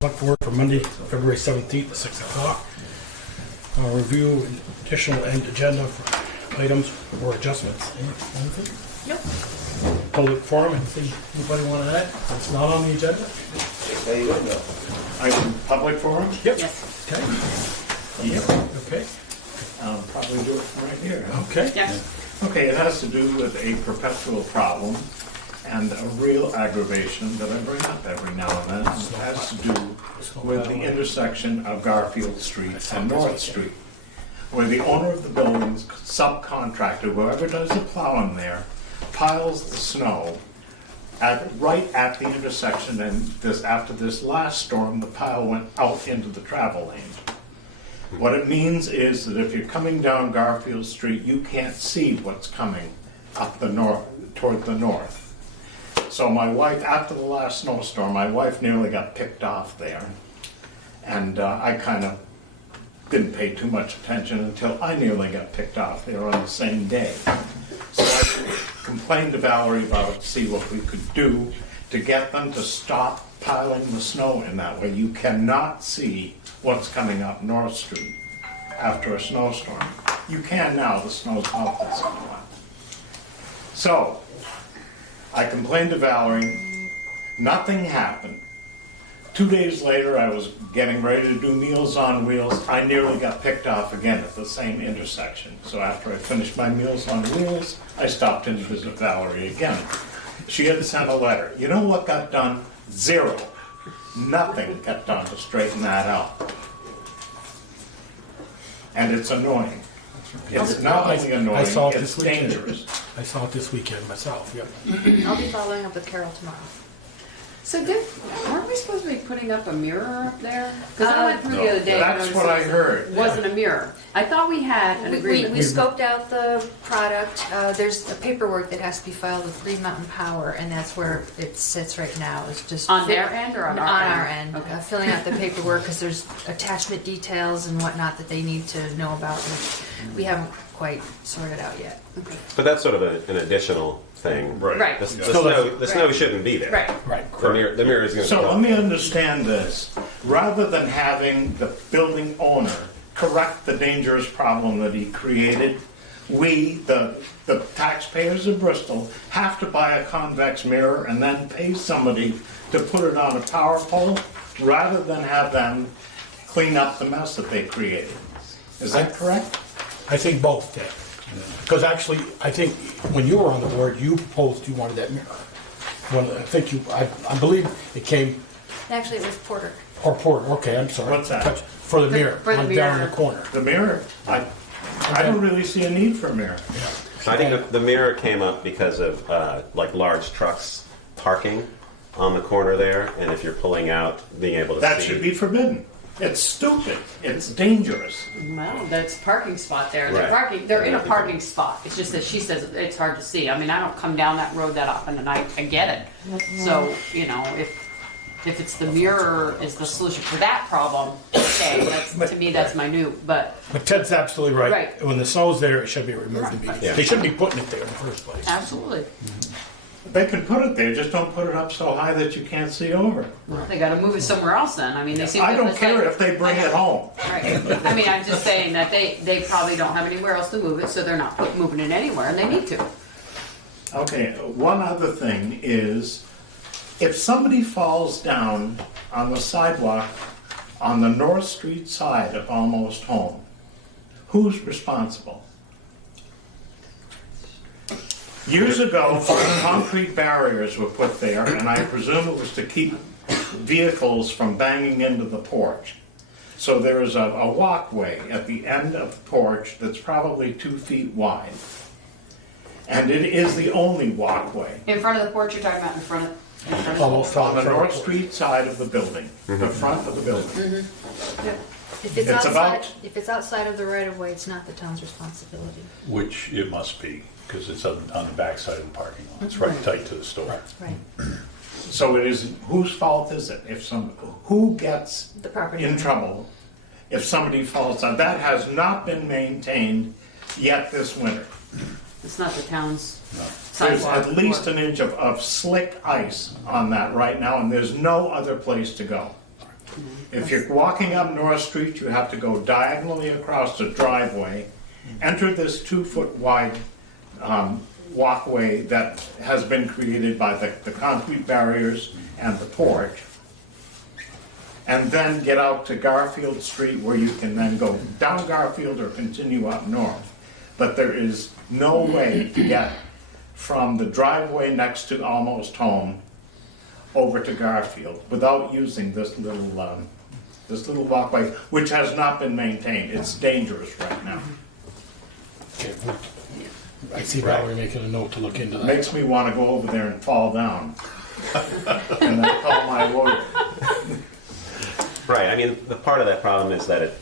Select Board for Monday, February 17th at 6 o'clock. Review additional end agenda for items or adjustments. Anything? Nope. Public forum, anything anybody want to add? It's not on the agenda? There you go. Item public forum? Yep. Yes. Okay. Yep. Okay. I'll probably do it from right here. Okay. Yes. Okay, it has to do with a perpetual problem and a real aggravation that I bring up every now and then. It has to do with the intersection of Garfield Street and North Street, where the owner of the building's subcontractor, whoever does the plowing there, piles the snow right at the intersection, and after this last storm, the pile went out into the travel lane. What it means is that if you're coming down Garfield Street, you can't see what's coming up the north, toward the north. So my wife, after the last snowstorm, my wife nearly got picked off there. And I kind of didn't pay too much attention until I nearly got picked off there on the same day. So I complained to Valerie about it to see what we could do to get them to stop piling the snow in that way. You cannot see what's coming up North Street after a snowstorm. You can now, the snow's melted somewhat. So I complained to Valerie, nothing happened. 2 days later, I was getting ready to do Meals on Wheels. I nearly got picked off again at the same intersection. So after I finished my Meals on Wheels, I stopped in to visit Valerie again. She had sent a letter. You know what got done? Zero. Nothing got done to straighten that out. And it's annoying. It's not only annoying, it's dangerous. I saw it this weekend myself, yep. I'll be following up with Carol tomorrow. So weren't we supposed to be putting up a mirror up there? Because I went through the other day. and That's noticed what I it heard. Wasn't a mirror. I thought we had an We agreement. scoped out the product. There's a paperwork that has to be filed with Green Mountain Power, and that's where it sits right now. It's just On their end or on our end? our end. Okay. Filling out the paperwork because there's attachment details and whatnot that they need to know about, which we haven't quite sorted out yet. But that's sort of an additional thing. Right. The snow shouldn't be there. Right. Right. The mirror is going to So let me understand this. Rather than having the building owner correct the dangerous problem that he created, we, the taxpayers of Bristol, have to buy a convex mirror and then pay somebody to put it on a power pole, rather than have them clean up the mess that they created. Is that correct? I think both did. Because actually, I think when you were on the board, you proposed you wanted that mirror. I believe it came, Actually, it was Porter. or Porter, okay, I'm sorry. What's that? For the mirror, for the down in mirror. the corner. The mirror, I don't really see a need for a mirror. I think the mirror came up because of like large trucks parking on the corner there, and if you're pulling out, being able to That see. should be forbidden. It's stupid. It's dangerous. Well, that's a parking spot there. Right. They're in a parking spot. It's just that she says it's hard to see. I mean, I don't come down that road that often, and I get it. So, if it's the mirror is the solution for that problem, okay, to me that's minute. But But Ted's absolutely right. Right. When the snow's there, it should be removed Right. immediately. Yeah. They shouldn't be putting it there in the first place. absolutely, They can put it there, just don't put it up so high that you can't see over it. they got to move it somewhere else. Then I mean, they seem. I don't it's like- care if they bring it home. Right. I mean, I'm just saying that they probably don't have anywhere else to move it, so they're not moving it anywhere, and they need to. Okay, one other thing is, if somebody falls down on the sidewalk on the North Street side of Almost Home, who's responsible? Years ago, concrete barriers were put there, and I presume it was to keep vehicles from banging into the porch. So there is a walkway at the end of the porch that's probably 2 feet wide. And it is the only walkway In front of the porch, you're talking about in front of. Almost on the front North porch. Street side of the building, the front of the building. If it's, It's outside, about- if it's outside of the right of way, it's not the town's responsibility. Which it must be, because it's on the back side of the parking lot. It's right tight to the store. Right. So it is, whose fault is it who gets The property in owner. trouble if somebody falls down? That has not been maintained yet this winter. It's not the town's There's sidewalk. at least an inch of slick ice on that right now, and there's no other place to go. If you're walking up North Street, you have to go diagonally across the driveway, enter this 2-foot wide walkway that has been created by the concrete barriers and the porch, and then get out to Garfield Street where you can then go down Garfield or continue up north. But there is no way to get from the driveway next to Almost Home over to Garfield without using this little walkway, which has not been maintained. It's dangerous right now. Okay, I see Valerie making a note to look into that. Makes me want to go over there and fall down. And then call my lawyer. Right. I mean, the part of that problem is that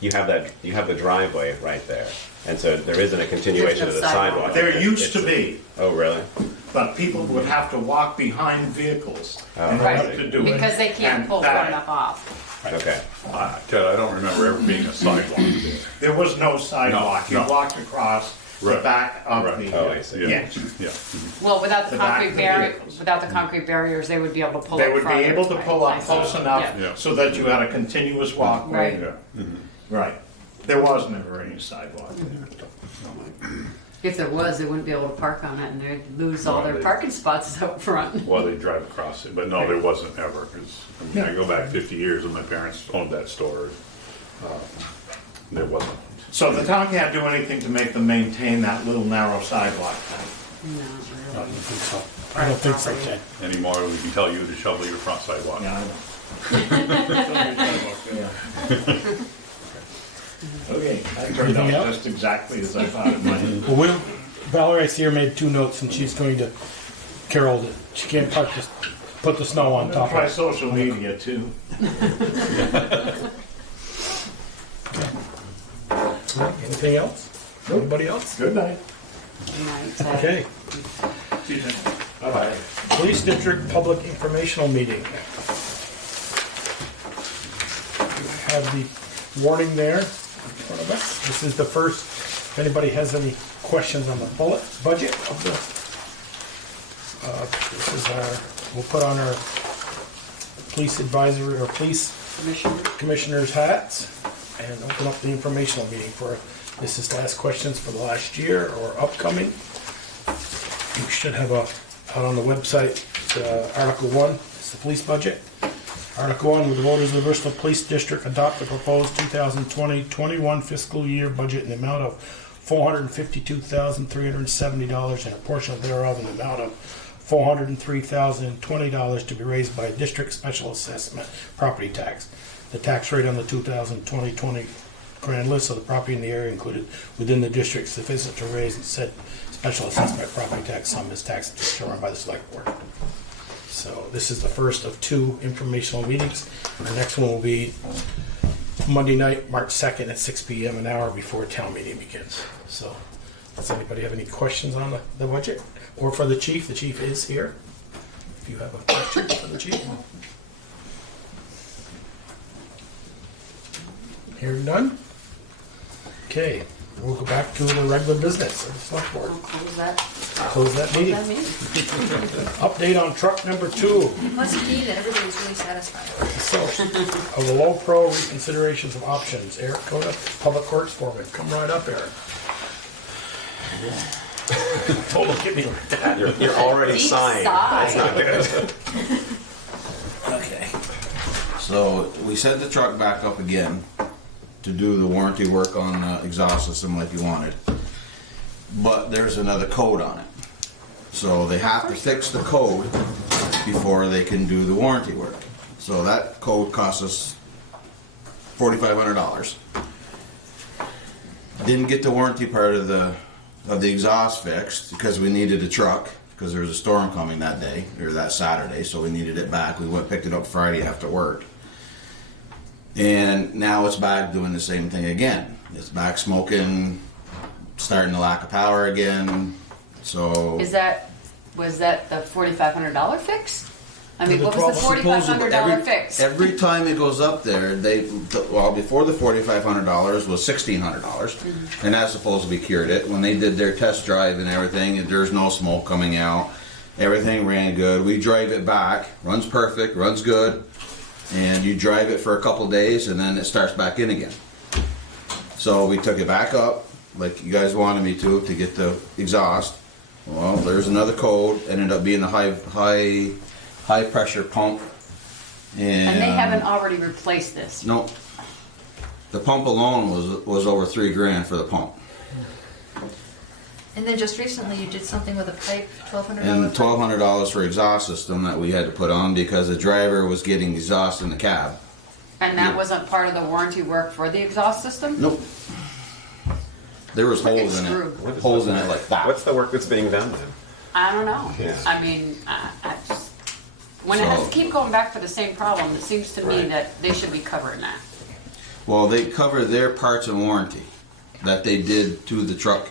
you have the driveway right there, and so there isn't a continuation There's of no the sidewalk. sidewalk. There used to be, Oh, really? but people would have to walk behind vehicles in Right, order to do it. because they can't And pull that- far enough off. Okay. Ted, I don't remember ever being a sidewalk there. There was no sidewalk. You No. walked across the Right. back of Right. the. Oh, I see. Yeah, Yes. yeah. Well, without the The back concrete of the barrier, vehicles. without the concrete barriers, they would be able to pull up They would be farther, able to right? pull I up see. close enough Yeah. so that you had a continuous walkway. Yeah. Right. There was never any sidewalk there. If there was, they wouldn't be able to park on it and they'd lose all Well, their they- parking spots out front. Well, they drive across it, but no, there wasn't ever, 'cause, I mean, I go back 50 years when my parents owned that store. There wasn't. So the town can't do anything to make them maintain that little narrow sidewalk. No, I really. don't think so. I don't think so, Ted. Anymore, we can tell you to shovel your front sidewalk. Yeah, I know. Okay, that turned Anything out else? just exactly as I thought it might. Well, Valerie, I see her made 2 notes, and she's going to Carol that she can't put the snow on top Try of it. social media too. Anything else? Anybody else? Good night. Night, Ted. Okay. Bye-bye. Police District Public Informational Meeting. You have the warning there in front of us. This is the first, if anybody has any questions on the budget of the, this is our, we'll put on our police advisory, or police Commissioner? commissioners' hats and open up the informational meeting for, this is to ask questions for the last year or upcoming. You should have out on the website, Article 1, it's the police budget. Article 1, with the voters of the Bristol Police District adopt the proposed 2020-21 fiscal year budget in the amount of $452,370 and a portion thereof in the amount of $403,020 to be raised by a district special assessment property tax. The tax rate on the 2020 grand list of the property in the area included within the district sufficient to raise said special assessment property tax sum is tax determined by the select board. So this is the first of 2 informational meetings. The next one will be Monday night, March 2nd at 6 p.m., an hour before town meeting begins. So does anybody have any questions on the budget? Or for the chief? The chief is here. If you have a question for the chief. Hearing none? Okay, we'll go back to the regular business of the select board. I'll close that. Close that meeting. That means. Update on truck number 2. Must be that everybody's really satisfied. So, of the low pro reconsiderations of options, Eric Coda, Public Works Foreman. Come right up, Eric. Told him, get me like that. You're already Deep sighing. sigh. That's not good. Okay. So we set the truck back up again to do the warranty work on the exhaust system like you wanted. But there's another code on it. So they have to fix the code before they can do the warranty work. So that code costs us $4,500. Didn't get the warranty part of the exhaust fixed because we needed a truck because there was a storm coming that day or that Saturday, so we needed it back. We went picked it up Friday after work. And now it's back doing the same thing again. It's back smoking, starting to lack of power again. So Was that the $4,500 fix? I mean, The what was the $4,500 fix? every time it goes up there, before the $4,500 was $1,600, and that's supposed to be cured it. When they did their test drive and everything, there's no smoke coming out. Everything ran good. We drive it back, runs perfect, runs good. and you drive it for a couple days, and then it starts back in again. So we took it back up, like you guys wanted me to get the exhaust. Well, there's another code, ended up being the high pressure pump. And they haven't already replaced this. No. The pump alone was over $3,000 for the pump. And then just recently you did something with a pipe, $1,200 And pipe? $1,200 for exhaust system that we had to put on because the driver was getting exhaust in the cab. And that wasn't part of the warranty work for the exhaust system? Nope. There was Look at holes in screw. it. Holes in it like that. What's the work that's being done then? I don't know. Yeah. I mean, I just, when it has to keep going back for the same problem, it seems to me Right. that they should be covering that. Well, they cover their parts and warranty that they did to the truck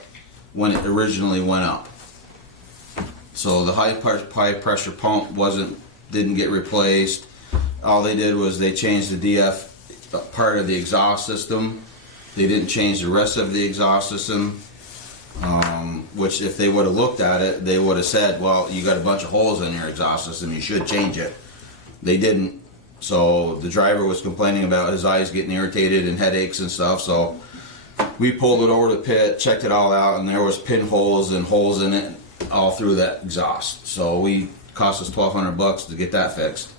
when it originally went up. So the high pressure pump didn't get replaced. All they did was they changed the DF part of the exhaust system. They didn't change the rest of the exhaust system. Which if they would have looked at it, they would have said, well, you got a bunch of holes in your exhaust system, you should change it. They didn't. So the driver was complaining about his eyes getting irritated and headaches and stuff. So we pulled it over to the pit, checked it all out, and there was pinholes and holes in it all through that exhaust. So cost us $1,200 to get that fixed.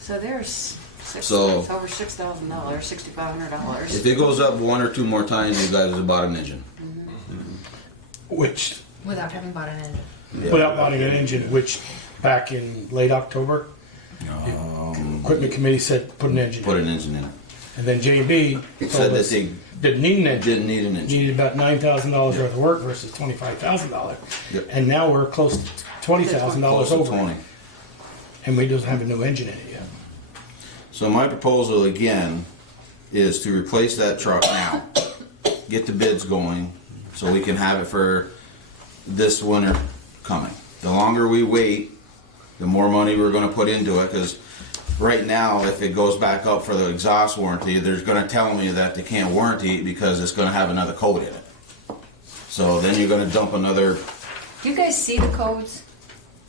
So there's it's So- over $6,000, $6,500. If it goes up one or two more times, you guys have bought an engine. Which, Without having bought an engine. Yeah. without buying an engine, which back in late October, equipment committee said put an engine Put in. an engine in it. And then J&B Said told that us they didn't need an engine. didn't need an engine. Needed about $9,000 worth of work versus $25,000. Yep. And now we're close to $20,000 Close to over. 20. And we don't have a new engine in it yet. So my proposal again is to replace that truck now, get the bids going, so we can have it for this winter coming. The longer we wait, the more money we're gonna put into it, because right now, if it goes back up for the exhaust warranty, they're gonna tell me that they can't warranty it because it's gonna have another code in it. So then you're gonna dump another. Do you guys see the codes?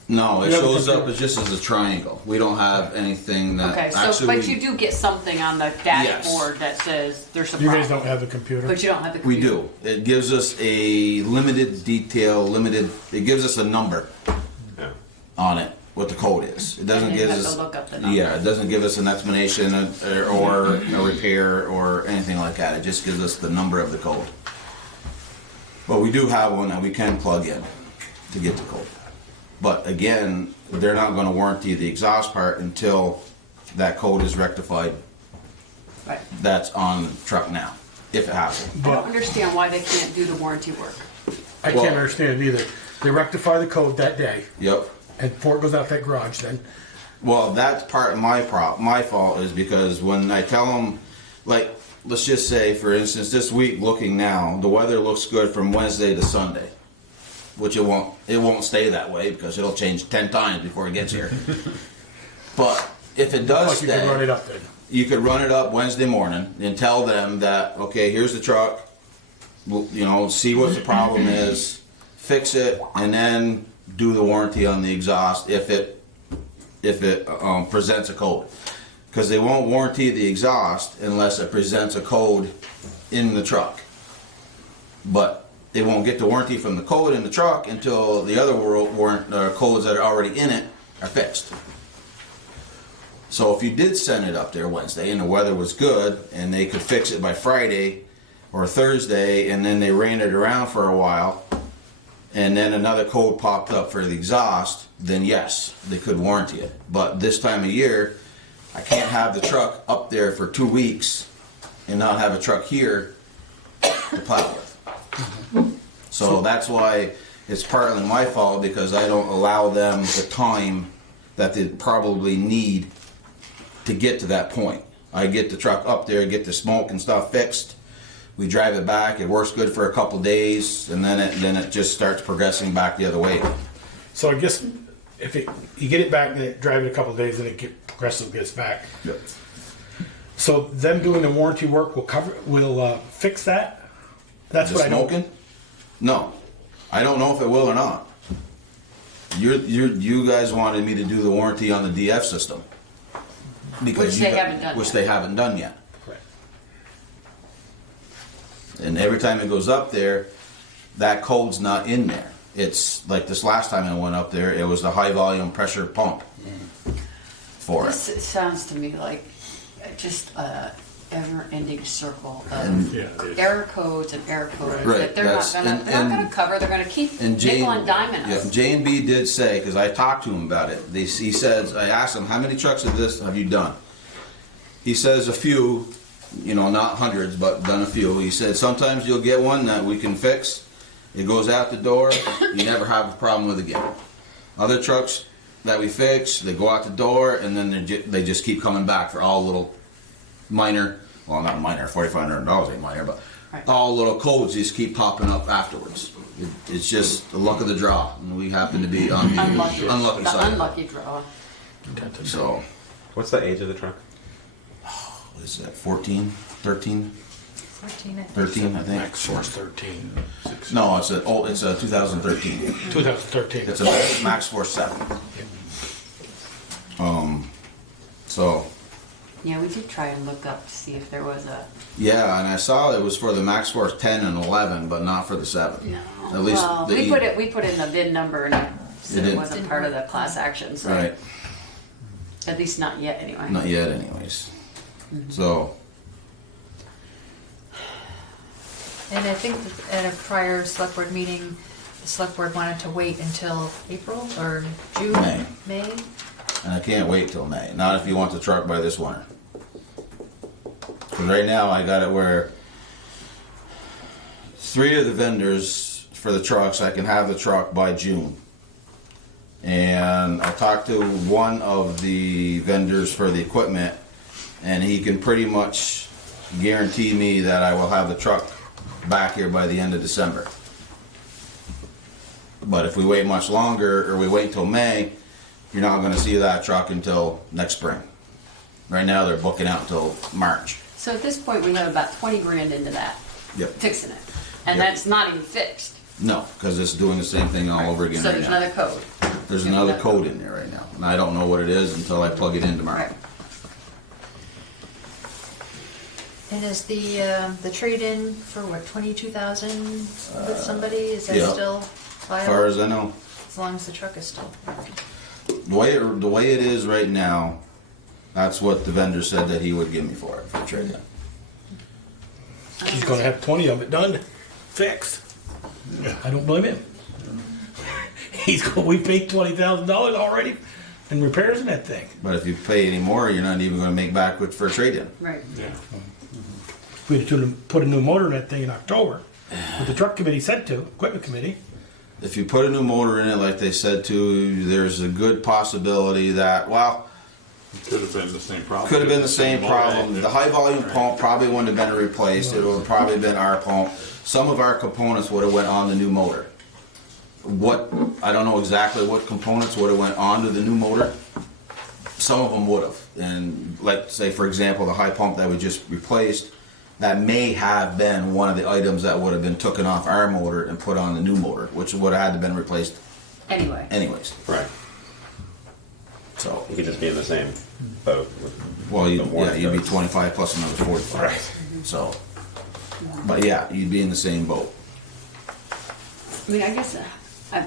No, it Yeah, shows because up as just as a triangle. We don't have anything that Okay, so, actually. but you do get something on the dashboard that says there's a You problem. guys don't have the computer? But you don't have the We computer. do. It gives us a limited detail, it gives us a number Yeah. on it, what the code is. It doesn't And you give have us. to look up the number. Yeah, it doesn't give us an explanation or a repair or anything like that. It just gives us the number of the code. But we do have one that we can plug in to get the code. But again, they're not gonna warranty the exhaust part until that code is rectified. Right. That's on the truck now, if it happens. I don't understand why they can't do the warranty work. I Well- can't understand it either. They rectify the code that day, Yep. and before it goes out that garage then. Well, that's part of my fault is because when I tell them, like, let's just say, for instance, this week looking now, the weather looks good from Wednesday to Sunday, which it won't stay that way because it'll change 10 times before it gets here. But if it does Like you can run stay, it up then. you could run it up Wednesday morning and tell them that, okay, here's the truck, see what the problem is, fix it, and then do the warranty on the exhaust if it presents a code. Because they won't warranty the exhaust unless it presents a code in the truck. But they won't get the warranty from the code in the truck until the other codes that are already in it are fixed. So if you did send it up there Wednesday and the weather was good and they could fix it by Friday or Thursday and then they ran it around for a while and then another code popped up for the exhaust, then yes, they could warranty it. But this time of year, I can't have the truck up there for 2 weeks and not have a truck here to plow with. So that's why it's partly my fault because I don't allow them the time that they probably need to get to that point. I get the truck up there, get the smoke and stuff fixed. We drive it back. It works good for a couple days, and then it just starts progressing back the other way. So I guess if you get it back and then drive it a couple of days, then it progressively gets back. Yep. So them doing the warranty work will fix that? That's The what I don't. smoking? No, I don't know if it will or not. You guys wanted me to do the warranty on the DF system. Because Which they haven't done Which yet. they haven't done yet. Correct. And every time it goes up there, that code's not in there. It's like this last time I went up there, it was the high volume pressure pump for it. This sounds to me like just a ever-ending circle And- of Yeah, it is. error codes and error codes Right, that they're not that's- gonna, and- they're not and- gonna cover, they're gonna keep And Jane, nickel and diming yeah, us. J&B did say, because I talked to him about it. He says, I asked him, how many trucks of this have you done? He says a few, you know, not hundreds, but done a few. He said sometimes you'll get one that we can fix. It goes out the door, you never have a problem with it again. Other trucks that we fix, they go out the door, and then they just keep coming back for all little minor, well, not minor, $4,500 ain't minor, but Right. all little codes just keep popping up afterwards. It's just the luck of the draw, and we happen to be on the Unlucky, unlucky the side. unlucky draw. So, What's the age of the truck? what is that, 14, 13, 14, I think. 13, I think? Max Force 13. No, it's a 2013. 2013. It's a Max Force 7. So, Yeah, we did try and look up to see if there was a, yeah, and I saw it was for the Max Force 10 and 11, but not for the 7. no. At least Well, the we put in the VIN number and it said did. it wasn't part of the class action, so Right, at least not yet anyway. not yet anyways. So, And I think that at a prior select board meeting, the select board wanted to wait until April or June? May. And I can't wait till May. Not if you want the truck by this winter. 'Cause right now I got it where 3 of the vendors for the trucks, I can have the truck by June. And I talked to one of the vendors for the equipment, and he can pretty much guarantee me that I will have the truck back here by the end of December. But if we wait much longer, or we wait till May, you're not gonna see that truck until next spring. Right now, they're booking out until March. So at this point, we have about 20 grand into that, Yep. fixing it. And Yep. that's not even fixed. No, because it's doing the same thing all over again So right there's now. another code. There's another code in there right now, and I don't know what it is until I plug it in tomorrow. Right. And is the trade-in for what, 22,000 with somebody, is that yeah. still As far viable? as I know, As long as the truck is still. the way it is right now, that's what the vendor said that he would give me for it, for trade-in. He's gonna have 20 of it done, fixed. I don't blame him. We paid $20,000 already in repairs in that thing. But if you pay any more, you're not even gonna make back with for a trade-in. Right. We had to put a new motor in that thing in October. What the truck committee said to, equipment committee. If you put a new motor in it, like they said to, there's a good possibility that, well, Could have been the same problem. could have been the same problem. The high volume pump probably wouldn't have been replaced. It would have probably been our pump. Some of our components would have went on the new motor. I don't know exactly what components would have went onto the new motor. Some of them would have. And like say for example, the high pump that we just replaced, that may have been one of the items that would have been taken off our motor and put on the new motor, which would have had to been replaced Anyway. anyways. Right. So, You could just be in the same boat. well, The you'd be warrant 25 plus another 45. Right. So, but yeah, you'd be in the same boat. I mean, I guess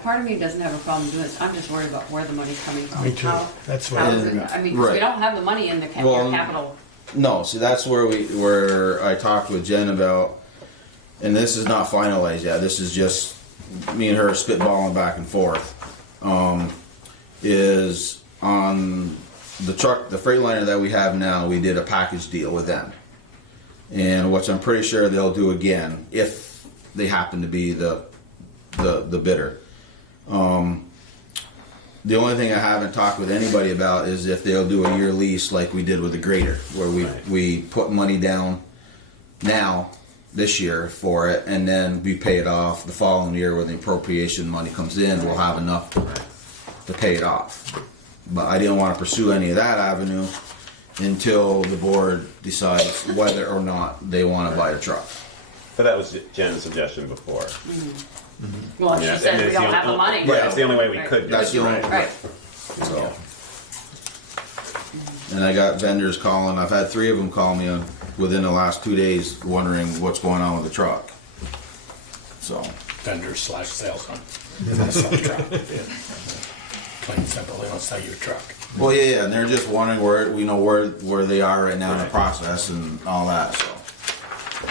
part of me doesn't have a problem doing this. I'm just worried about where the money's coming from. Me too. How That's what is it, I mean, 'cause Right. we don't have the money in the Well, your capital. No, see, that's where I talked with Jen about, and this is not finalized yet. This is just me and her spitballing back and forth. Is on the truck, the Freightliner that we have now, we did a package deal with them, and which I'm pretty sure they'll do again if they happen to be the bidder. The only thing I haven't talked with anybody about is if they'll do a year lease like we did with the grader, where we put money down now this year for it, and then we pay it off the following year when the appropriation money comes in. We'll have enough to pay it off. But I didn't want to pursue any of that avenue until the board decides whether or not they want to buy the truck. But that was Jen's suggestion before. Well, she Yeah, said and we it's don't the have the only- money. Right, it's the only way we Right. could do That's it. the only Right. Right. So, And I got vendors calling, I've had 3 of them call me within the last 2 days wondering what's going on with the truck. So, Vendor / salesman. They want to sell a truck. Plain and simple, they want to sell you a truck. well, yeah, and they're just wondering where they are right now in the process and all that, so.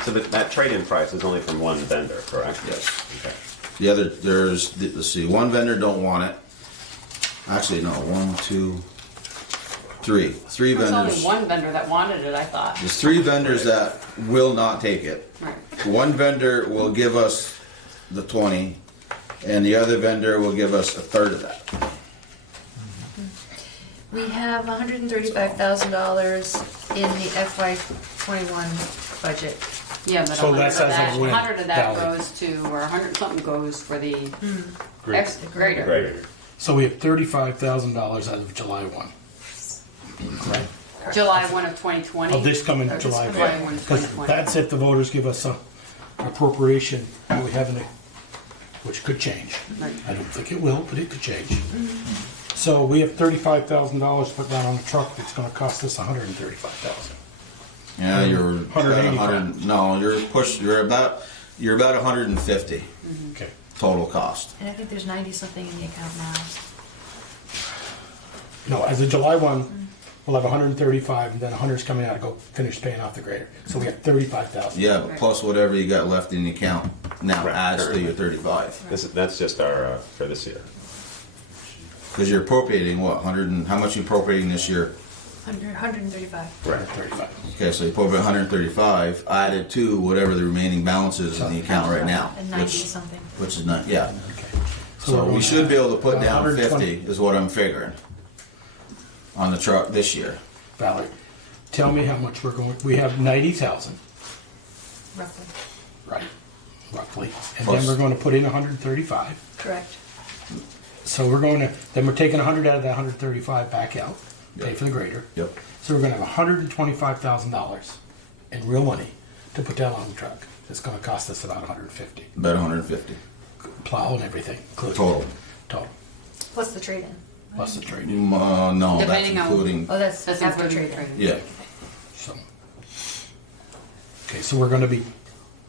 So that trade-in price is only from one vendor, correct? Yes. Okay. The other, let's see, one vendor don't want it. Actually, no, 1, 2, 3. 3 There's vendors. only one vendor that wanted it, I thought. There's 3 vendors that will not take it. Right. One vendor will give us the 20, and the other vendor will give us a third of that. We have $135,000 in the FY21 budget. Yeah, but So that's as of when, 100 of that Valerie? goes to, or 100 something goes for the Great. grader. Great. So we have $35,000 as of July 1. Right? July 1 of 2020. Of this coming Oh, this July coming 1. 1 of Because 2020. that's if the voters give us a appropriation that we haven't, which could change. Right. I don't think it will, but it could change. So we have $35,000 to put down on the truck that's gonna cost us $135,000. Yeah, you're 180 about 100. No, you're about 150 Okay. total cost. And I think there's 90 something in the account now. No, as of July 1, we'll have 135, and then 100's coming out to go finish paying off the grader. So we have 35,000. Yeah, but plus whatever you got left in the account now Right, adds to currently. your 35. That's just our, for this year. Because you're appropriating what? 100 and how much you appropriating this year? 135. Right. 135. Okay, so you appropriate 135 added to whatever the remaining balance is in the account right now, And 90 something. which is not, yeah. Okay. So we're we gonna should be able to put have down 120. 50 is what I'm figuring on the truck this year. Valerie, tell me how much we're going, we have 90,000, Roughly. right, roughly. And Plus- then we're going to put in 135. Correct. So we're going to, then we're taking 100 out of that 135 back out, pay Yep. for the grader. Yep. So we're going to have $125,000 in real money to put down on the truck. It's going to cost us about 150, About 150 plow and everything, including. total. Plus the trade-in. Plus the trade. No, that's Depending on- including, Oh, that's That's after including the trade-in. trade-in. yeah. So. Okay, so we're going to be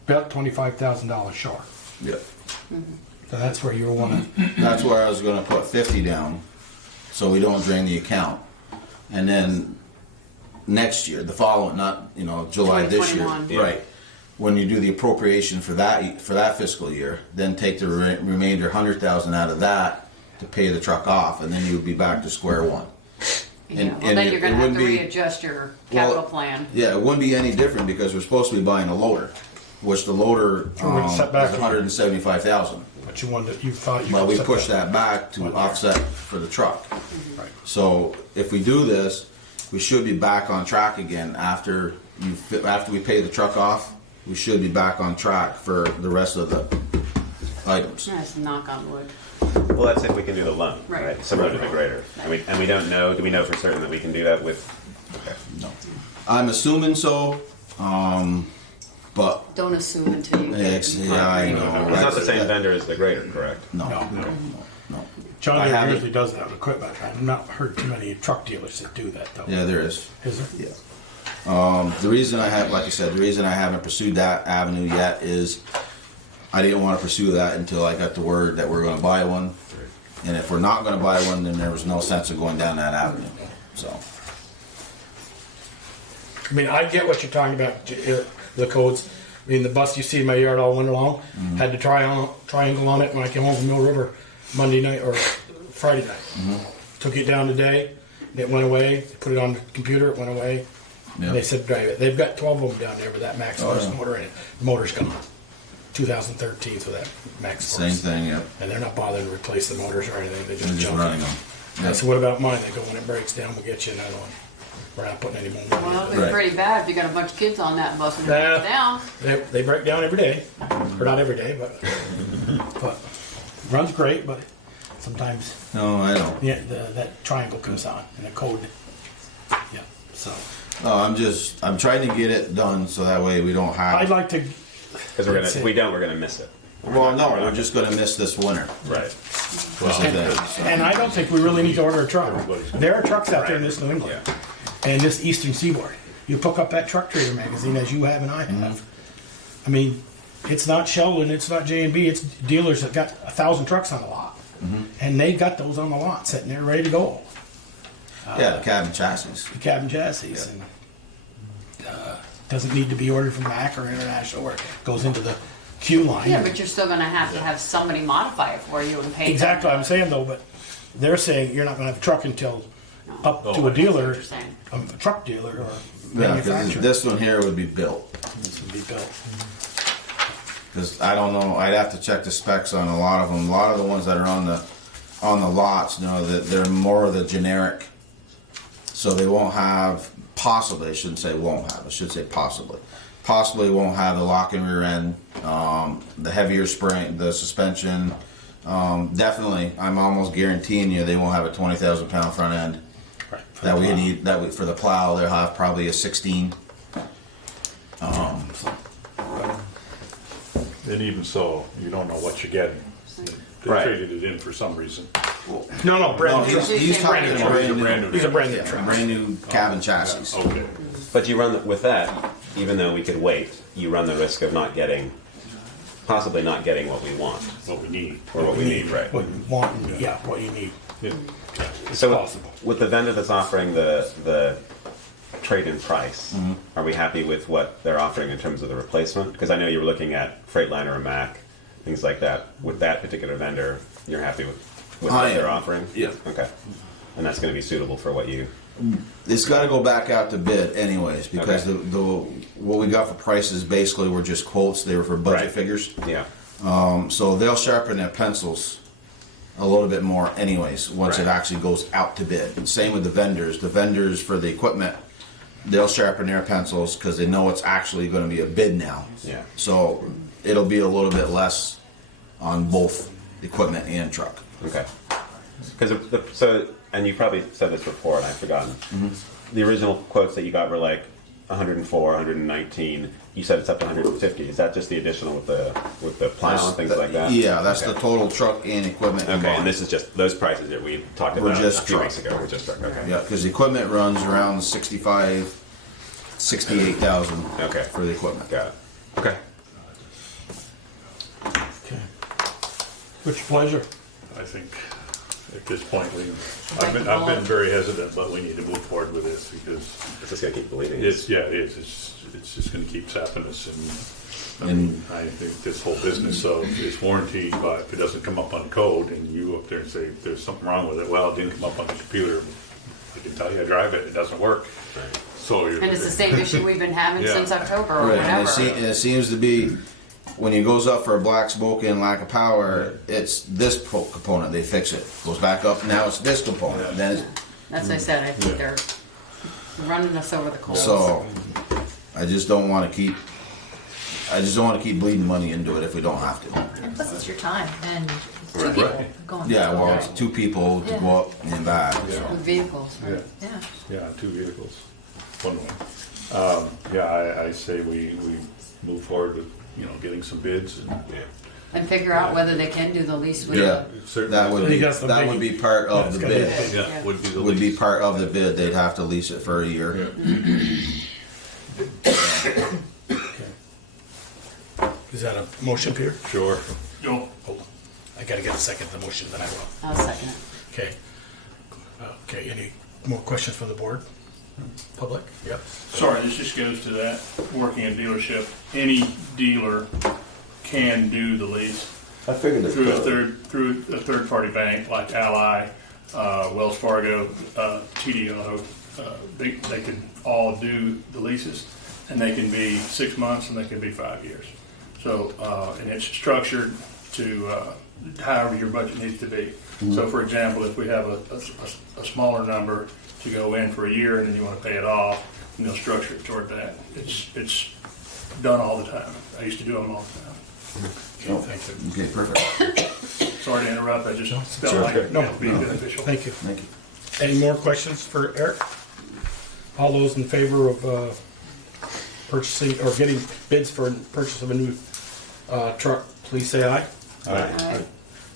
about $25,000 short. Yeah. So that's where you'll want to, That's where I was gonna put 50 down, so we don't drain the account. And then next year, the following, not, July this year. 2021. Yeah. Right. When you do the appropriation for that fiscal year, then take the remainder 100,000 out of that to pay the truck off, and then you would be back to square one. Yeah, And- well, and then it- you're gonna it have to wouldn't be- readjust your capital Well, plan. Yeah, it wouldn't be any different because we're supposed to be buying a loader, which the loader We're is set back. 175,000. but you thought you. But we set pushed that back to One year. offset for the truck. Right. So if we do this, we should be back on track again after we pay the truck off. We should be back on track for the rest of the items. Nice knock on wood. Well, that's if we can do the loan, Right. right? Similar to the grader. And we don't know, do we know for certain that we can do that with? Okay. No, I'm assuming so, but Don't assume until you get. yeah, I know. It's not the same vendor as the grader, correct? No, No. no. John I Deere haven't- usually does that with equipment. I've not heard too many truck dealers that do that though. Yeah, there is. Is there? Yeah. The reason I have, like I said, the reason I haven't pursued that avenue yet is I didn't want to pursue that until I got the word that we're going to buy one. And if we're not going to buy one, then there was no sense of going down that avenue. So, I mean, I get what you're talking about, the codes. I mean, the bus you see in my yard all winter long, had the triangle on it when I came home from Mill River Monday night or Friday night. Took it down today, it went away, put it on the computer, it went away. yeah. And they said drive it. They've got 12 of them down there with that Max Oh, Force yeah. motor in it. The motor's gone. 2013 for that Max Same Force. thing, yeah. And they're not bothering to replace the motors or anything, they They're just just junk running it. them. I said, what about mine? They go, when it breaks down, we'll get you another one. We're not putting any more money Well, into it'd it. be pretty bad if you got a bunch of kids on that bus and it Nah. breaks down. They break down every day, or not every day, but runs great. But sometimes No, I know. that triangle comes on and the code. Yeah. So No, I'm trying to get it done so that way we don't have. I'd like to. Because we're gonna, if we don't, we're gonna miss it. Well, no, we're just gonna miss this winter. Right. Well, And I don't think we really need to order a truck. Everybody's gonna- There are trucks out there in this New England and this Eastern Seaboard. You pick up that Truck Trader magazine as you have and I have. I mean, it's not Sheldon, it's not J&B, it's dealers that got 1,000 trucks on the lot. And they got those on the lot sitting there ready to go. yeah, the cabin chassis. The cabin chassis. And, doesn't need to be ordered from Mac or International or it goes into the queue line. Yeah, but you're still gonna have to have somebody modify it for you and pay. Exactly what them. I'm saying though, but they're saying you're not gonna have a truck until up to a I see what dealer, you're saying. a truck dealer or Yeah, because manufacturer. this one here would be built. This would be built. Because I don't know, I'd have to check the specs on a lot of them. A lot of the ones that are on the lots, you know, that they're more of the generic. So they won't have, possibly, I shouldn't say won't have, I should say possibly. Possibly won't have the lock and rear end, the heavier spring, the suspension. Definitely, I'm almost guaranteeing you they won't have a 20,000 pound front end. Right. That we need, that we, for the plow, they'll have probably a 16. And even so, you don't know what you're getting. They Right. traded it in for some reason. No, No, brand new. he's talking Brand a new. brand new, These are brand new trucks. brand new cabin chassis. Okay. But you run, with that, even though we could wait, you run the risk of not getting, possibly not getting what we want, What we need. or what we need, right? What you want, and, yeah, what you need. Yeah. So possible. with the vendor that's offering the trade-in price, are we happy with what they're offering in terms of the replacement? Because I know you were looking at Freightliner or Mac, things like that. With that particular vendor, you're happy with what I they're am. offering? Yeah. Okay. And that's going to be suitable for what you... It's got to go back out to bid anyways, because Okay. the what we got for prices basically were just quotes. They were for budget Right. figures. Yeah. So they'll sharpen their pencils a little bit more anyways once it Right. actually goes out to bid. And same with the vendors. The vendors for the equipment, they'll sharpen their pencils because they know it's actually going to be a bid now. Yeah. So it'll be a little bit less on both equipment and truck. Okay. Because so, and you probably said this before, and I've forgotten. The original quotes that you got were like 104, 119. You said it's up to 150. Is that just the additional with the plow and things like that? Yeah, that's Okay. the total truck and equipment. Okay, combined. and this is just those prices that we talked We're about just a few truck. weeks ago. We're just truck. Okay. Yeah, because the equipment runs around 65, 68,000 Okay. for the equipment. Got it. Okay. Okay. What's your pleasure? I think at this point, I've been very hesitant, but we need to move forward with this because It's just gonna keep bleeding. it is. It's just going to keep sapping us, and I think this whole business of it's warranty, but if it doesn't come up on code, and you up there and say there's something wrong with it, well, it didn't come up on the computer. I can tell you, I drive it, it doesn't work. Right. So you're, And it's the same issue we've been having Yeah. since October or Right, and whatever. it seems to be when it goes up for a black smoke and lack of power, it's this component they fix it. Goes back up, now it's this component. Then it's, That's what I said, I think they're running us over the coals. so I just don't want to keep. I just don't want to keep bleeding money into it if we don't have to. And plus, it's your time and two Right. people going. Yeah, well, through it's two people to Yeah. go up and back. it. So. With vehicles, right? Yeah. Yeah. yeah, 2 vehicles, one way. Yeah, I say we move forward with getting some bids and Yeah. And figure out whether they can do the lease with Yeah, certainly that would So be you got some that big- would be part Yeah, of it's the gotta be bid. big. yeah, would be the Would be least. part of the bid. They'd have to lease it for a year. Is that a motion, Peter? Sure. No. Hold on. I gotta get a second to the motion, then I will. I'll second it. Okay. Okay, any more questions from the board? Public? Yep. Sorry, this just goes to that, working in dealership, any dealer can do the lease I figured it through a third-party bank like Ally, Wells Fargo, TD Auto. They can all do the leases, and they can be 6 months and they can be 5 years. So, and it's structured to however your budget needs to be. So for example, if we have a smaller number to go in for a year and then you want to pay it off, and they'll structure it toward that. It's done all the time. I used to do them all the time. Okay, thank you. Okay, perfect. Sorry to interrupt, I just felt Sure. like it No, would be beneficial. Thank you. Thank you. Any more questions for Eric? All those in favor of purchasing or getting bids for purchase of a new truck please say aye. Aye.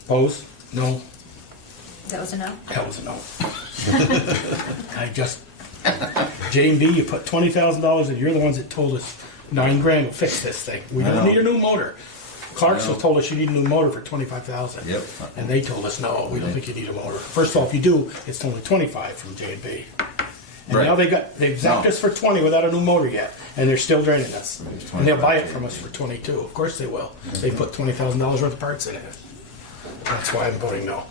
Opposed? No. That was a no? That was a no. I just, J&B, you put $20,000 in, you're the ones that told us $9,000 will fix this thing. We I don't know. need a new motor. Clarksville know. told us you need a new motor for $25,000. Yep. And they told us, no, we don't think you need a motor. First of all, if you do, it's only 25 from J&B. And Right. now they exempt No. us for 20 without a new motor yet, and they're still draining us. It's And they'll buy it 25. from us for 22. Of course they will. They put $20,000 worth of parts in it. That's why I'm voting no.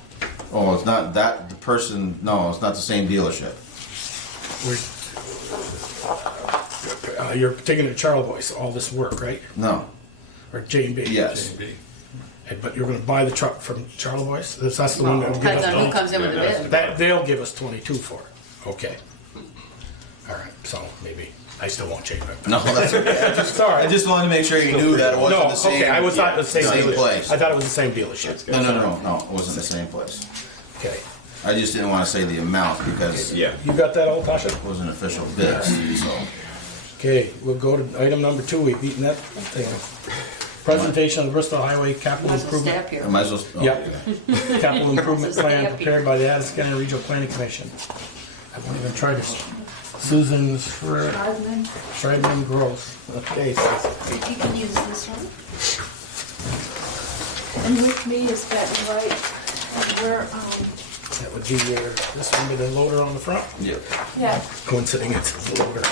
Oh, it's not that, the person, no, it's not the same dealership. You're taking to Charlevoix all this work, right? No, Or J&B? yes. But you're going to buy the truck from Charlevoix? That's the one Well, that'll give depends on who us comes in with the bid. that. They'll give us 22 for it. Okay. All right. So maybe I still won't change it. No, that's okay. Sorry. I just wanted to make sure you knew that it wasn't No. the same. Okay. I was not the same same dealership. place. I thought it was the same dealership. No, it wasn't the same place. Okay. I just didn't want to say the amount because it Yeah. You got that, old Tasha? wasn't official bid, so. Okay. We'll go to item number 2. We've beaten that thing. Presentation of the Bristol Highway Capital Might as well stay Improvement. up here. I might as well. oh, Yep. okay. Capital Improvement Stay Plan up here. prepared by the Addison County Regional Planning Commission. I won't even try this. Susan Schreidman Gross. Okay, Susan. You can use this one. And with me is Betty White, and we're, That would be your, this one with the loader on the front. Yep. yeah, Coincidence, it's the loader.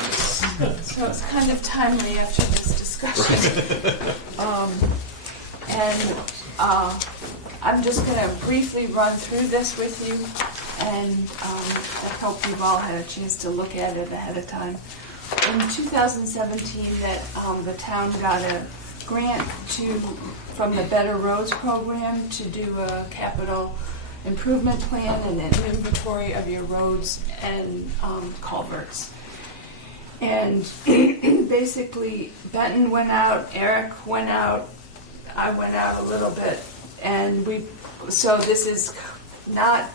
so it's kind of timely after this discussion. I'm just gonna briefly run through this with you, and I hope you've all had a chance to look at it ahead of time. In 2017, the town got a grant from the Better Roads program to do a capital improvement plan and an inventory of your roads and culverts. And basically, Benton went out, Eric went out, I went out a little bit, and so this is not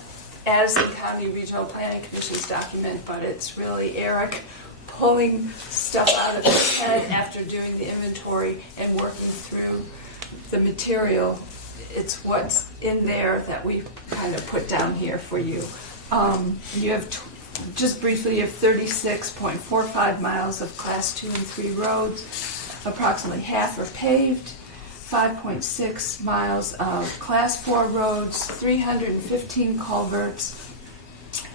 Addison County Regional Planning Commission's document, but it's really Eric pulling stuff out of his head after doing the inventory and working through the material. It's what's in there that we kind of put down here for you. You have, just briefly, you have 36.45 miles of Class 2 and 3 roads. Approximately half are paved. 5.6 miles of Class 4 roads, 315 culverts,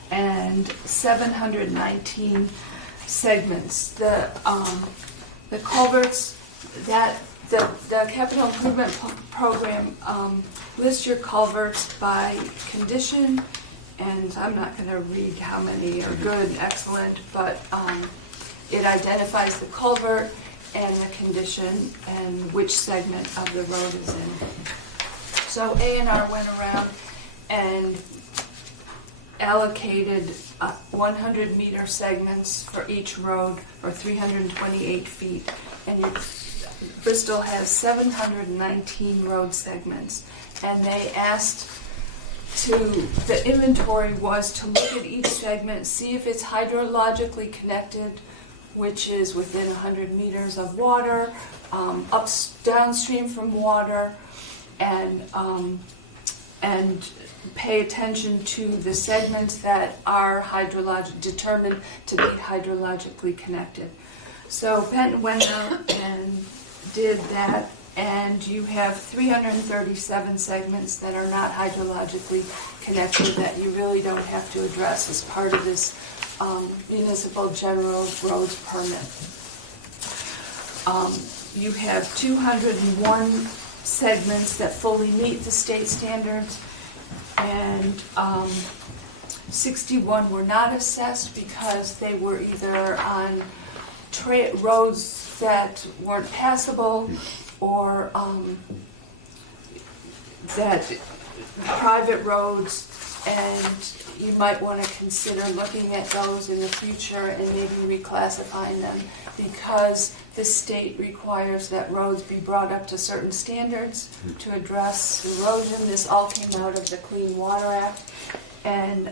and 719 segments. The culverts, the capital improvement program lists your culverts by condition, and I'm not going to read how many are good and excellent, but it identifies the culvert and the condition and which segment of the road is in. So A&R went around and allocated 100-meter segments for each road, or 328 feet. And Bristol has 719 road segments. And they asked the inventory was to look at each segment, see if it's hydrologically connected, which is within 100 meters of water, downstream from water, and pay attention to the segments that are determined to be hydrologically connected. So Penn went out and did that, and you have 337 segments that are not hydrologically connected that you really don't have to address as part of this municipal general roads permit. You have 201 segments that fully meet the state standards, and 61 were not assessed because they were either on roads that weren't passable, or that private roads, and you might want to consider looking at those in the future and maybe reclassifying them, because the state requires that roads be brought up to certain standards to address erosion. This all came out of the Clean Water Act, and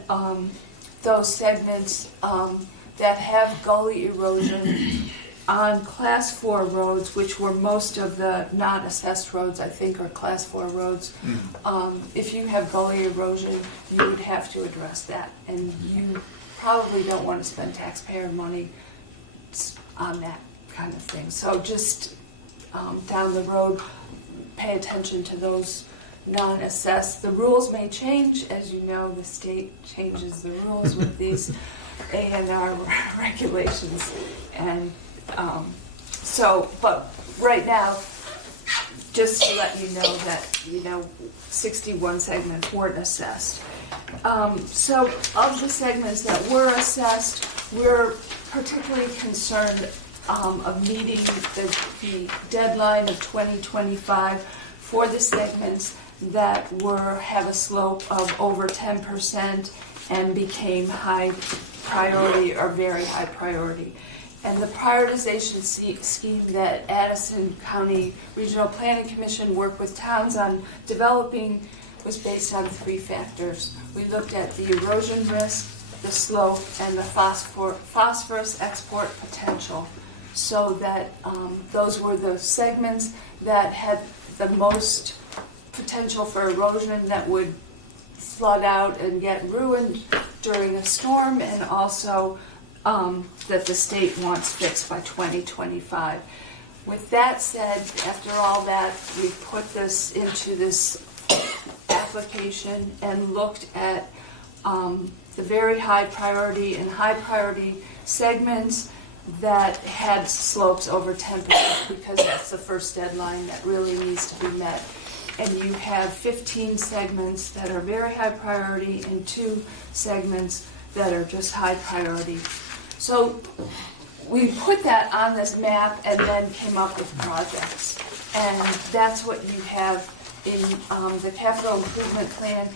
those segments that have gully erosion on class 4 roads, which were most of the non-assessed roads, I think, are class 4 roads, if you have gully erosion, you would have to address that. And you probably don't want to spend taxpayer money on that kind of thing. So just down the road, pay attention to those non-assessed. The rules may change. As you know, the state changes the rules with these A&R regulations. And but right now, just to let you know that, 61 segments weren't assessed. So of the segments that were assessed, we're particularly concerned of meeting the deadline of 2025 for the segments that have a slope of over 10% and became high priority or very high priority. And the prioritization scheme that Addison County Regional Planning Commission worked with towns on developing was based on 3 factors. We looked at the erosion risk, the slope, and the phosphorus export potential, so that those were the segments that had the most potential for erosion that would flood out and get ruined during a storm, and also that the state wants fixed by 2025. With that said, after all that, we put this into this application and looked at the very high priority and high priority segments that had slopes over 10%, because that's the first deadline that really needs to be met. And you have 15 segments that are very high priority and 2 segments that are just high priority. So we put that on this map and then came up with projects. And that's what you have in the capital improvement plan.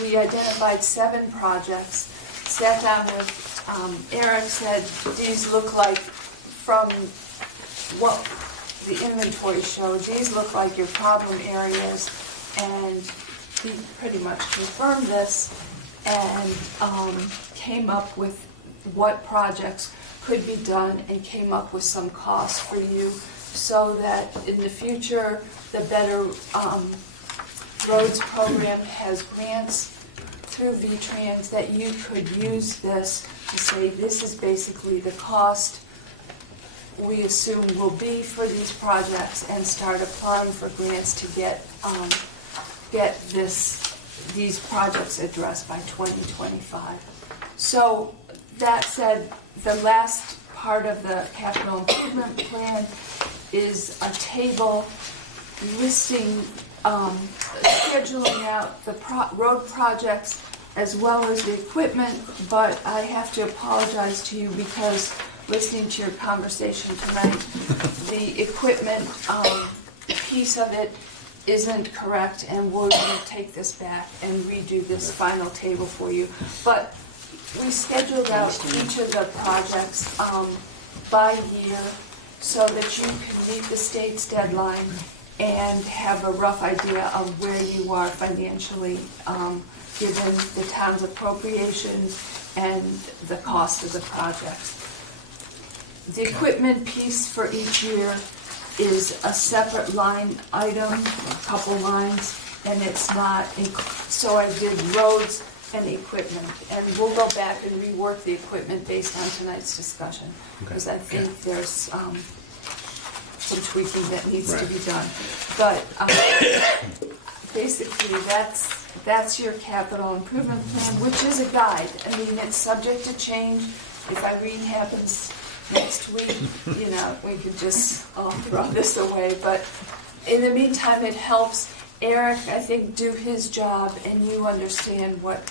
We identified 7 projects, sat down with Eric, said, these look like, from what the inventory showed, these look like your problem areas, and he pretty much confirmed this and came up with what projects could be done and came up with some costs for you, so that in the future, the Better Roads program has grants through VTrans that you could use this to say, this is basically the cost we assume will be for these projects, and start applying for grants to get these projects addressed by 2025. So that said, the last part of the capital improvement plan is a table listing, scheduling out the road projects as well as the equipment, but I have to apologize to you because listening to your conversation tonight, the equipment piece of it isn't correct, and we'll take this back and redo this final table for you. But we scheduled out each of the projects by year so that you can meet the state's deadline and have a rough idea of where you are financially, given the town's appropriations and the cost of the projects. The equipment piece for each year is a separate line item, a couple lines, and it's not, so I did roads and equipment. And we'll go back and rework the equipment based on tonight's discussion, because I think there's some tweaking that needs to be done. But basically, that's your capital improvement plan, which is a guide. I mean, it's subject to change. If Irene happens next week, we could just throw this away. But in the meantime, it helps Eric, I think, do his job, and you understand what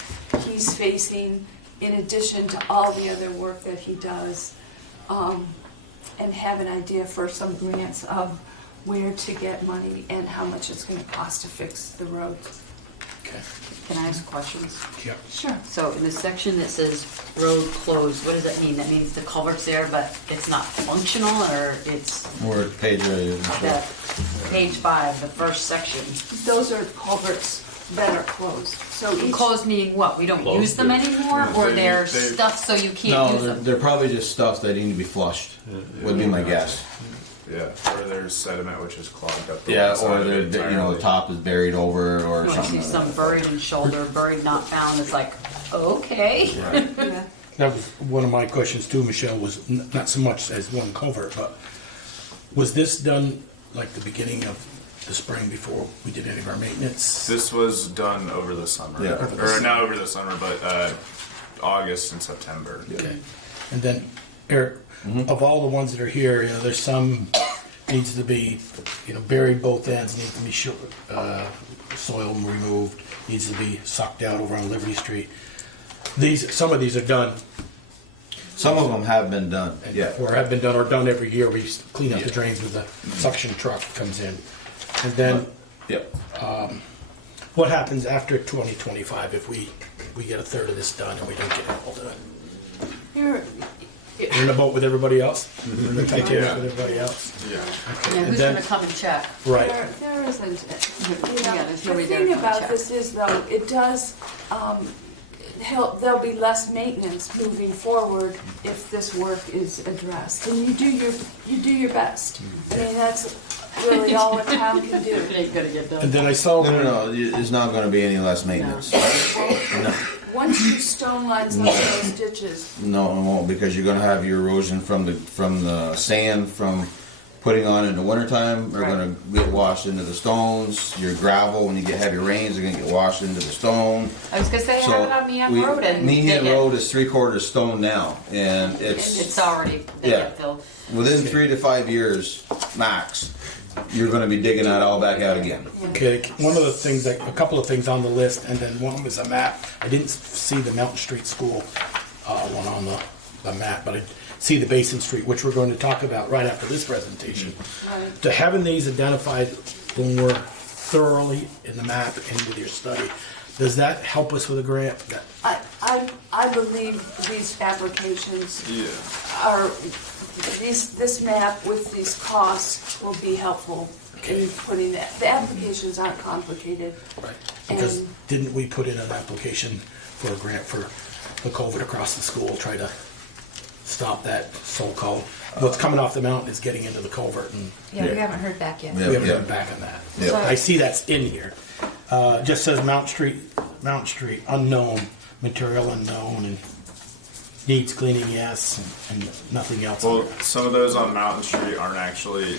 he's facing in addition to all the other work that he does, and have an idea for some grants of where to get money and how much it's going to cost to fix the roads. Okay. Can I ask questions? Yeah. Sure. So in the section that says road closed, what does that mean? That means the culvert's there, but it's not functional, or it's What page are you? that page 5, the first section? Those are culverts that are closed. So each, Closed meaning what? We don't Closed, use them yeah. anymore, or They- they're they- stuff so you can't No, use they're, them? they're probably just stuff that need to be flushed, would be my guess. Yeah, or there's sediment which is clogged up. The Yeah, one side or of it the entirely. top is buried over or You something. see like some that. buried in shoulder, buried not found. It's like, okay. yeah. That was one of my questions too, Michelle, was not so much as one culvert, but was this done like the beginning of the spring before we did any of our maintenance? This was done over the summer. Yeah. Or not over the summer, but August and September. Okay. And then, Eric, of all the ones that are here, you know, there's some needs to be, you know, buried both ends, needs to be soil removed, needs to be sucked out over on Liberty Street. Some of these are done, Some of them have been done, yeah. or have been done, or done every year. We clean up the drains with the suction truck comes in. And then, Yep. what happens after 2025 if we get a third of this done and we don't get it all done? Here, We're in the boat with everybody else? We're in the Titanic Yeah. with everybody else? Yeah. Okay. Yeah, And who's then- gonna come and check? Right. there isn't, you Yeah, know, there's the nobody there thing to about check. this is though, it does, there'll be less maintenance moving forward if this work is addressed. And you do your best. I mean, that's really all a town can do. It ain't gonna get And done. then I saw. No, it's not gonna be any less maintenance. No, Once you stone line some of those ditches, no, it won't, because you're gonna have your erosion from the sand from putting on in the wintertime are gonna get washed into the stones. Your gravel, when you get heavy rains, are gonna get washed into the stone. I was gonna say, have it on Meehan Road and Meehan dig it. Road is 3/4 stone now, and And it's it's already, they Yeah. get filled. within 3 to 5 years max. You're gonna be digging that all back out again. Okay, one of the things, a couple of things on the list, and then one was a map. I didn't see the Mountain Street School one on the map, but I see the Basin Street, which we're going to talk about right after this presentation. right? To having these identified more thoroughly in the map and with your study, does that help us with a grant? I believe these applications Yeah. are, this map with these costs will be helpful in putting that. The applications aren't complicated. Right. Because And- didn't we put in an application for a grant for the culvert across the school, try to stop that so-called, what's coming off the mountain is getting into the culvert, and Yeah, we Yeah. haven't heard back yet. Yeah. we haven't heard back on that. Yeah. I see that's in here. Just says Mountain Street, unknown, material unknown, and needs cleaning, yes, and nothing else. Well, some of those on Mountain Street aren't actually.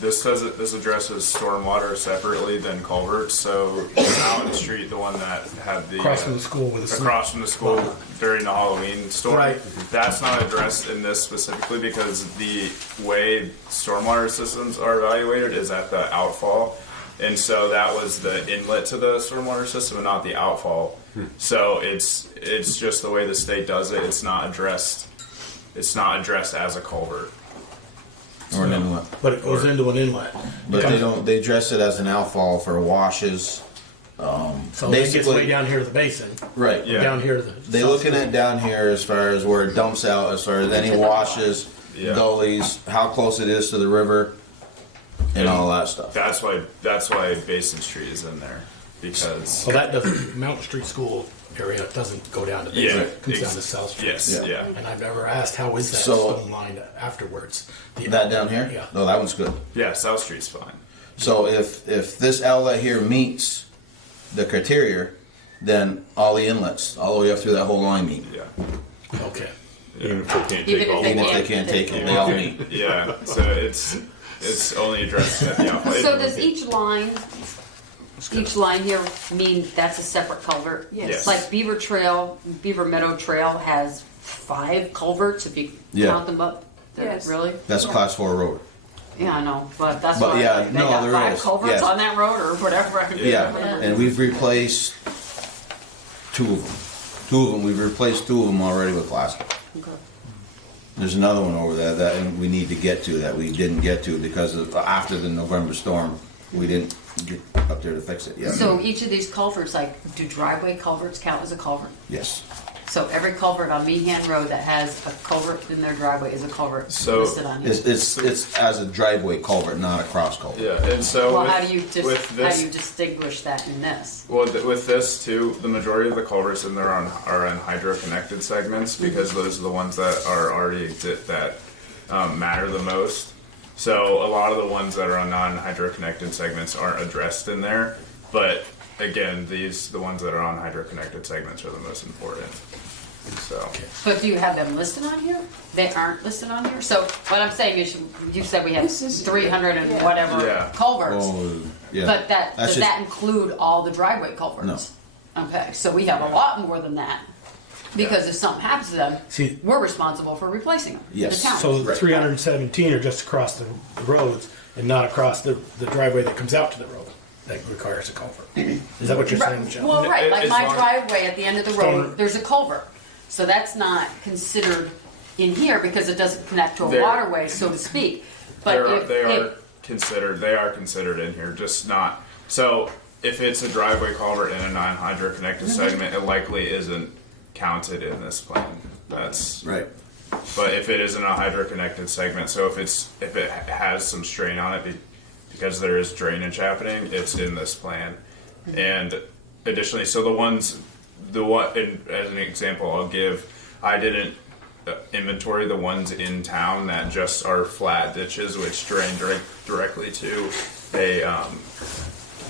This says it. This addresses stormwater separately than culverts. So Mountain Street, the one that had the Across from the school with a across from the school during the Halloween storm. Right. That's not addressed in this specifically because the way stormwater systems are evaluated is at the outfall. And so that was the inlet to the stormwater system and not the outfall. So it's just the way the state does it. It's not addressed as a culvert. Or an inlet. But it goes into an inlet. But they don't, they dress it as an outfall for washes. So it gets basically- way down here to the basin, Right. Yeah. down here to the. They looking at down here as far as where it dumps out, as far as any washes, Yeah. gullies, how close it is to the river, and all that stuff. That's why Basin Street is in there because So that doesn't, Mountain Street School area doesn't go down to yeah, Basin, it comes down to South Street. Yes, Yeah. yeah. And I've never asked, how is that So- stone lined afterwards? The- That down here? Yeah. No, that one's good. Yeah, South Street's fine. So if this outlet here meets the criteria, then all the inlets, all the way up through that whole line meet. Yeah. Okay. Even if they can't Even take if all they the Even if work. they can't take it, they all meet. Yeah. So it's only addressed at the outfall. So does each line here mean that's a separate culvert? Yes. Like Beaver Meadow Trail has 5 culverts if you Yeah. count them up? Yes. Really? That's a class 4 road. Yeah, I know, but that's But why yeah, like, they no, got there 5 is, culverts yes. on that road or whatever. Yeah, and we've replaced 2 of them. 2 of them, we've replaced 2 of them already with plastic. Okay. There's another one over there that we need to get to that we didn't get to because after the November storm, we didn't get up there to fix it yet. So each of these culverts, like, do driveway culverts count as a culvert? Yes. So every culvert on Meehan Road that has a culvert in their driveway is a culvert So listed on here. It's as a driveway culvert, not a cross culvert. Yeah, and so Well, with, how do you with how this, do you distinguish that in this? well, with this too, the majority of the culverts in there are on hydro-connected segments because those are the ones that are already that matter the most. So a lot of the ones that are on non-hydro-connected segments aren't addressed in there, but again, the ones that are on hydro-connected segments are the most important. So. But do you have them listed on here? They aren't listed on here? So what I'm saying is, you said we have This is- 300 and yeah. whatever Yeah. culverts. Oh, yeah. But That's does just- that include all the driveway culverts? Okay, so we have a lot more than that. Because if something happens to them, See- we're responsible for replacing them. Yes. The town. So the 317 are just across the roads and not across the driveway that comes out to the road that requires a culvert. Is that what you're saying, Right. Michelle? Well, right, like It's my long- driveway at the end of the Stone- road, there's a culvert. So that's not considered in here because it doesn't connect to a They're- waterway, so to speak. But if, They are considered in here, just not. So if it's a driveway culvert in a non-hydro connected segment, it likely isn't counted in this plan. That's Right. But if it is in a hydro connected segment, so if it has some strain on it because there is drainage happening, it's in this plan. And additionally, so as an example, I'll give. I didn't inventory the ones in town that just are flat ditches which drain directly to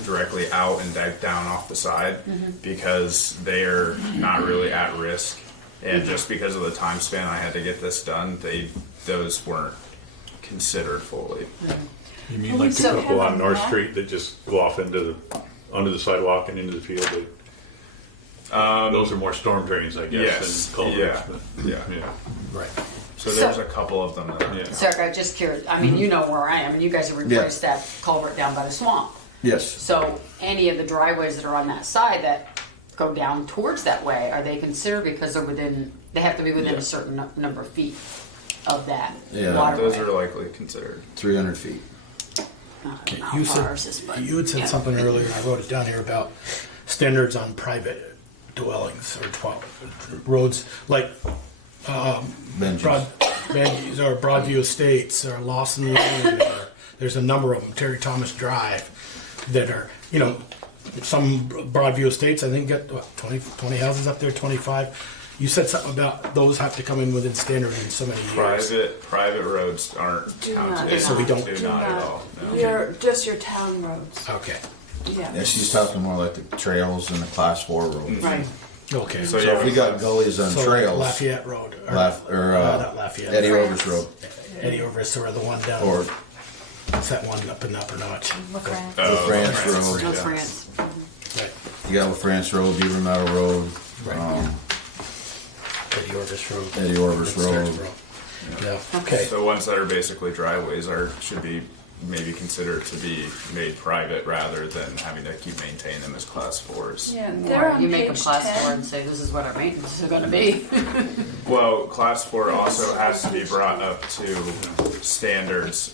directly out and down off the side because they're not really at risk, and just because of the time span I had to get this done, those weren't considered fully. You mean like the So couple have on a North map? Street that just go off under the sidewalk and into the field? Those are more storm drains, I guess, Yes, than culverts. but- yeah. Right. So there's a couple of them that are. Yeah. Sir, I'm just curious, I mean, you know where I am, and you guys have replaced that culvert down by the swamp. Yes. So any of the driveways that are on that side that go down towards that way, are they considered because they have to be within Yeah. a certain number of feet of that Yeah, waterway? Those are likely considered. 300 feet. I don't know You how far is said, this, but, you had said yeah. something earlier, I wrote it down here, about standards on private dwellings or roads, like Benji's. Benji's or Broadview Estates or Lawson Lane, or there's a number of them, Terry Thomas Drive, that are, some Broadview Estates, I think, got what, 20 houses up there, 25. You said something about those have to come in within standard in so many years. Private roads aren't Do not. counted. So we don't- do Do not at not. all. No. Just your town roads, Okay, yeah. Yeah, she's talking more like the trails and the class 4 roads. Right. okay. So So yeah, if we got gullies on So trails, Lafayette Road, or not Lafayette, Eddie France. Orvis Road, Eddie Orvis, or the one down, or what's that one up and upper notch? LaFrance. France Road. No yeah. France. Right, You got France Road, Beaver Meadow Road, Right. Eddie Orvis Road. Eddie Orvis Upstairs Road. Yeah, okay. So ones that are basically driveways should be maybe considered to be made private rather than having to keep maintaining them as class 4s. Yeah, they're Or on you make a page class 4 10. and say, this is what our maintenance is gonna be. Well, class 4 also has to be brought up to standards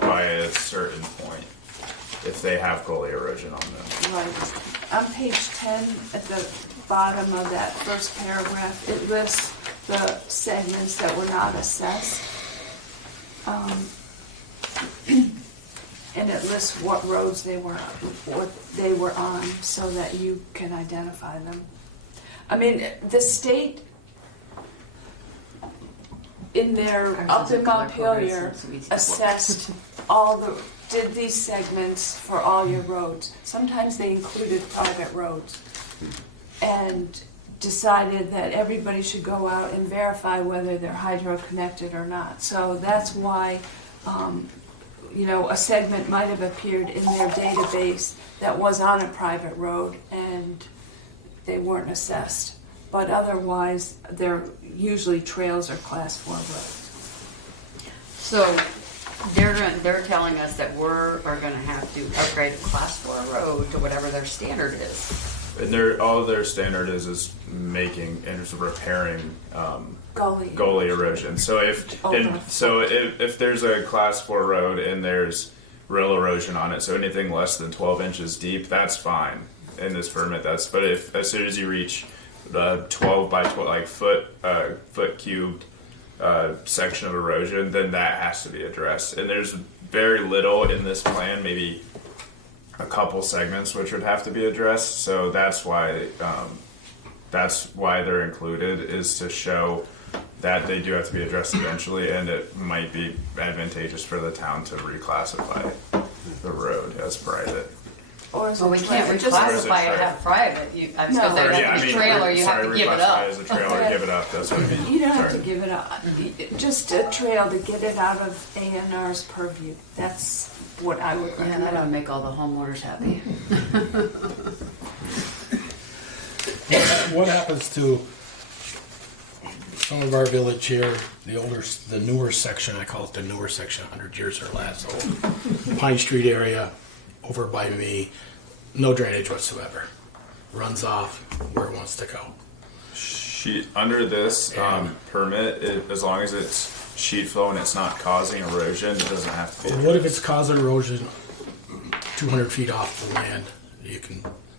by a certain point if they have gully erosion on them. Right. On page 10, at the bottom of that first paragraph, it lists the segments that were not assessed. And it lists what roads they were on, so that you can identify them. I mean, the state, in their, up in Montpelier, assessed did these segments for all your roads. Sometimes they included private roads. And decided that everybody should go out and verify whether they're hydro-connected or not. So that's why, a segment might have appeared in their database that was on a private road and they weren't assessed. But otherwise, they're usually trails or class 4 roads. So they're telling us that are gonna have to upgrade a class 4 road to whatever their standard is. And all their standard is making and is repairing gully erosion. So if there's a class 4 road and there's real erosion on it, so anything less than 12 inches deep, that's fine in this permit. But if as soon as you reach the 12 by 12 like foot cubed section of erosion, then that has to be addressed. And there's very little in this plan, maybe a couple segments which would have to be addressed. So that's why they're included, is to show that they do have to be addressed eventually, and it might be advantageous for the town to reclassify the road as private. Or is Well, we it can't private? reclassify it as private. I was No. gonna say, like a trailer, you have to give it reclassify up. as a trailer, give it up, that's what I mean. You don't have to Sorry. give it up. Just a trail to get it out of A&R's purview. That's what I would Yeah, recommend. that'll make all the homeowners happy. What happens to some of our village here, the newer section, I call it the newer section, 100 years or less old, Pine Street area, over by me, no drainage whatsoever. Runs off where it wants to go. Under this permit, as long as it's sheet flow and it's not causing erosion, it doesn't have to be. What if it's causing erosion 200 feet off the land?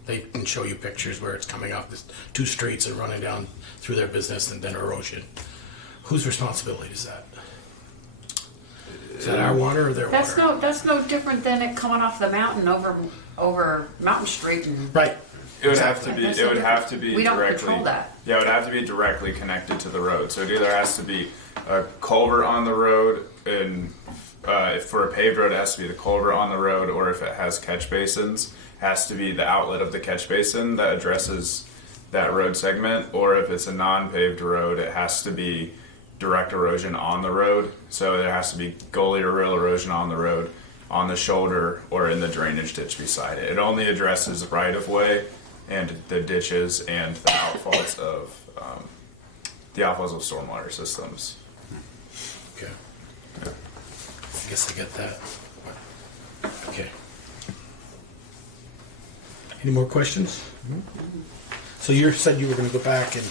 They can show you pictures where it's coming off this 2 streets and running down through their business and then erosion. Whose responsibility is that? Is that our water or their water? That's no different than it coming off the mountain over Mountain Street and. Right. It would have to be. That's It no would different. have to be We don't directly. control that. Yeah, it would have to be directly connected to the road. So it either has to be a culvert on the road, and if for a paved road, it has to be the culvert on the road, or if it has catch basins, it has to be the outlet of the catch basin that addresses that road segment. Or if it's a non-paved road, it has to be direct erosion on the road. So there has to be gully or real erosion on the road, on the shoulder, or in the drainage ditch beside it. It only addresses right of way and the ditches and the outfalls of stormwater systems. Okay. I guess I get that. Okay. Any more questions? So you said you were going to go back and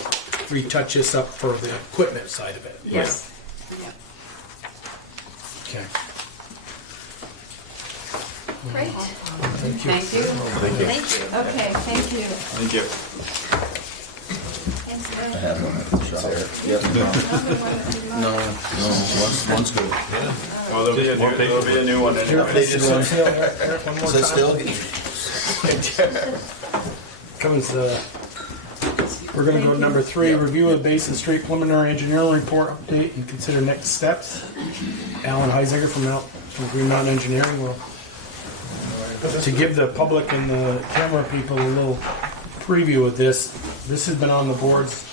retouch this up for the equipment side of it. Yes. Okay. Great. Thank you. Thank you. Thank you. Okay, thank you. Thank you. Thanks, I Bill. have one at the shop. No, one's good. Well, there'll be a new one anyway. Updated one. One more Is that time. still? Comes, we're gonna go to number 3, review of Basin Street preliminary engineering report update and consider next steps. Alan Heisiger from Green Mountain Engineering will, to give the public and the camera people a little preview of this. This has been on the board's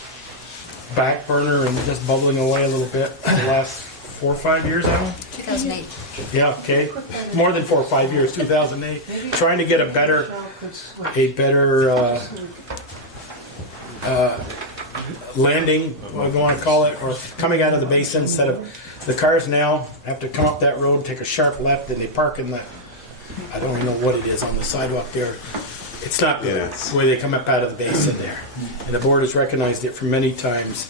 back burner and just bubbling away a little bit for the last 4 or 5 years, Alan? 2008. Yeah, okay. More than 4 or 5 years, 2008. Trying to get a better landing, what we want to call it, or coming out of the basin instead of the cars now have to come up that road, take a sharp left, and they park in the, I don't even know what it is on the sidewalk there. It's not good, Yes. the way they come up out of the basin there. And the board has recognized it for many times.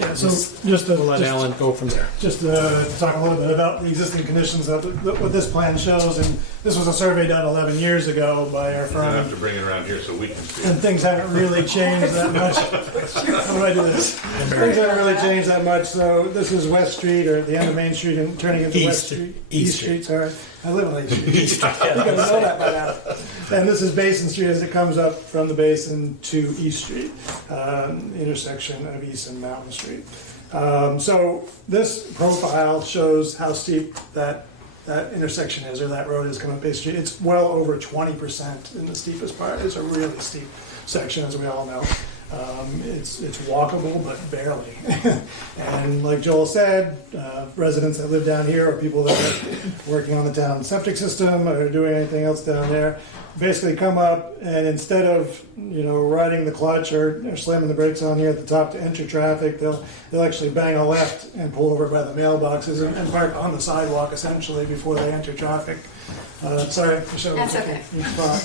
And So just to we'll let Alan go from there. Just to talk a little bit about the existing conditions of what this plan shows, and this was a survey done 11 years ago by our You're gonna have firm, to bring it around here so we can see. and things haven't really changed that much. How do I do this? Things haven't really changed that much, so this is West Street, or the end of Main Street and turning into West Street. East Street, sorry. I live on East Street. You gotta know that by now. And this is Basin Street as it comes up from the basin to East Street, intersection of East and Mountain Street. So this profile shows how steep that intersection is, or that road is coming up Basin Street. It's well over 20% in the steepest part. It's a really steep section, as we all know. It's walkable, but barely. And like Joel said, residents that live down here, or people that are working on the town septic system or doing anything else down there, basically come up, and instead of riding the clutch or slamming the brakes on here at the top to enter traffic, they'll actually bang a left and pull over by the mailboxes and park on the sidewalk essentially before they enter traffic. Sorry, Michelle. That's okay. Each spot.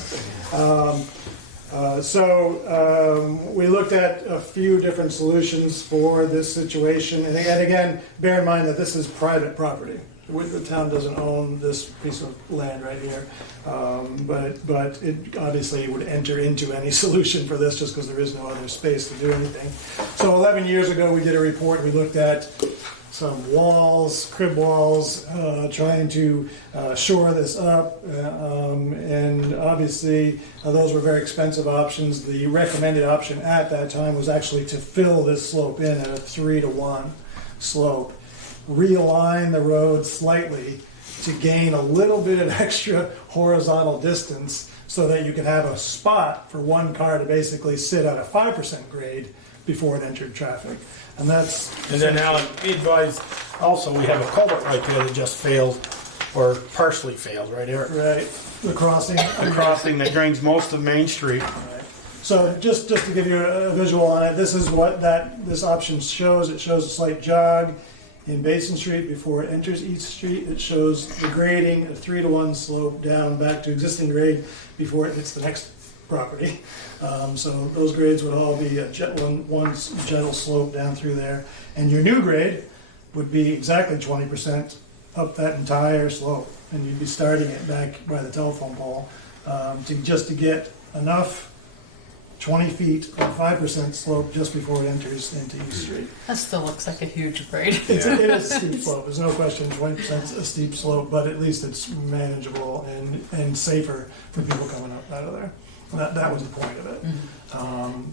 We looked at a few different solutions for this situation, and again, bear in mind that this is private property. The town doesn't own this piece of land right here, but it obviously would enter into any solution for this just because there is no other space to do anything. So 11 years ago, we did a report. We looked at some walls, crib walls, trying to shore this up, and obviously those were very expensive options. The recommended option at that time was actually to fill this slope in at a 3-to-1 slope, realign the road slightly to gain a little bit of extra horizontal distance so that you could have a spot for one car to basically sit at a 5% grade before it entered traffic. And that's... And then Alan, be advised, also, we have a culvert right there that just failed, or partially failed, right, Eric? Right, the crossing. The crossing that drains most of Main Street. Right. So just to give you a visual on it, this is what this option shows. It shows a slight jog in Basin Street before it enters East Street. It shows the grading, a 3-to-1 slope down back to existing grade before it hits the next property. So those grades would all be a one gentle slope down through there. And your new grade would be exactly 20% up that entire slope. And you'd be starting it back by the telephone pole to get enough 20 feet of 5% slope just before it enters into East Street. That still looks like a huge grade. It is a steep slope, there's no question, 20% is a steep slope, but at least it's manageable and safer for people coming up out of there. That was the point of it.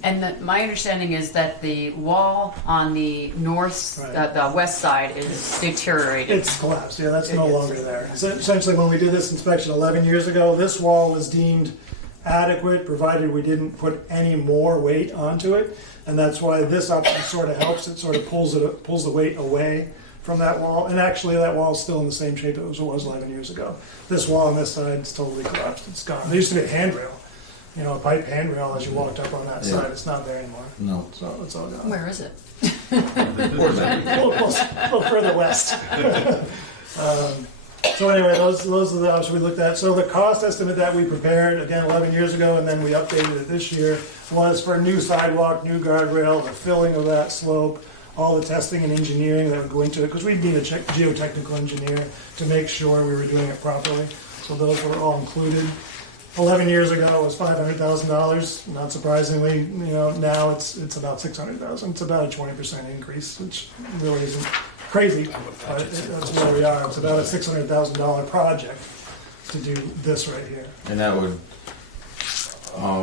And my understanding is that the wall on the north, Right. the west side is deteriorated. It's collapsed, yeah, that's no longer there. So essentially, when we did this inspection 11 years ago, this wall was deemed adequate, provided we didn't put any more weight onto it. And that's why this option sort of helps, it sort of pulls the weight away from that wall. And actually, that wall is still in the same shape as it was 11 years ago. This wall on this side is totally collapsed, it's gone. There used to be a handrail, a pipe handrail as you walked up on that side. It's not there anymore. No. So it's all gone. Where is it? A little further west. So anyway, those are the options we looked at. So the cost estimate that we prepared, again, 11 years ago, and then we updated it this year, was for a new sidewalk, new guardrail, the filling of that slope, all the testing and engineering that would go into it, because we'd need a geotechnical engineer to make sure we were doing it properly. So those were all included. 11 years ago, it was $500,000. Not surprisingly, now it's about $600,000. It's about a 20% increase, which really isn't crazy, but that's where we are. It's about a $600,000 project to do this right here. And that would,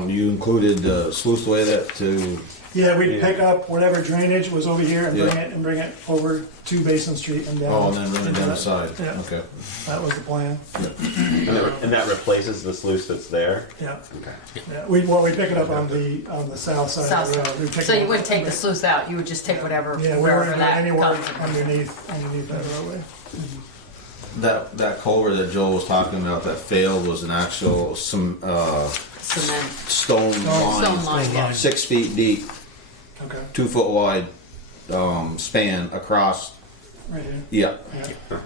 you included the sluiceway that to... Yeah, we'd pick up whatever drainage was over here and Yeah. bring it over to Basin Street and down. Oh, and then run it down the side. Yeah. Okay. That was the plan. And that replaces the sluice that's there? Yeah. Okay. Yeah. We pick it up on the south side South of the road. We side. pick So it you up wouldn't take the sluice out, you would just take whatever, Yeah, we wherever wouldn't do that any work comes. underneath that roadway. That culvert that Joel was talking about that failed was an actual Cement. stone Stone line, line, yeah. 6 feet deep, Okay, 2 foot wide span across. right here. Yeah. Yeah.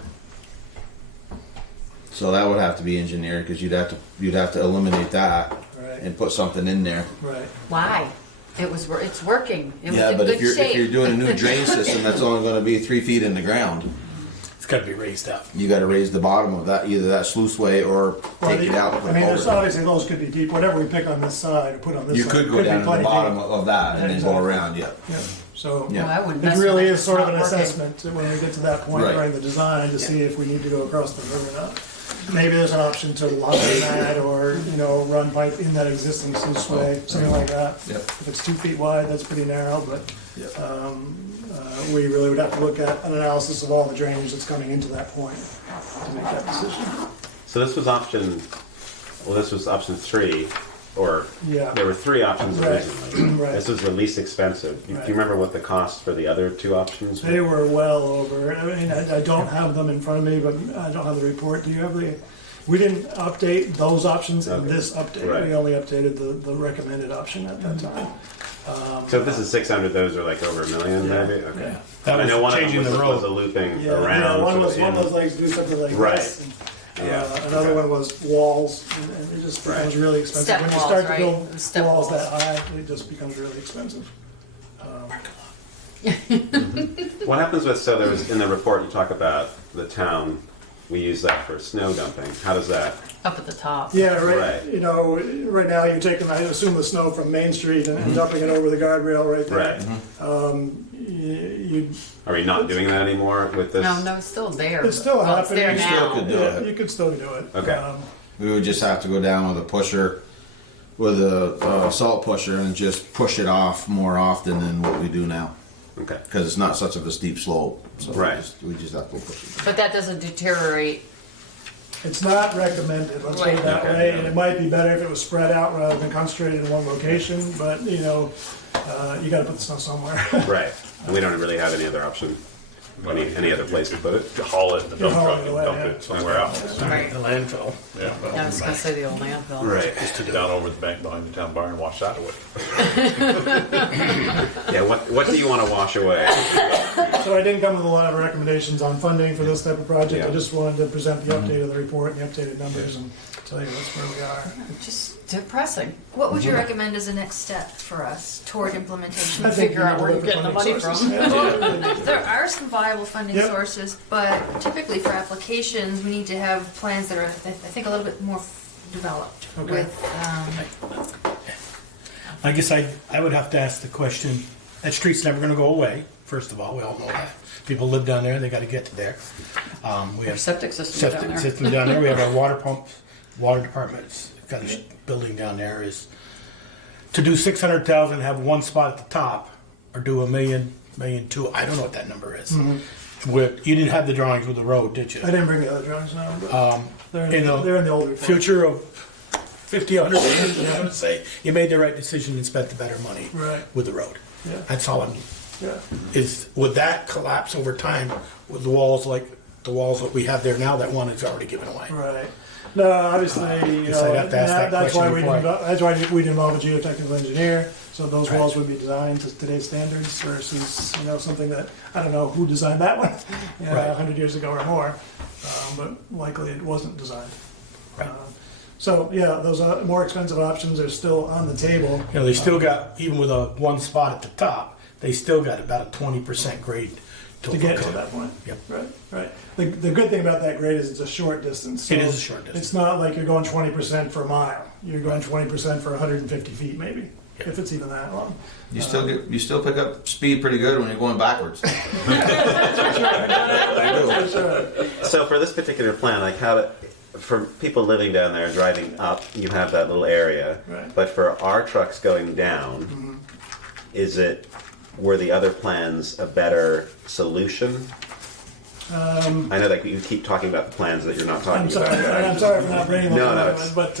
So that would have to be engineered because you'd have to eliminate that Right, and put something in there. right. Why? It's working. It was Yeah, in but good if you're shape. doing a new drain system, that's only going to be 3 feet in the ground. It's gotta be raised up. You got to raise the bottom of that, either that sluiceway or Well, take it out. I mean, there's obviously those could be deep, whatever we pick on this side or put on this You side. could go be down to the plenty bottom deep. of that and then go Exactly. around. Yeah. Yeah, so. Yeah. Well, I wouldn't It mess really with is sort of an It's not working. assessment when we get to that point Right. during the design to see if we need to go across the river or not. Maybe there's an option to line that or, run pipe in that existing sluice way, something like that. Yep. If it's 2 feet wide, that's pretty narrow, but Yep. we really would have to look at an analysis of all the drainage that's coming into that point to make that decision. So this was option 3, or Yeah. there were 3 options Right. originally. Right. This was the least expensive. Do Right. you remember what the cost for the other 2 options were? They were well over, I mean, I don't have them in front of me, but I don't have the report. Do you have we didn't update those options in Okay. this update. Right. We only updated the recommended option at that time. So if this is 600, those are like over $1 million, Yeah. maybe? Okay. Yeah. That I know was one of changing them the was a road. looping Yeah, around. one sort was of one in- was like do something like Right. this. Another one was walls, and it just becomes really expensive. Step When you walls, start to right? build Step walls walls. that high, it just becomes really expensive. What happens with, so there was, in the report you talk about the town, we use that for snow dumping. How does that, Up at the top. Yeah, Right. right, you know, right now you're taking, I assume, the snow from Main Street and dumping it over the guardrail right there. right? You, Are we not doing that anymore with this? No, it's still there. it's still Well, it's happening. there You still now. could do yeah, it. you could still do it. Okay. We would just have to go down with a pusher, with a salt pusher, and just push it off more often than what we do now. Okay. Because it's not such of a steep slope. So Right. we just have to push it. But that doesn't deteriorate. It's not recommended, let's put it that Right. way, Okay. and it might be better if it was spread out rather than concentrated in one location, but, you know, you gotta put the snow somewhere. Right. And we don't really have any other option, any other place to put it? To haul it in the dump haul truck it and away, dump yeah. it somewhere else. Right. The landfill. Yeah. I was gonna say the old landfill. Right. Just to down over the bank behind the town barn and wash that away. Yeah, what do you want to wash away? So I didn't come with a lot of recommendations on funding for this type of project, I Yeah. just wanted to present the update of the report and the updated numbers and tell you that's where we are. Just depressing. What would you recommend as a next step for us toward implementation? I think Figure you out need to where look you're at getting the funding money sources. from. Yeah. There are some viable funding Yep. sources, but typically for applications, we need to have plans that are, I think, a little bit more developed Okay. with, I guess I would have to ask the question, that street's never gonna go away, first of all, we all know that. People live down there, they gotta get to there. We Our have septic system down septic there. system down there, we have our water pump, water department's got a building down there is, to do 600,000, have one spot at the top, or do $1 million, $1.2 million, I don't know what that number is. You didn't have the drawings with the road, did you? I didn't bring the other drawings now, but they're in the in the old report. Future of 50, 100 years, I would say, you made the right decision and spent the better money Right. with the road. Yeah. That's all I'm, Yeah. would that collapse over time with the walls like the walls that we have there now, that one is already given away? Right. No, obviously, you Guess know, I'd have to ask that that's why question before that's why we'd involve a geotechnical engineer, so those walls would be designed to today's standards versus, you know, something that, I don't know who designed that one, you know, Right. 100 years ago or more, but likely it wasn't designed. Right. So, yeah, those more expensive options are still on the table. You know, they still got, even with a one spot at the top, they still got about a 20% grade To get to overcome. that point. Yep. Right, right. The good thing about that grade is it's a short distance. It so is a short distance. It's not like you're going 20% for a mile. You're going 20% for 150 feet maybe, if it's even that long. You still pick up speed pretty good when you're going backwards. For sure. So for this particular plan, like for people living down there driving up, you have that little area. Right. But for our trucks going down, were the other plans a better solution? I know that you keep talking about the plans that you're not talking I'm sorry, about. I'm sorry for not bringing No, them no, up, but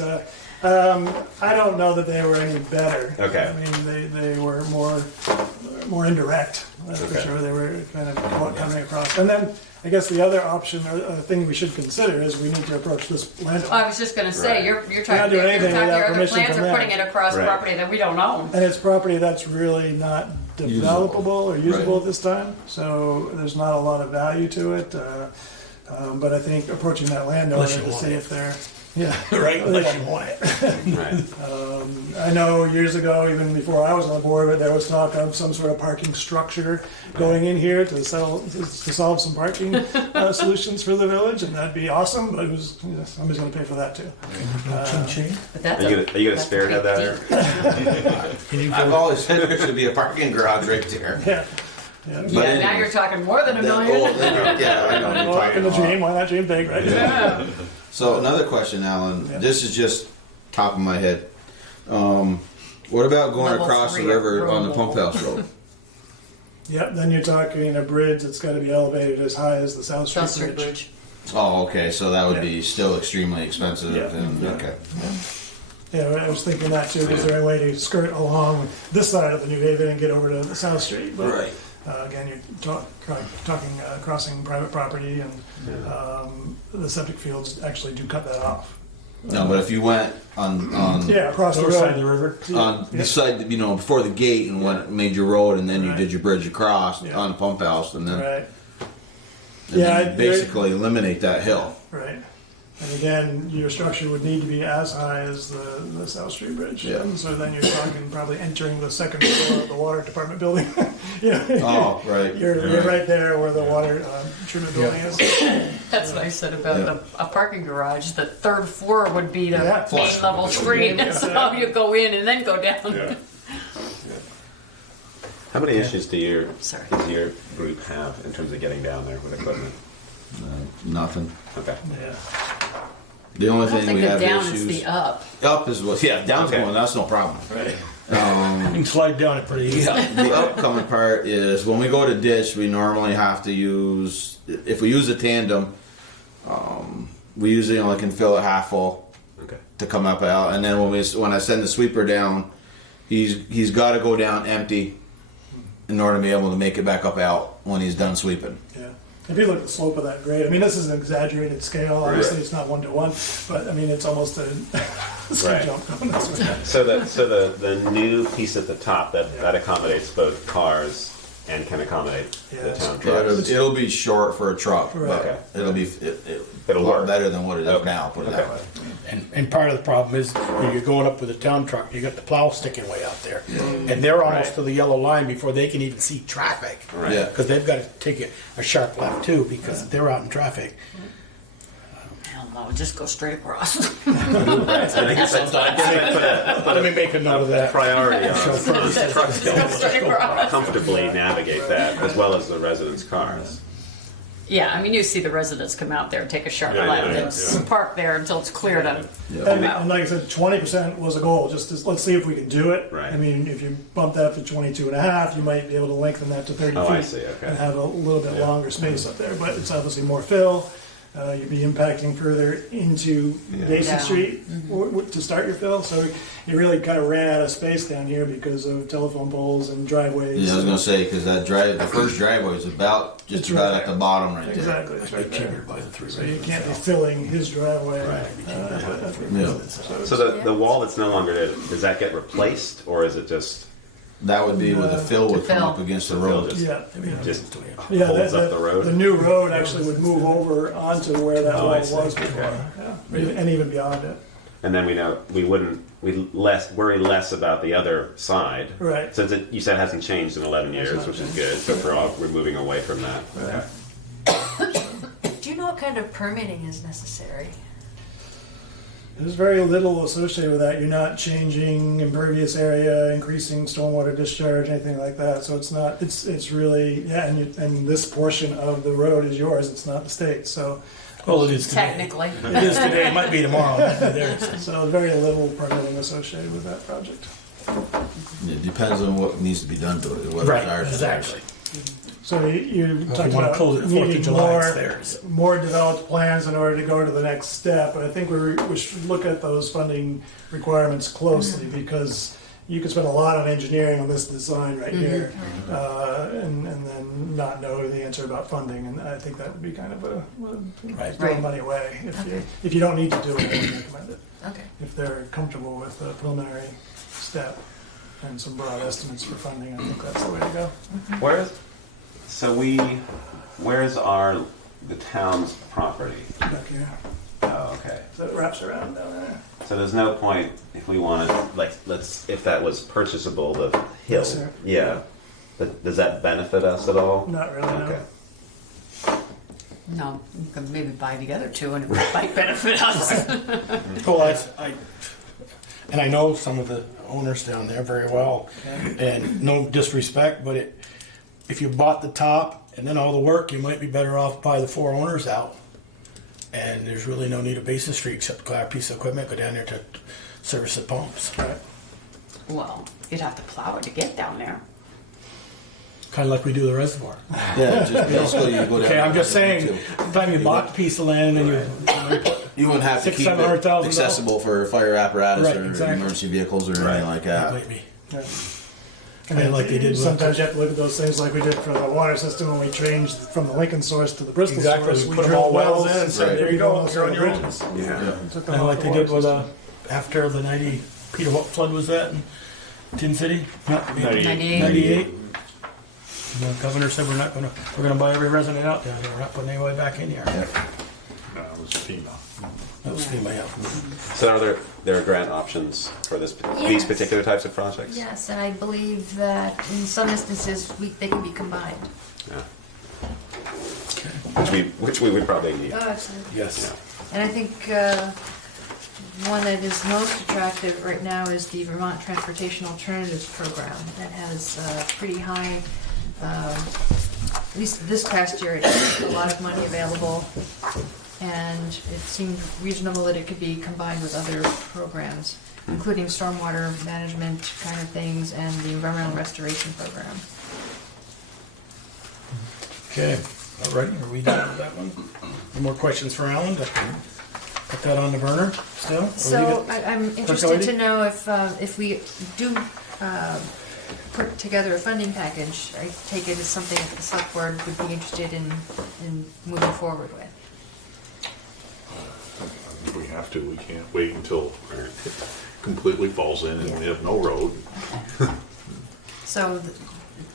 I don't know that they were any better. Okay. I mean, they were more indirect, that's for Okay. sure. They were kind of coming across. And then, I guess the other option, or thing we should consider is we need to approach this landowner. I was just gonna say, Right. you're not talking, doing your anything without other permission plans from are them. putting it across Right. property that we don't own. And it's property that's really not developable or usable Right. at this time, so there's not a lot of value to it. But I think approaching that landowner Unless you to want see it. if they're, yeah. Right, unless you want it. Right. I know years ago, even before I was on the board, there was talk of some sort of parking structure going in here to solve some parking solutions for the village, and that'd be awesome, but it was, you know, somebody's gonna pay for that too. But that's Are you gonna that's a spearhead big that? deal. I've always said there should be a parking garage right there. Yeah. But Yeah, now anyway. you're talking more than a Oh, million. yeah, I know. You're Well, talking in the a lot. dream, why not dream big, right? Yeah. So another question, Alan. Yeah. This is just top of my head. What about going Level across the 3 river on the approval. pump house road? Yep, then you're talking a bridge that's gotta be elevated as high as the South South Street Street Bridge. Bridge. Oh, okay. So that would Yeah. be still extremely expensive. Yeah. And, Yeah. okay. Yeah, I was thinking that too, is there a way to skirt along this side of the New Haven and get over to the South Street? But, Right. Again, you're talking crossing private property, and the septic fields actually do cut that off. No, but if you went on Yeah, across the North side of the road. river. on Yeah. the side, you know, before the gate and went made your road, and then you Right. did your bridge across Yeah. on the pump house, and then, Right, and Yeah, then you basically eliminate that hill. right. And again, your structure would need to be as high as the South Street Bridge. Yeah. And so then you're talking probably entering the second floor of the water department building. You know, Oh, right. You're right there where the water treatment building is. That's what I said about Yeah. a parking garage. The third floor would be the Yeah. main level street, so you go in and then go down. Yeah. How many issues does Sorry. your group have in terms of getting down there with equipment? Nothing. Okay. Yeah. The only I don't thing think we the have down issues. is the up. Up is what, yeah, down's Okay. going, that's no problem. Right. You can slide down it pretty easy. The upcoming part is when we go to ditch, we normally have to use, if we use a tandem, we usually only can fill it half full Okay. to come up out. And then when I send the sweeper down, he's got to go down empty in order to be able to make it back up out when he's done sweeping. Yeah. If you look at the slope of that grade, I mean, this is an exaggerated scale. Obviously, it's not 1-to-1, but I mean, it's almost a ski Right. jump going this way. So the new piece at the top that accommodates both cars and can accommodate the Yeah. town Yeah, trucks. it'll be short for a truck, Right. but Okay. it'll be It'll a lot work. better than what it is Okay. now. Put it that Okay. way. And part of the problem is when you're going up with a town truck, you got the plow sticking way out there. And they're almost Right. to the yellow line before they can even see traffic. Right. Yeah. Because they've got to take a sharp left too, because they're out in traffic. Hell no, just go straight across. Right. I guess Let me make a note of that. priority on trucks Go straight across. comfortably navigate that as well as the residents' cars. Yeah, I mean, you see the residents come out there, take a sharp Yeah, left, yeah, and yeah. park there until it's clear to. And like I said, 20% was a goal. Let's see if we can do it. Right. I mean, if you bump that up to 22.5, you might be able to lengthen that to 30 Oh, feet. I see, okay. And have a little bit longer space up there. But it's obviously more fill. You'd be impacting further into Mason Yeah. Street to start your fill. So you really kind of ran out of space down here because of telephone poles and driveways. Yeah, I was gonna say because the first driveway is about just It's about right at the there. bottom right there. Exactly. It's right there. By the three So you can't be filling his driveway. Yeah. So the wall that's no longer there, does that get replaced or is it just That would be where the fill would come fill. up against the the fill road. just, Yeah. just Yeah, holds up the The road? new road actually would move over onto where that Oh, wall I was see. before. Okay. Yeah. And even beyond it. And then we know we worry less about the other side. Right. Since you said it hasn't changed in 11 years, which is good. So we're moving away from that. Okay. Do you know what kind of permitting is necessary? There's very little associated with that. You're not changing impervious area, increasing stormwater discharge, anything like that. So it's not, it's really, yeah, and this portion of the road is yours, it's not the state. So, Well, it is today. Technically. It is today, it might be tomorrow. It might be theirs. so very little permitting associated with that project. It depends on what needs to be done to it. Whether Right, it's ours or exactly. So you If talked you want to about close it 4th of needing July, it's theirs. more developed plans in order to go to the next step. But I think we should look at those funding requirements closely because you could spend a lot on engineering on this design right here and then not know the answer about funding. And I think that would be kind of Right. throwing money away if you don't need to do it. I wouldn't recommend it. Okay. If they're comfortable with the preliminary step and some broad estimates for funding, I think that's the way to go. Where's the town's property? Back here. Oh, okay. So it wraps around down there. So there's no point if we wanted, if that was purchasable, the hill. Yes, sir. Yeah. But does that benefit us at all? Not really, no. Okay. No, you can maybe buy together two and it might benefit us. Well, and I know some of the owners down there very well, and no disrespect, but if you bought the top and then all the work, you might be better off buy the 4 owners out. And there's really no need of Basin Street except grab a piece of equipment, go down there to service the pumps. Right. Well, you'd have to plow it to get down there. Kind of like we do the reservoir. Yeah, just basically you go down. Okay, I'm just there saying, too. the time you bought the piece of land and then You wouldn't have to keep it $600,000. accessible for fire apparatus Right, or exactly. emergency vehicles or anything like that. completely. Yeah. Kind of like they did with Sometimes you have to look at those things like we did for the water system when we changed from the Lincoln source to the Bristol Exactly, source. we put them drilled all wells wells in and said, Right. there you go, you're on your own. Yeah. Took them kind of off like the they water did with system. after the 90, Peter, what flood was that in Tin City? Not 98. 98. And the governor said we're gonna buy every resident out down here. We're not putting anybody back in here. No. That was FEMA. That was FEMA, yeah. So are there are grant options for these Yes. particular types of projects? Yes, and I believe that in some instances, they can be combined. Yeah. Which we would probably need. Oh, absolutely. Yes. And I think one that is most attractive right now is the Vermont Transportation Alternatives Program. That has pretty high, at least this past year, it had a lot of money available. And it seemed reasonable that it could be combined with other programs, including stormwater management kind of things and the environmental restoration program. Okay, all right, are we done with that one? Any more questions for Alan? Put that on the burner still? Or So leave it? I'm interested to know if we do put together a funding package, I take it as something that the select board would be interested in moving forward with. If we have to, we can't wait until it completely falls in and we have no road. So,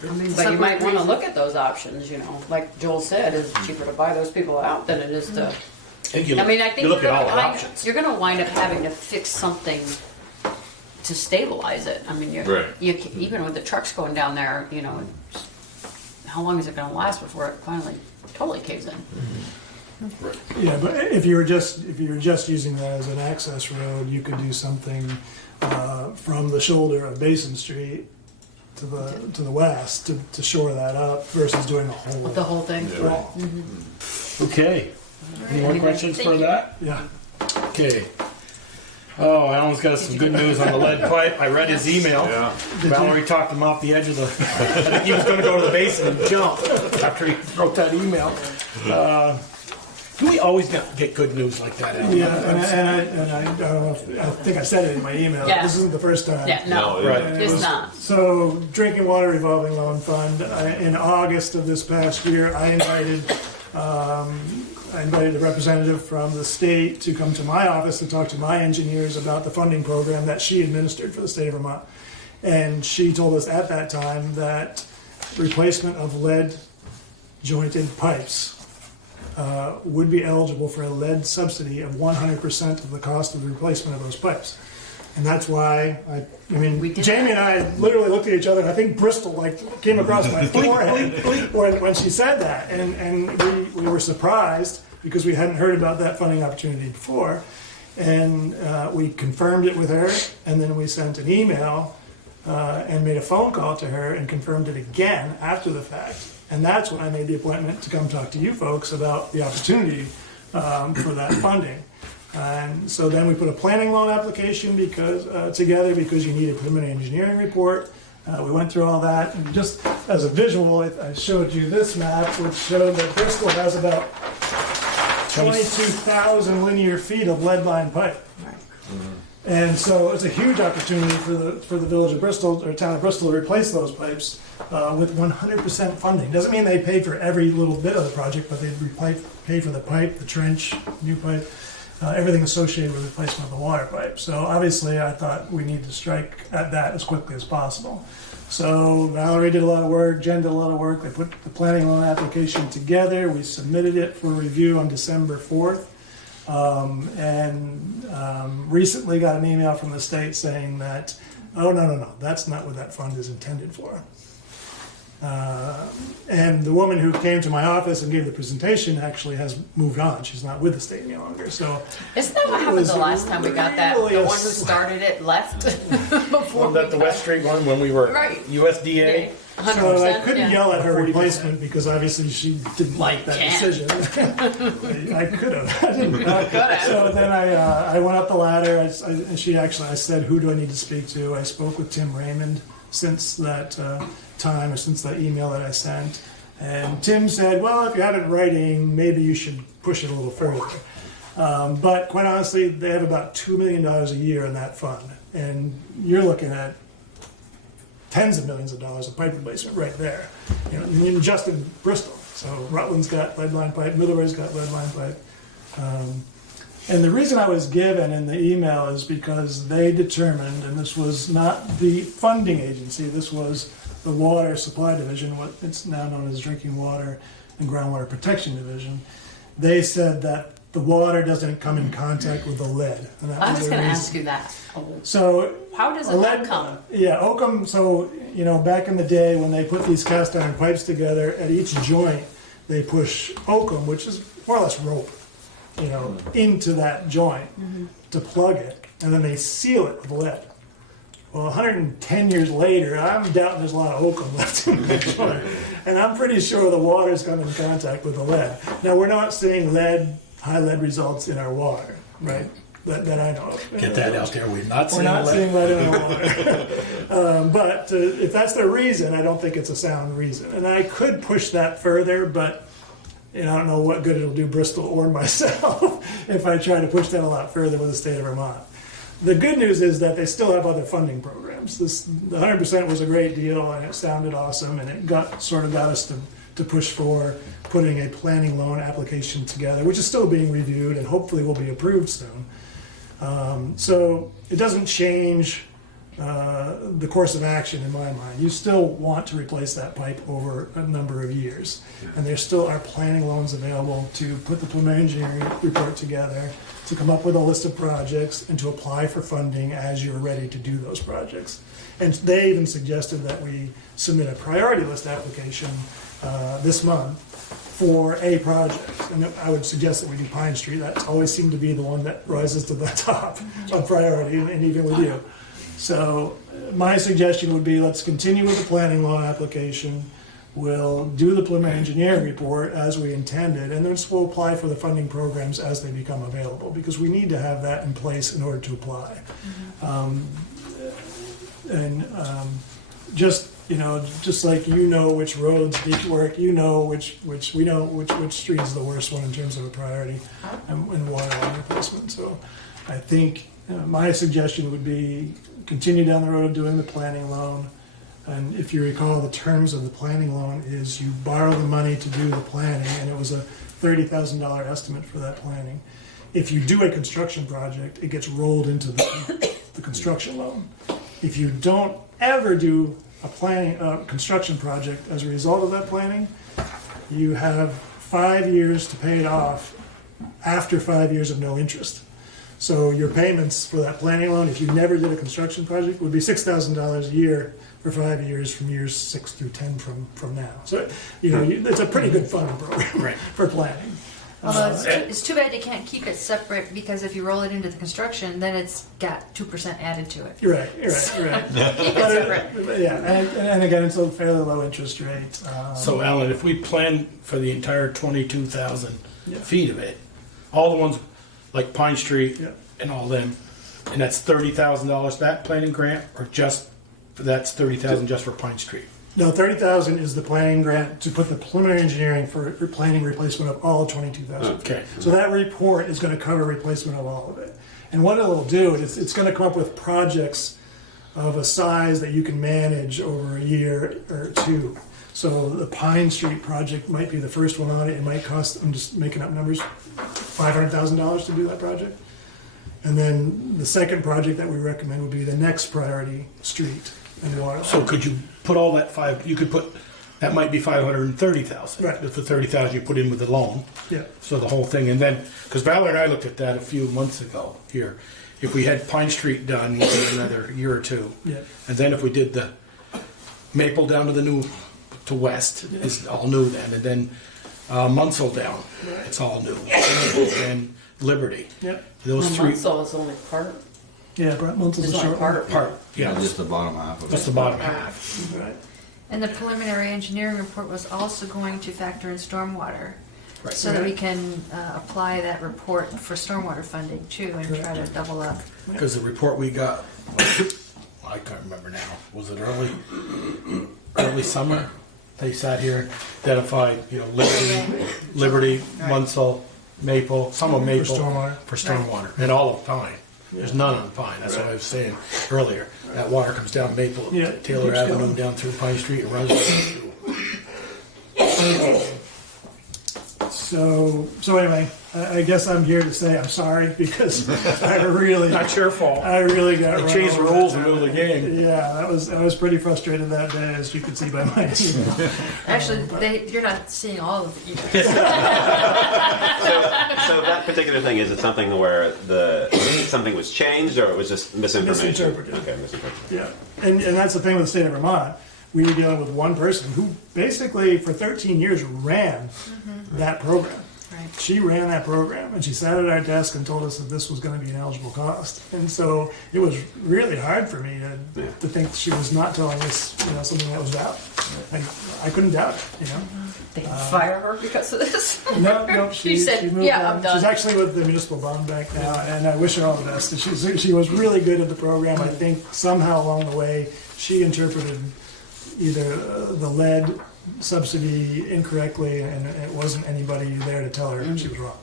But you might want to look at those options, you know, like Joel said, it's cheaper to buy those people out than it is to. I think you I mean, I think you look you're at all gonna the wind, options. you're gonna wind up having to fix something to stabilize it. I mean, Right. even with the trucks going down there, you know, how long is it gonna last before it finally totally caves in? Yeah, but if you were just using that as an access road, you could do something from the shoulder of Basin Street to the west to shore that up versus doing a whole. With the whole thing. wall. Okay, any more questions for that? Yeah. Okay. Oh, Alan's got some good news on the lead pipe. I read his email. Yeah. Valerie talked him off the edge of the, I think he was gonna go to the basin and jump after he wrote that email. Do we always get good news like that, Alan? Yeah, and I don't know if, I think I said it in my email. Yeah. This isn't the first time. Yeah, no, Right. And it it's was- not. So, Drinking Water Revolving Loan Fund, in August of this past year, I invited a representative from the state to come to my office to talk to my engineers about the funding program that she administered for the state of Vermont. And she told us at that time that replacement of lead jointed pipes would be eligible for a lead subsidy of 100% of the cost of the replacement of those pipes. And that's why, I mean, We did Jamie and I literally looked at each other, and I think Bristol like came across my forehead when she said that. And we were surprised because we hadn't heard about that funding opportunity before. And we confirmed it with her, and then we sent an email and made a phone call to her and confirmed it again after the fact. And that's when I made the appointment to come talk to you folks about the opportunity for that funding. And so then we put a planning loan application together because you need a preliminary engineering report. We went through all that, and just as a visual, I showed you this map, which showed that Bristol has about 22,000 linear feet of lead line pipe. And so it's a huge opportunity for the village of Bristol, or town of Bristol, to replace those pipes with 100% funding. Doesn't mean they pay for every little bit of the project, but they pay for the pipe, the trench, new pipe, everything associated with the replacement of the water pipe. So obviously I thought we need to strike at that as quickly as possible. So Valerie did a lot of work, Jen did a lot of work. They put the planning loan application together. We submitted it for review on December 4th. Recently got an email from the state saying that, oh, no, that's not what that fund is intended for. And the woman who came to my office and gave the presentation actually has moved on. She's not with the state any longer, so. Isn't that what It happened was the last time we got that? really The a one who started it left before Wasn't that the we West got- Street one when we were Right. USDA? 100%. So I couldn't yeah. yell at her replacement because obviously she didn't like that can't. decision. I could have. I didn't. have. So then I went up the ladder. I said, who do I need to speak to? I spoke with Tim Raymond since that time, or since that email that I sent. And Tim said, well, if you have it in writing, maybe you should push it a little further. But quite honestly, they have about $2 million a year in that fund. And you're looking at tens of millions of dollars of pipe replacement right there, just in Bristol. So Rutland's got lead line pipe, Middlebury's got lead line pipe. And the reason I was given in the email is because they determined, and this was not the funding agency, this was the Water Supply Division, what it's now known as Drinking Water and Groundwater Protection Division. They said that the water doesn't come in contact with the lead. And that I was the gonna reason. ask you that. So How does a it lead come? Yeah, oakum. So back in the day when they put these cast iron pipes together, at each joint they push oakum, which is more or less rope, into that joint to plug it, and then they seal it with lead. Well, 110 years later, I'm doubting there's a lot of oakum left in that joint, and I'm pretty sure the water's come in contact with the lead. Now, we're not seeing high lead results in our water, right? That I know of. Get that out there. We're not We're seeing not lead. seeing lead in our water. But if that's the reason, I don't think it's a sound reason. And I could push that further, but I don't know what good it'll do Bristol or myself if I try to push that a lot further with the state of Vermont. The good news is that they still have other funding programs. The 100% was a great deal, and it sounded awesome, and it got us to push for putting a planning loan application together, which is still being reviewed and hopefully will be approved soon. So it doesn't change the course of action in my mind. You still want to replace that pipe over a number of years, and there still are planning loans available to put the preliminary engineering report together, to come up with a list of projects, and to apply for funding as you're ready to do those projects. And they even suggested that we submit a priority list application this month for a project. And I would suggest that we do Pine Street. That always seemed to be the one that rises to the top of priority, and even with you. So my suggestion would be, let's continue with the planning loan application. We'll do the preliminary engineering report as we intended, and then we'll apply for the funding programs as they become available, because we need to have that in place in order to apply. Just like which roads need to work, which street is the worst one in terms of a priority and water line replacement. So I think my suggestion would be continue down the road of doing the planning loan. And if you recall, the terms of the planning loan is you borrow the money to do the planning, and it was a $30,000 estimate for that planning. If you do a construction project, it gets rolled into the construction loan. If you don't ever do a construction project as a result of that planning, you have 5 years to pay it off after 5 years of no interest. So your payments for that planning loan, if you never did a construction project, would be $6,000 a year for 5 years, from years 6 through 10 from now. So it's a pretty good funding program for planning. Although it's too bad you can't keep it separate, because if you roll it into the construction, then it's got 2% added to it. You're right. Keep it separate. And again, it's a fairly low interest rate. So Alan, if we plan for the entire 22,000 feet of it, all the ones like Pine Street and all them, and that's $30,000 that planning grant, or that's $30,000 just for Pine Street? No, $30,000 is the planning grant to put the preliminary engineering for planning replacement of all of 22,000. Okay. So that report is going to cover replacement of all of it. And what it'll do is it's going to come up with projects of a size that you can manage over a year or two. So the Pine Street project might be the first one on it. It might cost, I'm just making up numbers, $500,000 to do that project. And then the second project that we recommend would be the next priority street and water. So could you put all that that might be 530,000. Right. For 30,000 you put in with the loan. Yeah. So the whole thing, and then, because Valerie and I looked at that a few months ago here. If we had Pine Street done, we'd do another year or two. Yeah. And then if we did the Maple down to West, it's all new then. And then Munsell down, it's all new. And Liberty. Yeah. Those three. So it's only part. Yeah, Munsell's It's a only short Part, yeah. Just the bottom half of That's it. the bottom half. one. Right. And the preliminary engineering report was also going to factor in stormwater, Right. so that we can apply that report for stormwater funding too, and try to double up. Because the report we got, I can't remember now, was it early summer? They sat here, identified, Liberty, Munsell, Maple, some of Maple. For stormwater, and all of Pine. There's none on Pine, that's what I was saying earlier. That water comes down Maple, Yeah, Taylor keeps Avenue, going. down through Pine Street, and runs through. So anyway, I guess I'm here to say I'm sorry because I really, Not your fault. I really got They run changed the over rules that in the middle of the game. Yeah, I was pretty frustrated that day, as you can see by my email. Actually, you're not seeing all of it either. So that particular thing, is it something where something was changed, or it was just misinformation? Misinterpreted. Okay, misinterpreted. Yeah, and that's the thing with the state of Vermont. We were dealing with one person who basically for 13 years ran that program. Right. She ran that program, and she sat at our desk and told us that this was going to be an eligible cost. And so it was really hard for me to think she was not telling us, something that was valid. I couldn't doubt it, They can fire her because of this. No, She said, moved "Yeah, on. I'm done." She's actually with the Municipal Bond Bank now, and I wish her all the best. She was really good at the program. I think somehow along the way, she interpreted either the lead subsidy incorrectly, and it wasn't anybody there to tell her she was wrong.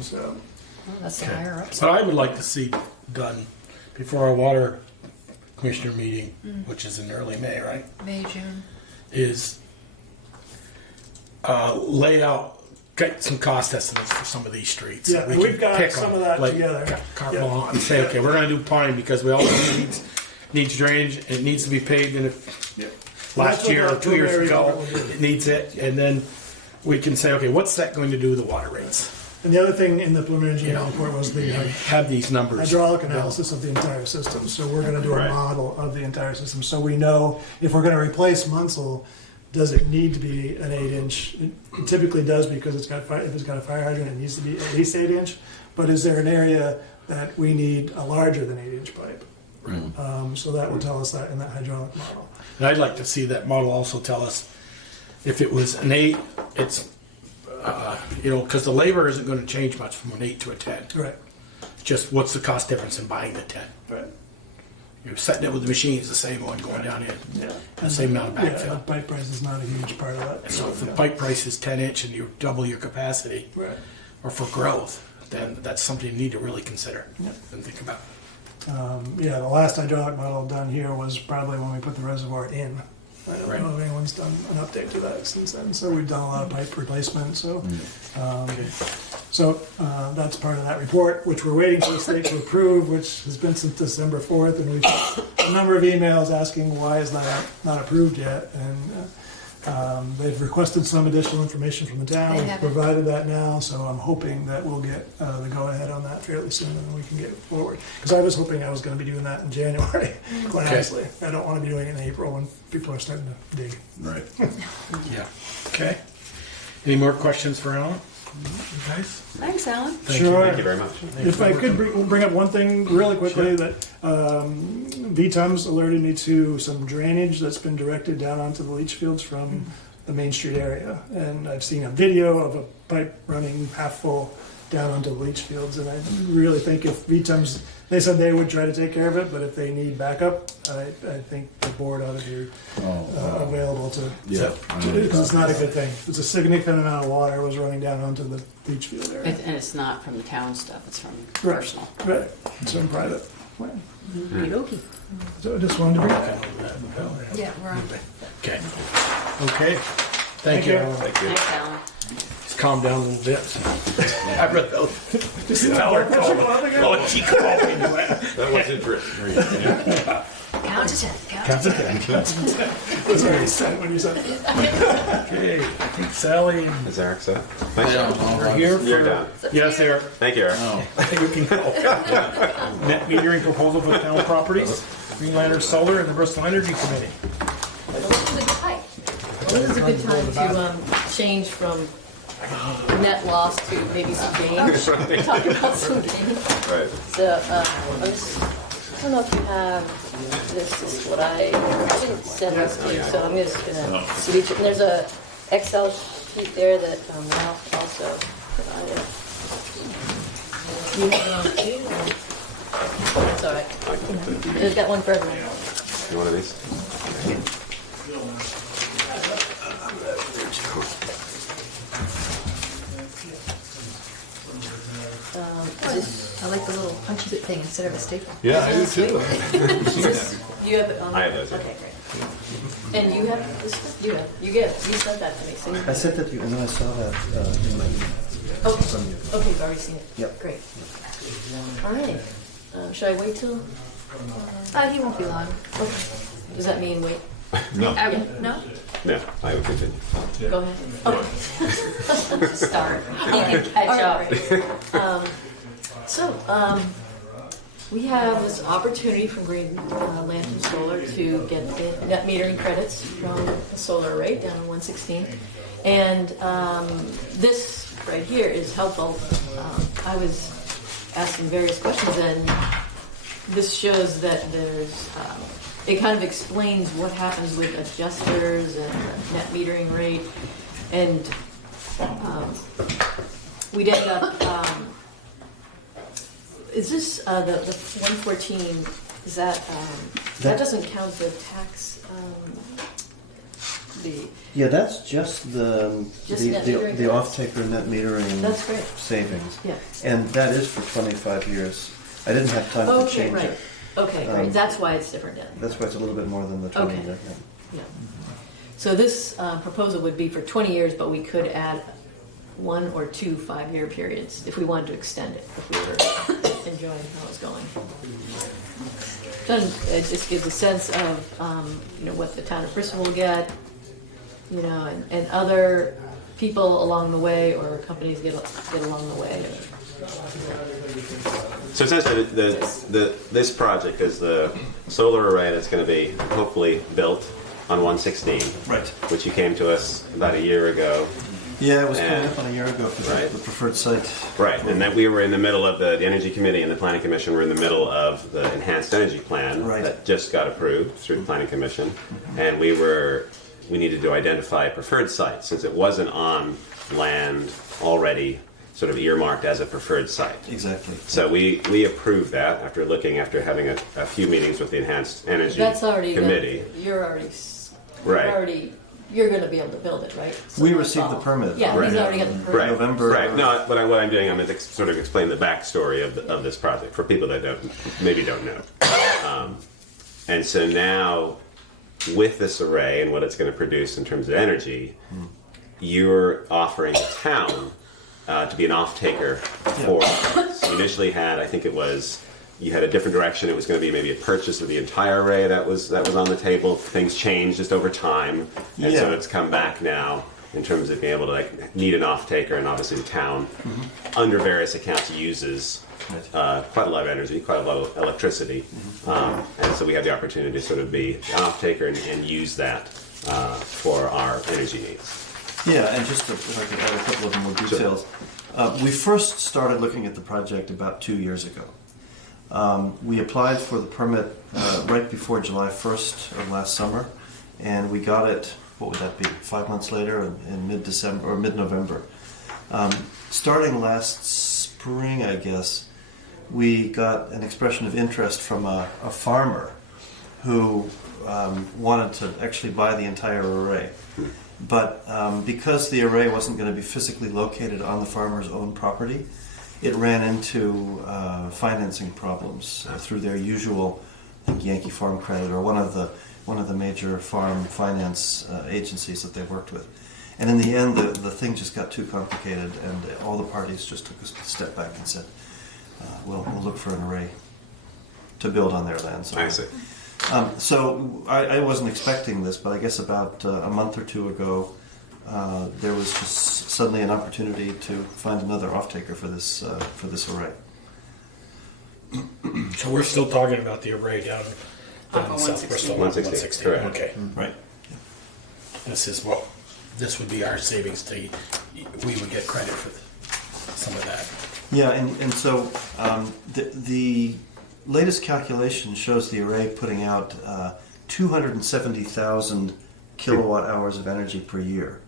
So, Well, that's the higher up. What I would like to see done before our water commissioner meeting, which is in early May, right, May, June. is lay out, get some cost estimates for some of these streets. Yeah, We we've can got pick some them, of that like, together. carte Yeah. blanche, and say, okay, we're gonna do Pine because we all know it needs drainage, and it needs to be paved, and if yeah. last That's what year or the 2 years preliminary ago, report will do. it needs it, and then we can say, okay, what's that going to do to the water rates? And the other thing in the preliminary engineering report was the Have these numbers. hydraulic analysis of the entire system. So we're going to do a Right. model of the entire system. So we know if we're going to replace Munsell, does it need to be an 8-inch? It typically does because if it's got a fire hydrant, it needs to be at least 8-inch. But is there an area that we need a larger than 8-inch pipe? So that will tell us that in that hydraulic model. And I'd like to see that model also tell us if it was an 8, it's, because the labor isn't going to change much from an 8 to a 10. Right. It's just what's the cost difference in buying the 10? Right. You're setting it with the machines, the same one going down in, Yeah. the same amount of Yeah, the backfill. pipe price is not a huge part of that. So if the pipe price is 10-inch and you double your capacity, Right. or for growth, then that's something you need to really consider Yep. and think about. Yeah, the last hydraulic model done here was probably when we put the reservoir in. I don't Right. know if anyone's done an update to that since then. So we've done a lot of pipe replacement. So, that's part of that report, which we're waiting for the state to approve, which has been since December 4th, and we've a number of emails asking why is that not approved yet, and they've requested some additional information from the town. They We've haven't. provided that now, so I'm hoping that we'll get the go-ahead on that fairly soon, and then we can get forward. Because I was hoping I was going to be doing that in January, quite Okay. honestly. I don't want to be doing it in April when people are starting to dig. Right. Yeah. Okay. Any more questions for Alan? You guys? Thanks, Alan. Thank you. Sure. Thank you very much. If I could bring up one thing really quickly, that VTUM's alerted me to some drainage that's been directed down onto the leach fields from the Main Street area. And I've seen a video of a pipe running half full down onto the leach fields. And I really think if VTUM's, they said they would try to take care of it, but if they need backup, I think the board ought to be available to, Yeah. because it's not a good thing. It's a significant amount of water was running down onto the leach field area. And it's not from the town stuff, it's from Right. personal. Right, some private land. Okey-dokey. So I just wanted to bring that up. Yeah, we're on. Okay. Okay. Thank you. you. Alan. Thanks, Alan. Just calm down a little bit. I read those. Just tell her, oh, she come up into it. That wasn't written. Count to 10. Count to 10. It was already said when you said that. Okay, I think Sally and Is Eric set? Thanks, Yeah. Eric. we're here You're for. done. Yes, Eric. Thank you, Eric. I think we can go. Net metering proposal for town properties, Greenlander Solar and the Bristol Energy Committee. Hi. Well, this is a good time to change from net loss to maybe some gain. Talk about some gain. Right. So, I don't know if you have, this is what I didn't send this to you, so I'm just gonna see each, and there's a Excel sheet there that Ralph also provided. You have it on too? or- It's all right. There's got one for everyone. You want one of these? I like the little punchy bit thing instead of a staple. Yeah, I do too. You have it on? I have those, yeah. Okay, great. And you have this stuff? You sent that to me, so. I sent that to you, and then I saw that in my email Okay, from you. okay, you've already seen it. Yep. Great. All right. Should I wait till? He won't be long. Okay. Does that mean wait? No. No? No, I would continue. Go ahead. Okay. Start. You All can right. catch All up. right, great. We have this opportunity from Green Lantern Solar to get the net metering credits from the solar array down on 116. And this right here is helpful. I was asking various questions, and this shows that there's, it kind of explains what happens with adjusters and the net metering rate. And we'd end up, is this, the 114, is that, that doesn't count the tax, Yeah, that's just the Just net metering the credits? off-taker net metering That's great. savings. Yeah. And that is for 25 years. I didn't have time to Okay, change right. it. Okay, great. That's why it's different then. That's why it's a little bit more than the 20 Okay. there. Yeah. So this proposal would be for 20 years, but we could add 1 or 2 5-year periods if we wanted to extend it, if we were enjoying how it's going. Then it just gives a sense of what the town of Bristol will get, and other people along the way or companies get along the way. So essentially, this project is the solar array that's going to be hopefully built on 116, Right. which you came to us about a year ago. Yeah, it was coming And- up on a year ago for Right. the preferred site. Right, and that we were in the middle of the Energy Committee and the Planning Commission were in the middle of the Enhanced Energy Plan Right. that just got approved through the Planning Commission, and we needed to identify a preferred site since it wasn't on land already sort of earmarked as a preferred site. Exactly. So we approved that after having a few meetings with the Enhanced Energy That's already Committee. You're going to be able to build it, right? So We that's received all. the permit. Yeah, Right. he's already got the permit. Right, November. Right. No, what I'm doing, I'm going to sort of explain the backstory of this project for people that maybe don't know. And so now, with this array and what it's going to produce in terms of energy, you're offering the town to be an off-taker for it. So you initially had, I think it was, you had a different direction. It was going to be maybe a purchase of the entire array that was on the table. Things changed just over time, and so Yeah. it's come back now in terms of being able to need an off-taker, and obviously the town, under various accounts, uses quite a lot of energy, quite a lot of electricity, and so we have the opportunity to sort of be an off-taker and use that for our energy needs. Yeah, and just if I could add a couple of more details. We first started looking at the project about 2 years ago. We applied for the permit right before July 1st of last summer, and we got it, what would that be, 5 months later in mid-December or mid-November. Starting last spring, I guess, we got an expression of interest from a farmer who wanted to actually buy the entire array. But because the array wasn't going to be physically located on the farmer's own property, it ran into financing problems through their usual, I think, Yankee Farm Credit or one of the major farm finance agencies that they worked with. And in the end, the thing just got too complicated, and all the parties just took a step back and said, we'll look for an array to build on their land. I see. So I wasn't expecting this, but I guess about a month or two ago, there was just suddenly an opportunity to find another off-taker for this array. So we're still talking about the array down Off in of South Bristol. 116, correct. Okay. Right. This would be our savings we would get credit for some of that. Yeah, and so the latest calculation shows the array putting out 270,000 kilowatt hours of energy per year,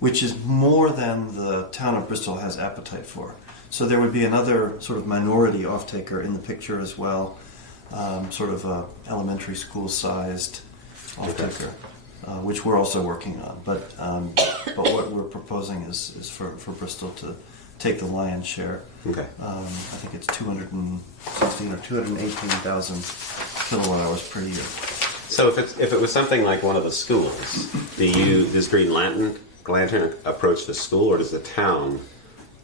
which is more than the town of Bristol has appetite for. So there would be another sort of minority off-taker in the picture as well, sort of a elementary school-sized off-taker, which we're also working on. But what we're proposing is for Bristol to take the lion's share. Okay. I think it's 216 or 218,000 kilowatt hours per year. So if it was something like one of the schools, does Green Lantern approach the school, or does the town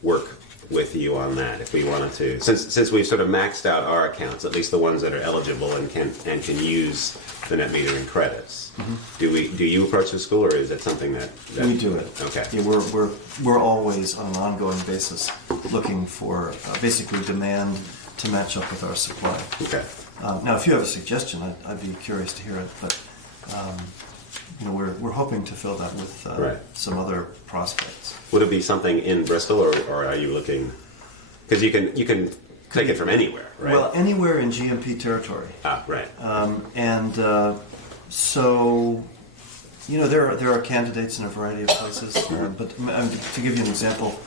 work with you on that if we wanted to? Since we've sort of maxed out our accounts, at least the ones that are eligible and can use the net metering credits, do you approach the school, or is it something that We do it. Okay. Yeah, we're always on an ongoing basis looking for basically demand to match up with our supply. Okay. Now, if you have a suggestion, I'd be curious to hear it. But we're hoping to fill that with Right. some other prospects. Would it be something in Bristol, or are you looking? Because you can take it from anywhere, right? Well, anywhere in GMP territory. Right. So, there are candidates in a variety of places. But to give you an example,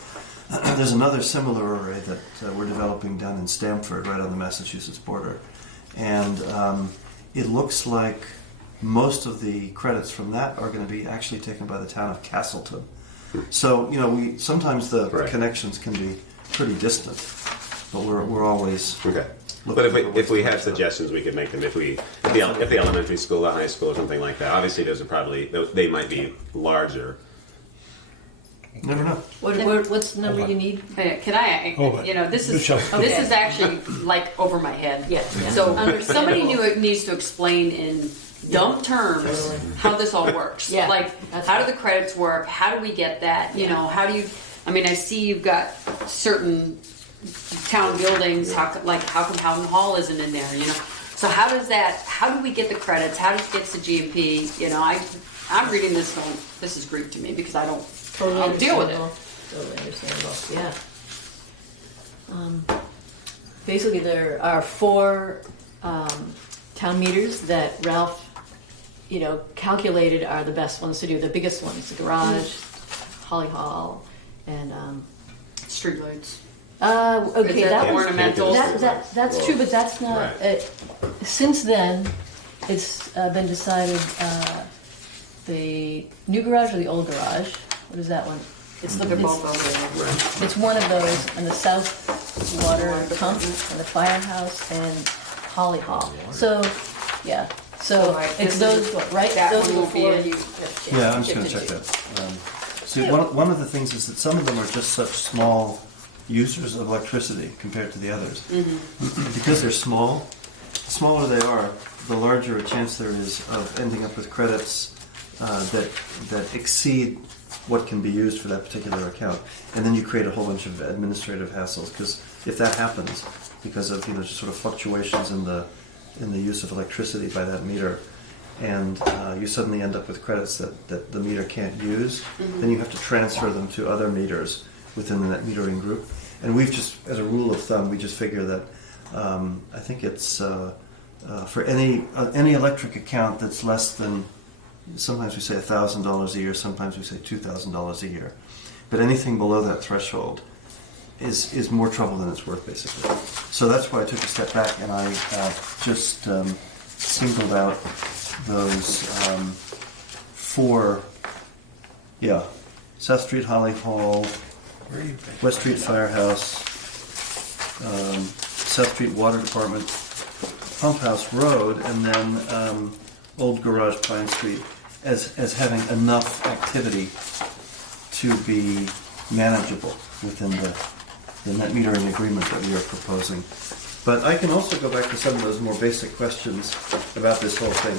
there's another similar array that we're developing down in Stamford, right on the Massachusetts border. And it looks like most of the credits from that are going to be actually taken by the town of Castleton. So, sometimes the Right. connections can be pretty distant, but we're always Okay. looking But for if ways we to have match up. suggestions, we could make them. If the elementary school, the high school, or something like that. Obviously, they might be larger. Never know. What's the number you need? Hey, can I, Hold on. this is, Michelle. this is actually like over my head. Yeah. So somebody Understandable. needs to explain in dumb terms how this all works. Yeah, Like, that's how do right. the credits work? How do we get that? You know, how do you, I see you've got certain town buildings, how come Howden Hall isn't in there, So how do we get the credits? How does it get to GMP? I'm reading this going, this is Greek to me because I don't deal with it. Totally understandable, yeah. Basically, there are 4 town meters that Ralph, calculated are the best ones to do. The biggest ones, the garage, Holly Hall, and Streetlights. okay, Is that that was ornamental? that's true, but that's not. Right. Since then, it's been decided the new garage or the old garage. What is that one? It's the They're both over there. Right. It's one of those, and the south water pump, and the firehouse, and Holly Hall. So, yeah. So Right, it's this is- those, right? that Those one are the will be 4 in- you. Yeah, I'm just going to check that. See, one of the things is that some of them are just such small users of electricity compared to the others. Because they're small, the smaller they are, the larger a chance there is of ending up with credits that exceed what can be used for that particular account. And then you create a whole bunch of administrative hassles, because if that happens, because of just sort of fluctuations in the use of electricity by that meter, and you suddenly end up with credits that the meter can't use, then you have to transfer them to other meters within the net metering group. And we've just, as a rule of thumb, we just figure that I think it's for any electric account that's less than, sometimes we say $1,000 a year, sometimes we say $2,000 a year, but anything below that threshold is more trouble than it's worth, basically. So that's why I took a step back and I just singled out those 4, South Street, Holly Hall, West Street Firehouse, South Street Water Department, Pump House Road, and then Old Garage Pine Street as having enough activity to be manageable within the net metering agreement that we are proposing. But I can also go back to some of those more basic questions about this whole thing.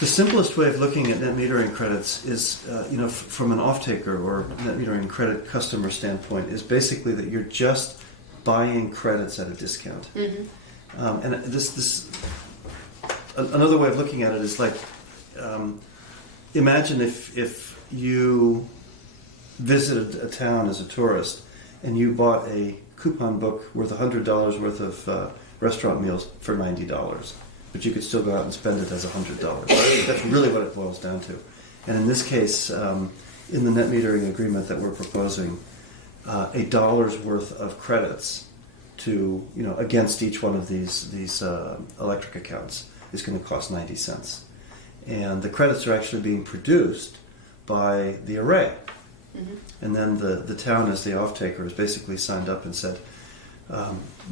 The simplest way of looking at net metering credits is, from an off-taker or net metering credit customer standpoint, is basically that you're just buying credits at a discount. And this another way of looking at it is like, imagine if you visited a town as a tourist and you bought a coupon book worth $100 worth of restaurant meals for $90, but you could still go out and spend it as $100. That's really what it boils down to. And in this case, in the net metering agreement that we're proposing, $1 worth of credits to against each one of these electric accounts is going to cost 90 cents, and the credits are actually being produced by the array. And then the town, as the off-taker, has basically signed up and said,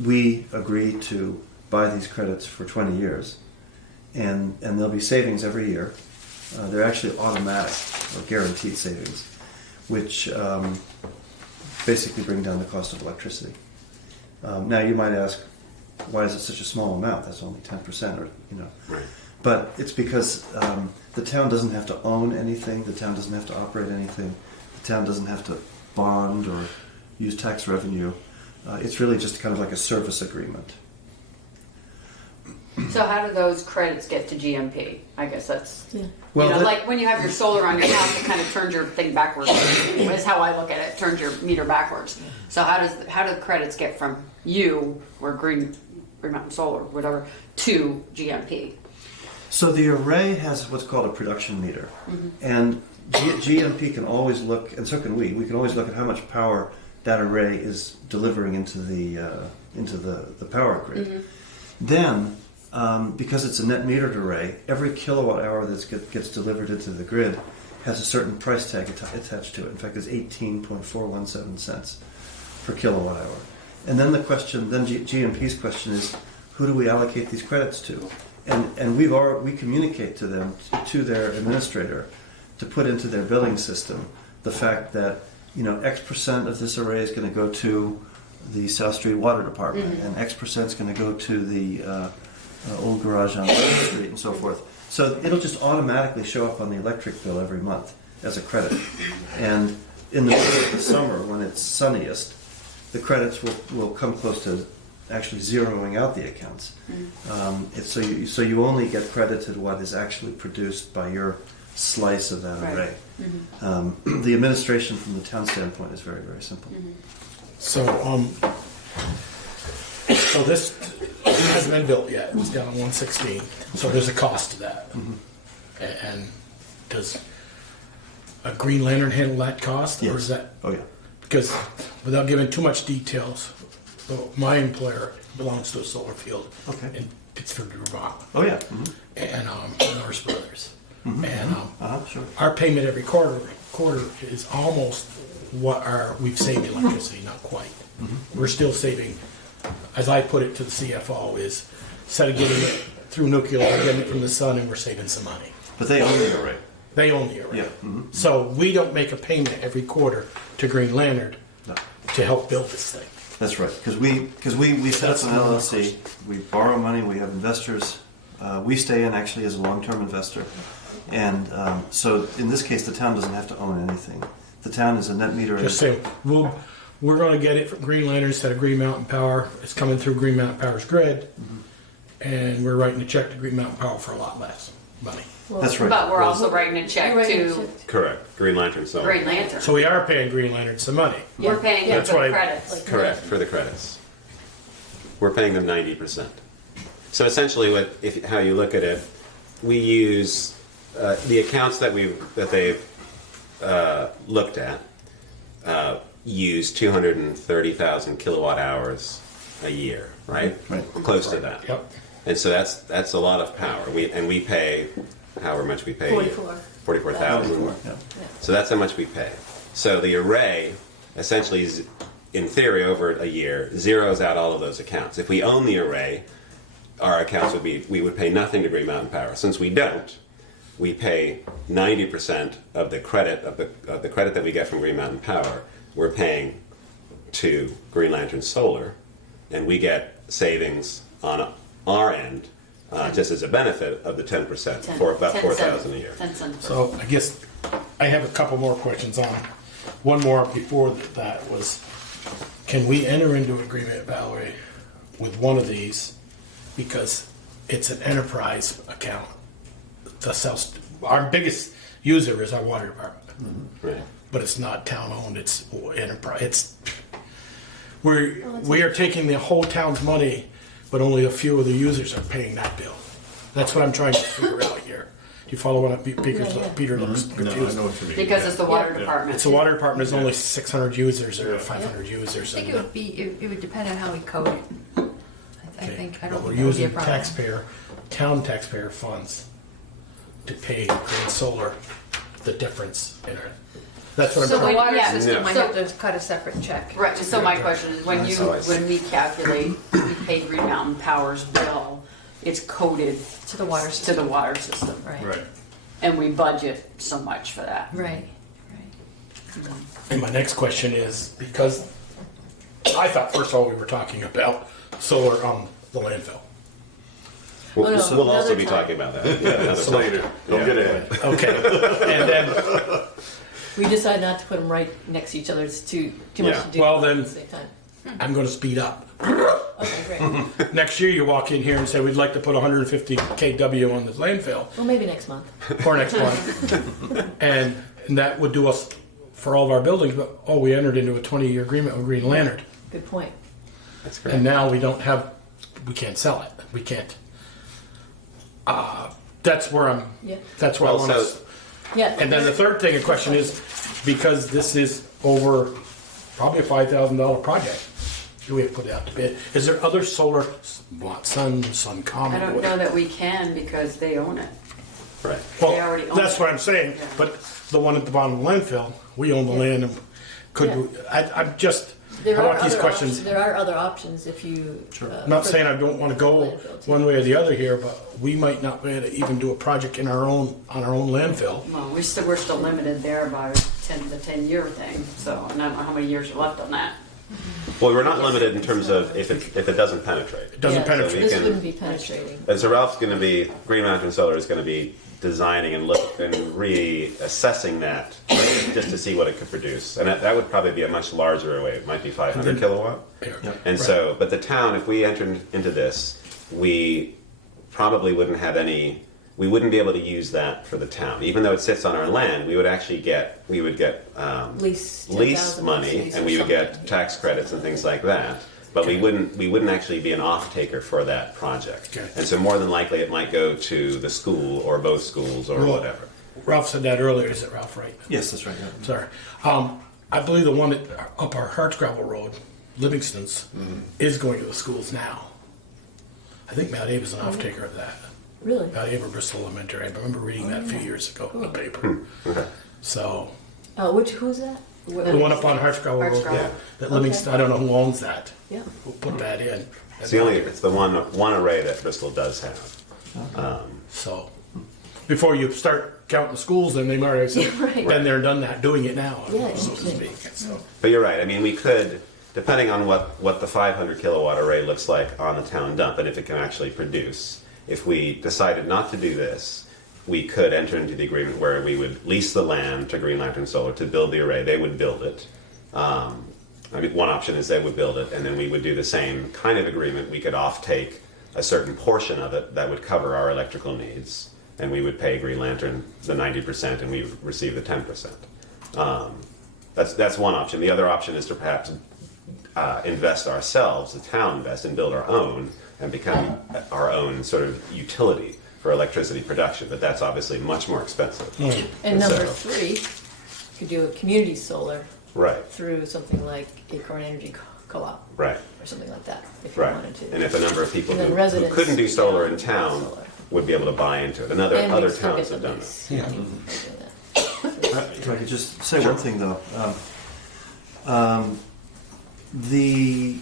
we agree to buy these credits for 20 years, and there'll be savings every year. They're actually automatic or guaranteed savings, which basically bring down the cost of electricity. Now you might ask, why is it such a small amount? That's only 10%, or Right. But it's because the town doesn't have to own anything. The town doesn't have to operate anything. The town doesn't have to bond or use tax revenue. It's really just kind of like a service agreement. So how do those credits get to GMP? I guess that's, Well, you know, that- like when you have your solar on your house, it kind of turns your thing backwards. Is how I look at it. Turns your meter backwards. So how do the credits get from you or Green Mountain Solar, whatever, to GMP? So the array has what's called a production meter, and GMP can always look, and so can we. We can always look at how much power that array is delivering into the power grid. Then, because it's a net metered array, every kilowatt hour that gets delivered into the grid has a certain price tag attached to it. In fact, it's 18.417 cents per kilowatt hour. And then GMP's question is, who do we allocate these credits to? And we communicate to them, to their administrator, to put into their billing system the fact that X% of this array is going to go to the South Street Water Department, and X% is going to go to the old garage on South Street, and so forth. So it'll just automatically show up on the electric bill every month as a credit. And in the middle of the summer, when it's sunniest, the credits will come close to actually zeroing out the accounts. So you only get credited what is actually produced by your slice of that array. The administration from the town standpoint is very, very simple. So, so this hasn't been built yet. It was down on 116. So there's a cost to that. And does a Green Lantern handle that cost, or is that? Oh yeah. Because without giving too much details, my employer belongs to a solar field in Pittsford, Vermont. Oh yeah. And Norris Brothers. And Sure. our payment every quarter is almost what we've saved electricity, not quite. We're still saving, as I put it to the CFO, is instead of getting it through nuclear, we're getting it from the sun, and we're saving some money. But they own the array. They own the array. Yeah. So we don't make a payment every quarter to Green Lantern No. to help build this thing. That's right, because we set up That's an another LLC. We borrow money. We have investors. We stay in actually as a long-term investor, and so in this case, the town doesn't have to own anything. The town is a net meter. Just say, we're going to get it from Green Lantern instead of Green Mountain Power. It's coming through Green Mountain Power's grid, and we're writing a check to Green Mountain Power for a lot less money. That's right. But we're also writing a check to Correct. Green Lantern Solar. Green Lantern. So we are paying Green Lantern some money. We're paying them That's for what the I- credits. Correct, for the credits. We're paying them 90%. So essentially, how you look at it, we use the accounts that they've looked at use 230,000 kilowatt hours a year, right? Right. Close to that. Yep. And so that's a lot of power. We pay however much we pay. 44,000. Yeah. So that's how much we pay. So the array essentially is, in theory, over a year, zeroes out all of those accounts. If we own the array, our accounts we would pay nothing to Green Mountain Power. Since we don't, we pay 90% of the credit of the credit that we get from Green Mountain Power. We're paying to Green Lantern Solar, and we get savings on our end, just as a benefit of the 10%, for about 4,000 a year. 10 cents. So I guess I have a couple more questions on it. One more before that was, can we enter into an agreement, Valerie, with one of these, because it's an enterprise account? Our biggest user is our water department, Right. but it's not town-owned, it's enterprise. We are taking the whole town's money, but only a few of the users are paying that bill. That's what I'm trying to figure out here. Do you follow what Peter looks No, I confused? know what you mean. Because it's the water Yeah. department. It's the water department is only 600 users or 500 users. I think it would depend on how we code it. I Okay, think, I but don't we're think that would be a using problem. town taxpayer funds to pay Green Solar the difference in it. That's what I'm So the trying. water Yeah. system might So- have to cut a separate check. Right, so my question is, when That's always- we calculate, we pay Green Mountain Power's bill, it's coded To the water to system. the water system. Right. Right. And we budget so much for that. Right. And my next question is, because I thought first of all we were talking about solar on the landfill. We'll, Oh, no, we'll also another be time. talking about that. another That's time. later. Don't get ahead. Okay, and then, We decided not to put them right next to each other. It's too much Yeah. to do Well, at then- the same time. I'm gonna speed up. Okay, great. Next year you walk in here and say, we'd like to put 150 kW on this landfill, Well, maybe next month. or next month. And that would do us for all of our buildings, but, oh, we entered into a 20-year agreement with Green Lantern. Good point. That's great. And now we can't sell it. We can't. That's where I Well, want so- to. Yeah. And then the third thing in question is, because this is over probably a $5,000 project, do we have to put it out to bid? Is there other solar, Sun I Common? don't know that we can because they own it. Right. Well, They already own that's it. what I'm saying, Yeah. but the one at the bottom of the landfill, we own the land and I'm just, I want these questions. There are other options if you. I'm not saying I don't want to go one way or the other here, but we might not be able to even do a project on our own landfill. Well, we're still limited there by the 10-year thing, so and I don't know how many years are left on that. Well, we're not limited in terms of if it doesn't penetrate. It doesn't Yeah, penetrate. This can- wouldn't be penetrating. And so Ralph's going to be, Green Mountain Solar is going to be designing and reassessing that just to see what it could produce. And that would probably be a much larger array. It might be 500 kilowatt. And so, but the town, if we entered into this, we probably wouldn't have any, we wouldn't be able to use that for the town. Even though it sits on our land, we would actually get, Lease lease 10,000 money lease and or we would get something. tax credits and things like that. But we wouldn't actually be an off-taker for that project. Okay. And so more than likely it might go to the school or both schools or Well, whatever. Ralph said that earlier. Is it Ralph, right? Yes, that's right. Yeah. Sorry. I believe the one up our Hartsgravel Road, Livingston's, is going to the schools now. I think Mount Abe is an off-taker of that. Really? Mount Abe or Bristol Elementary. I remember reading that a few years ago in the paper. So, Who's that? the one up on Hartsgravel Road, Hartsgravel. that Livingston, I don't know who owns that. Yeah. We'll put that in. It's the one array that Bristol does have. So, before you start counting the schools, then they might have said, Yeah, right. been there and done that, doing it now, Yeah, so to interesting. speak. So, But you're right. I mean, we could, depending on what the 500 kilowatt array looks like on the town dump and if it can actually produce, if we decided not to do this, we could enter into the agreement where we would lease the land to Green Lantern Solar to build the array. They would build it. I mean, one option is they would build it, and then we would do the same kind of agreement. We could off-take a certain portion of it that would cover our electrical needs, and we would pay Green Lantern the 90%, and we would receive the 10%. That's one option. The other option is to perhaps invest ourselves, the town invest, and build our own, and become our own sort of utility for electricity production. But that's obviously much more expensive. And number So- 3, you could do a community solar Right, through something like Acorn Energy Co-op right. or something like that, if you Right, wanted to. and if a number of people And then who residents couldn't do solar in do town solar. would be able to buy into it. And Other we'd still towns get have the done it. lease. Yeah. by doing that. If I could just say one thing though. The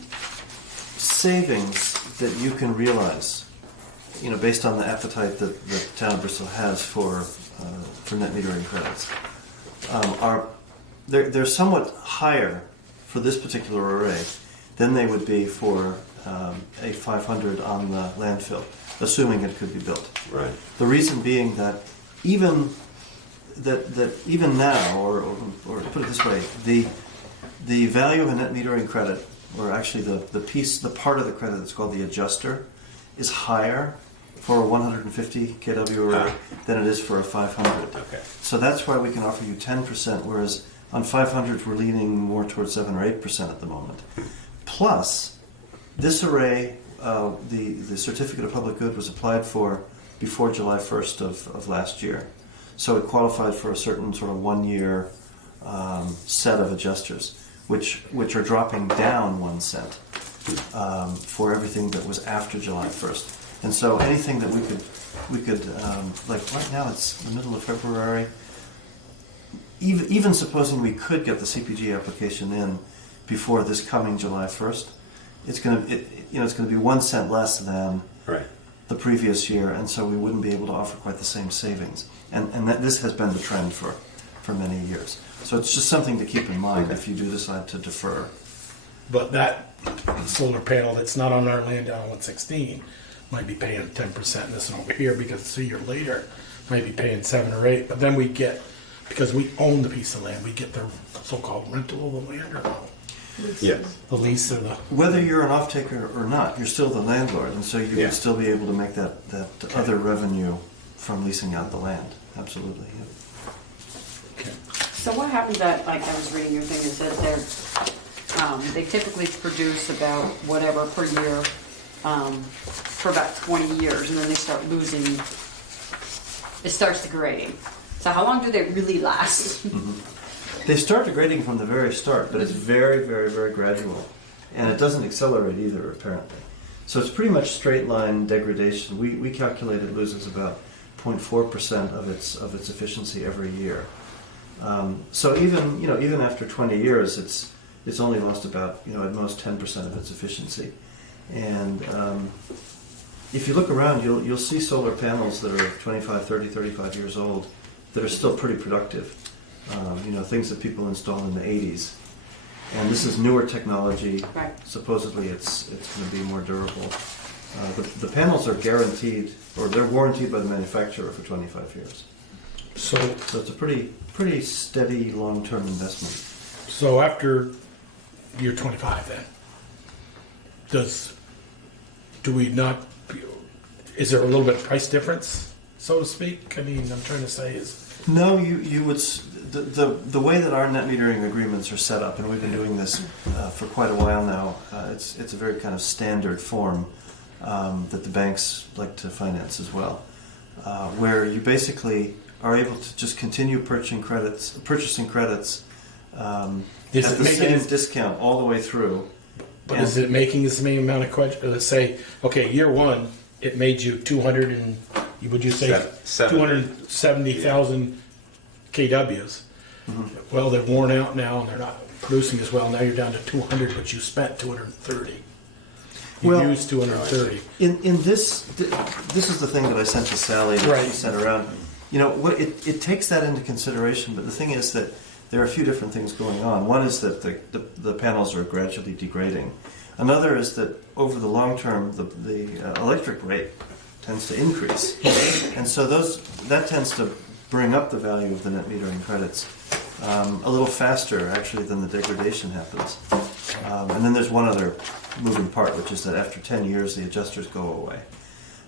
savings that you can realize, based on the appetite that the town of Bristol has for net metering credits, they're somewhat higher for this particular array than they would be for a 500 on the landfill, assuming it could be built. Right. The reason being that even now, or to put it this way, the value of a net metering credit, or actually the part of the credit that's called the adjuster, is higher for a 150 kW array than it is for a 500. Okay. So that's why we can offer you 10%, whereas on 500 we're leaning more towards 7 or 8% at the moment. Plus, this array, the certificate of public good was applied for before July 1st of last year. So it qualified for a certain sort of 1-year set of adjusters, which are dropping down 1 cent for everything that was after July 1st. And so anything that we could like right now it's the middle of February. Even supposing we could get the CPG application in before this coming July 1st, it's going to be 1 cent less than Right. the previous year, and so we wouldn't be able to offer quite the same savings. And that this has been the trend for many years. So it's just something to keep in mind if you do decide to defer. But that solar panel that's not on our land down on 116 might be paying 10% in this one over here, because it's a year later, might be paying 7 or 8. But then we get, because we own the piece of land, we get the so-called rental of the land, or no? Yes. The lease or the... Whether you're an off-taker or not, you're still the landlord, and so you Yeah. would still be able to make that other revenue from leasing out the land. Absolutely. Yeah. Okay. So what happens at, like I was reading your thing, it says they typically produce about whatever per year for about 20 years, and then they start losing, it starts degrading. So how long do they really last? They start degrading from the very start, but it's very, very, very gradual. And it doesn't accelerate either, apparently. So it's pretty much straight line degradation. We calculate it loses about 0.4% of its efficiency every year. So even after 20 years, it's only lost about at most 10% of its efficiency. And if you look around, you'll see solar panels that are 25, 30, 35 years old that are still pretty productive. Things that people installed in the 80s. And this is newer technology. Right. Supposedly it's going to be more durable. The panels are guaranteed, or they're warranted by the manufacturer for 25 years. So it's a pretty steady long-term investment. So after year 25 then, do we not, is there a little bit of price difference, so to speak? I mean, I'm trying to say is... No, you would, the way that our net metering agreements are set up, and we've been doing this for quite a while now, it's a very kind of standard form that the banks like to finance as well, where you basically are able to just continue purchasing credits at the same discount all the way through. But is it making the same amount of questions? Let's say, okay, year one, it made you 270,000 kWs. Mm-hmm. Well, they're worn out now and they're not producing as well. Now you're down to 200, but you spent 230. You used 230. In this is the thing that I sent to Sally that she sent around. It takes that into consideration, but the thing is that there are a few different things going on. One is that the panels are gradually degrading. Another is that over the long term, the electric rate tends to increase. And so that tends to bring up the value of the net metering credits a little faster, actually, than the degradation happens. And then there's one other moving part, which is that after 10 years, the adjusters go away.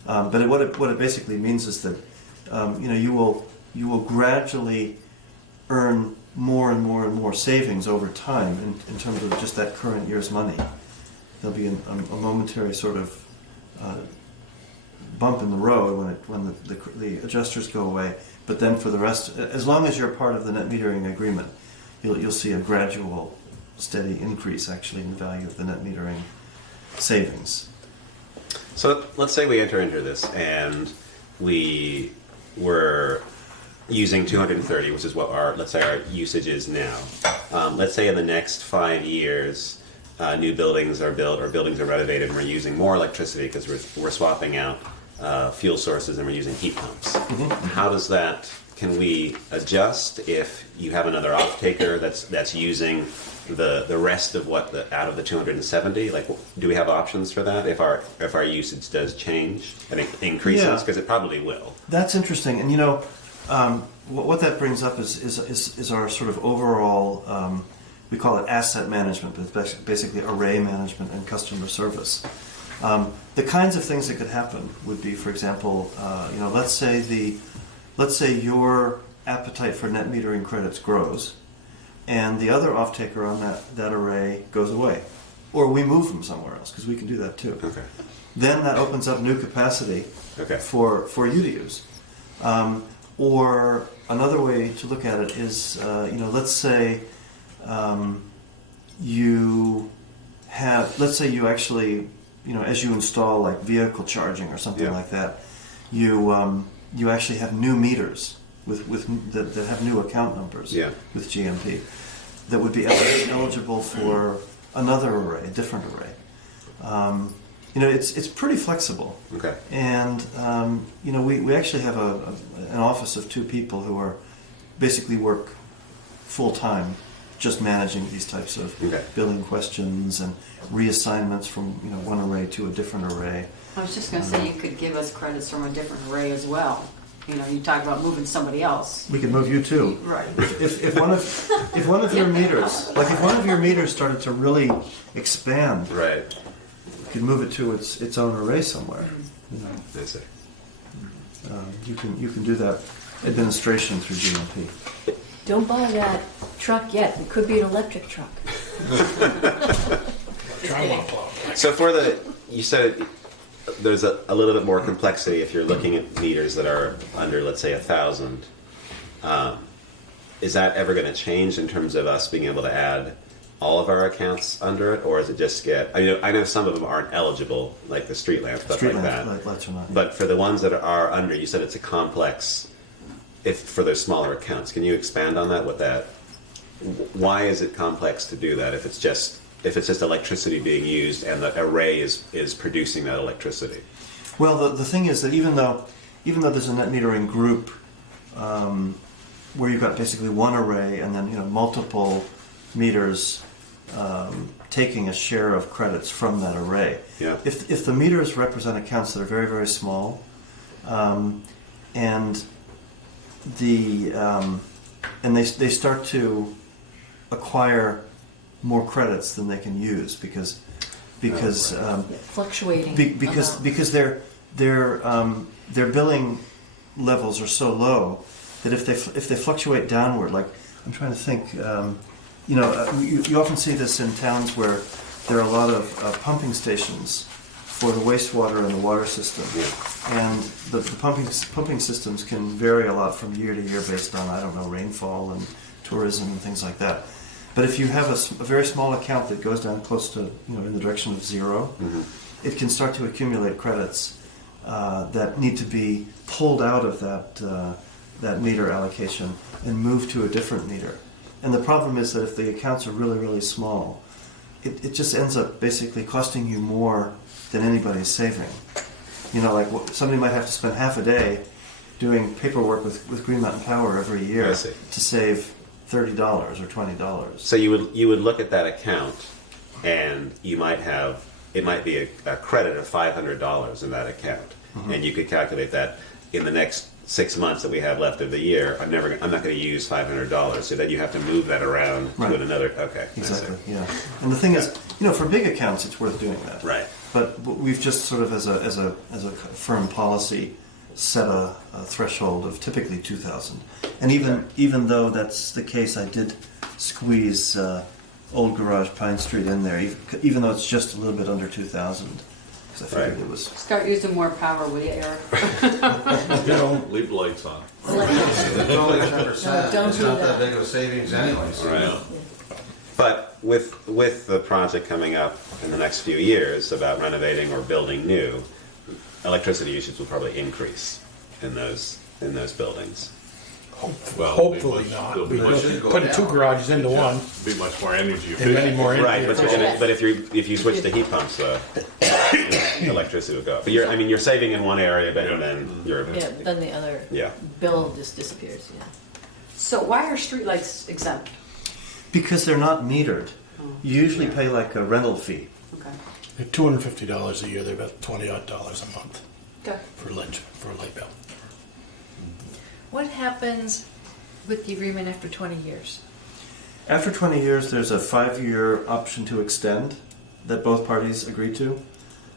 But what it basically means is that you will gradually earn more and more and more savings over time in terms of just that current year's money. There'll be a momentary sort of bump in the road when the adjusters go away, but then for the rest, as long as you're part of the net metering agreement, you'll see a gradual, steady increase actually in the value of the net metering savings. So let's say we enter into this and we were using 230, which is what our usage is now. Let's say in the next 5 years, new buildings are built or buildings are renovated and we're using more electricity because we're swapping out fuel sources and we're using heat pumps. Mm-hmm. How does that, can we adjust if you have another off-taker that's using the rest of out of the 270? Like, do we have options for that if our usage does change and it increases? Because it probably will. That's interesting. And what that brings up is our sort of overall, we call it asset management, but it's basically array management and customer service. The kinds of things that could happen would be, for example, let's say your appetite for net metering credits grows, and the other off-taker on that array goes away, or we move them somewhere else because we can do that too. Okay. Then that opens up new capacity for you to use. Or another way to look at it is, let's say you actually, as you install like vehicle charging or something like that, you actually have new meters that have new account numbers with GMP that would be eligible for another array, a different array. it's pretty flexible. Okay. And we actually have an office of 2 people who are basically work full time, just managing these types of Okay. billing questions and reassignments from one array to a different array. I was just gonna say, you could give us credits from a different array as well. You talk about moving somebody else. We could move you too. Right. If one of your meters, like if one of your meters started to really expand, Right. you could move it to its own array somewhere. I see. You can do that administration through GMP. Don't buy that truck yet. It could be an electric truck. Drywall plow. So you said there's a little bit more complexity if you're looking at meters that are under, let's say, 1,000. Is that ever going to change in terms of us being able to add all of our accounts under it, or is it just I know some of them aren't eligible, like the street lamps, stuff like that. Lights are not. But for the ones that are under, you said it's a complex. For those smaller accounts, can you expand on that? Why is it complex to do that if it's just electricity being used and the array is producing that electricity? Well, the thing is that even though there's a net metering group where you've got basically one array and then multiple meters taking a share of credits from that array. Yeah. If the meters represent accounts that are very, very small, and they start to acquire more credits than they can use because Fluctuating. because their billing levels are so low that if they fluctuate downward, like I'm trying to think, you often see this in towns where there are a lot of pumping stations for the wastewater and the water system, and the pumping systems can vary a lot from year to year based on rainfall and tourism and things like that. But if you have a very small account that goes down close to in the direction of 0, it can start to accumulate credits that need to be pulled out of that meter allocation and moved to a different meter. And the problem is that if the accounts are really, really small, it just ends up basically costing you more than anybody's saving. Somebody might have to spend half a day doing paperwork with Green Mountain Power every year to save $30 or $20. So you would look at that account, and it might be a credit of $500 in that account, and you could calculate that in the next 6 months that we have left of the year. I'm not going to use $500, so that you have to move that around to another. Okay, exactly. Yeah, and the thing is, for big accounts, it's worth doing that. Right. But we've just sort of as a firm policy set a threshold of typically 2,000. And even though that's the case, I did squeeze Old Garage Pine Street in there, even though it's just a little bit under 2,000, because I figured it was. Start using more power, will you, Eric? Leave the lights on. It's only 10%. Don't It's do not that. that big of a savings anyways. Right. But with the project coming up in the next few years about renovating or building new, electricity usage will probably increase in those buildings. Well, Hopefully they not. must- We they'll should go putting down. 2 garages into one, be much more energy and many efficient. more. Right, but if you switch to heat pumps, electricity will go up. But you're saving in one area, but then you're Then the other bill just disappears. Yeah. So why are streetlights exempt? Because they're not metered. You usually pay like a rental fee. Okay. They're $250 a year. They're about $20-odd a month Okay. for a light bill. What happens with the agreement after 20 years? After 20 years, there's a 5-year option to extend that both parties agree to.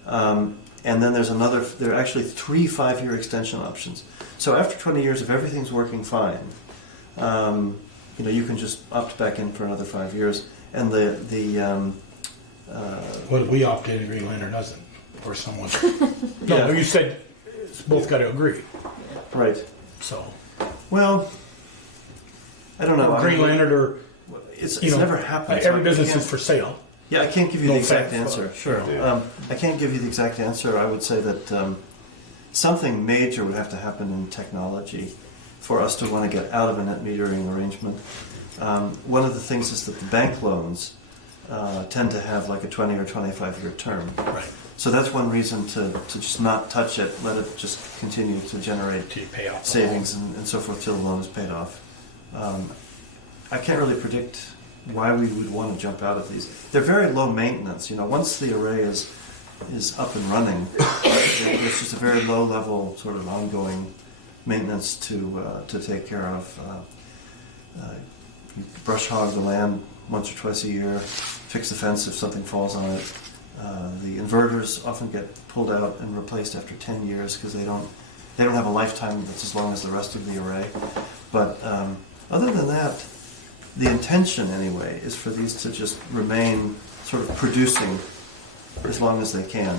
And then there are actually 3 5-year extension options. So after 20 years, if everything's working fine, you can just opt back in for another 5 years. And Well, we opt in, Green Lantern doesn't, or someone. No, you said it's both got to agree. Right. So Well, I don't know. Green Lantern or It's never happened. every business is for sale. Yeah, I can't give you No the exact offense, answer. but, Sure. Yeah. I can't give you the exact answer. I would say that something major would have to happen in technology for us to want to get out of a net metering arrangement. One of the things is that the bank loans tend to have like a 20 or 25-year term. Right. So that's one reason to just not touch it, let it just continue to generate Till you pay off the savings and so forth till the loan is paid off. I can't really predict why we would want to jump out of these. They're very low maintenance. You know, once the array is up and running, there's just a very low level sort of ongoing maintenance to take care of. You brush hog the land once or twice a year, fix the fence if something falls on it. The inverters often get pulled out and replaced after 10 years because they don't have a lifetime that's as long as the rest of the array. But other than that, the intention anyway is for these to just remain sort of producing as long as they can,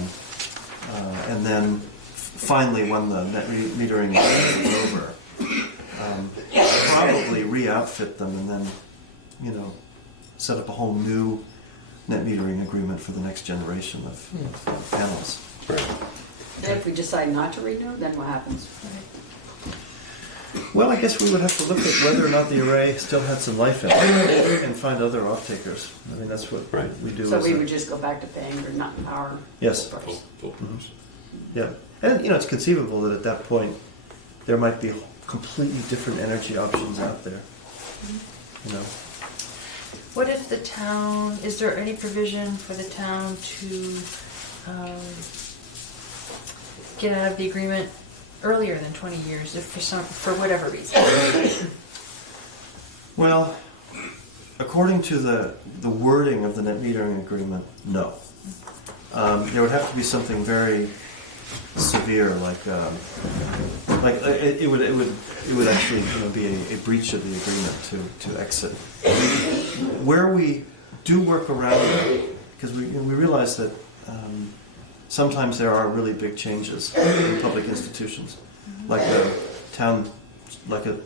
and then finally when the net metering is over, probably re-outfit them and then, you know, set up a whole new net metering agreement for the next generation of panels. And if we decide not to renew, then what happens? Well, I guess we would have to look at whether or not the array still had some life in it and find other off-takers. I mean, that's what we do. So as we a- would just go back to paying for not our Yes. first. Yeah, and you know, it's conceivable that at that point there might be completely different energy options out there. You know, What if the town, is there any provision for the town to get out of the agreement earlier than 20 years, if for whatever reason? well, according to the wording of the net metering agreement, no. There would have to be something very severe, like it would actually, you know, be a breach of the agreement to exit. Where we do work around it, because we realize that sometimes there are really big changes in public institutions, like a town, like a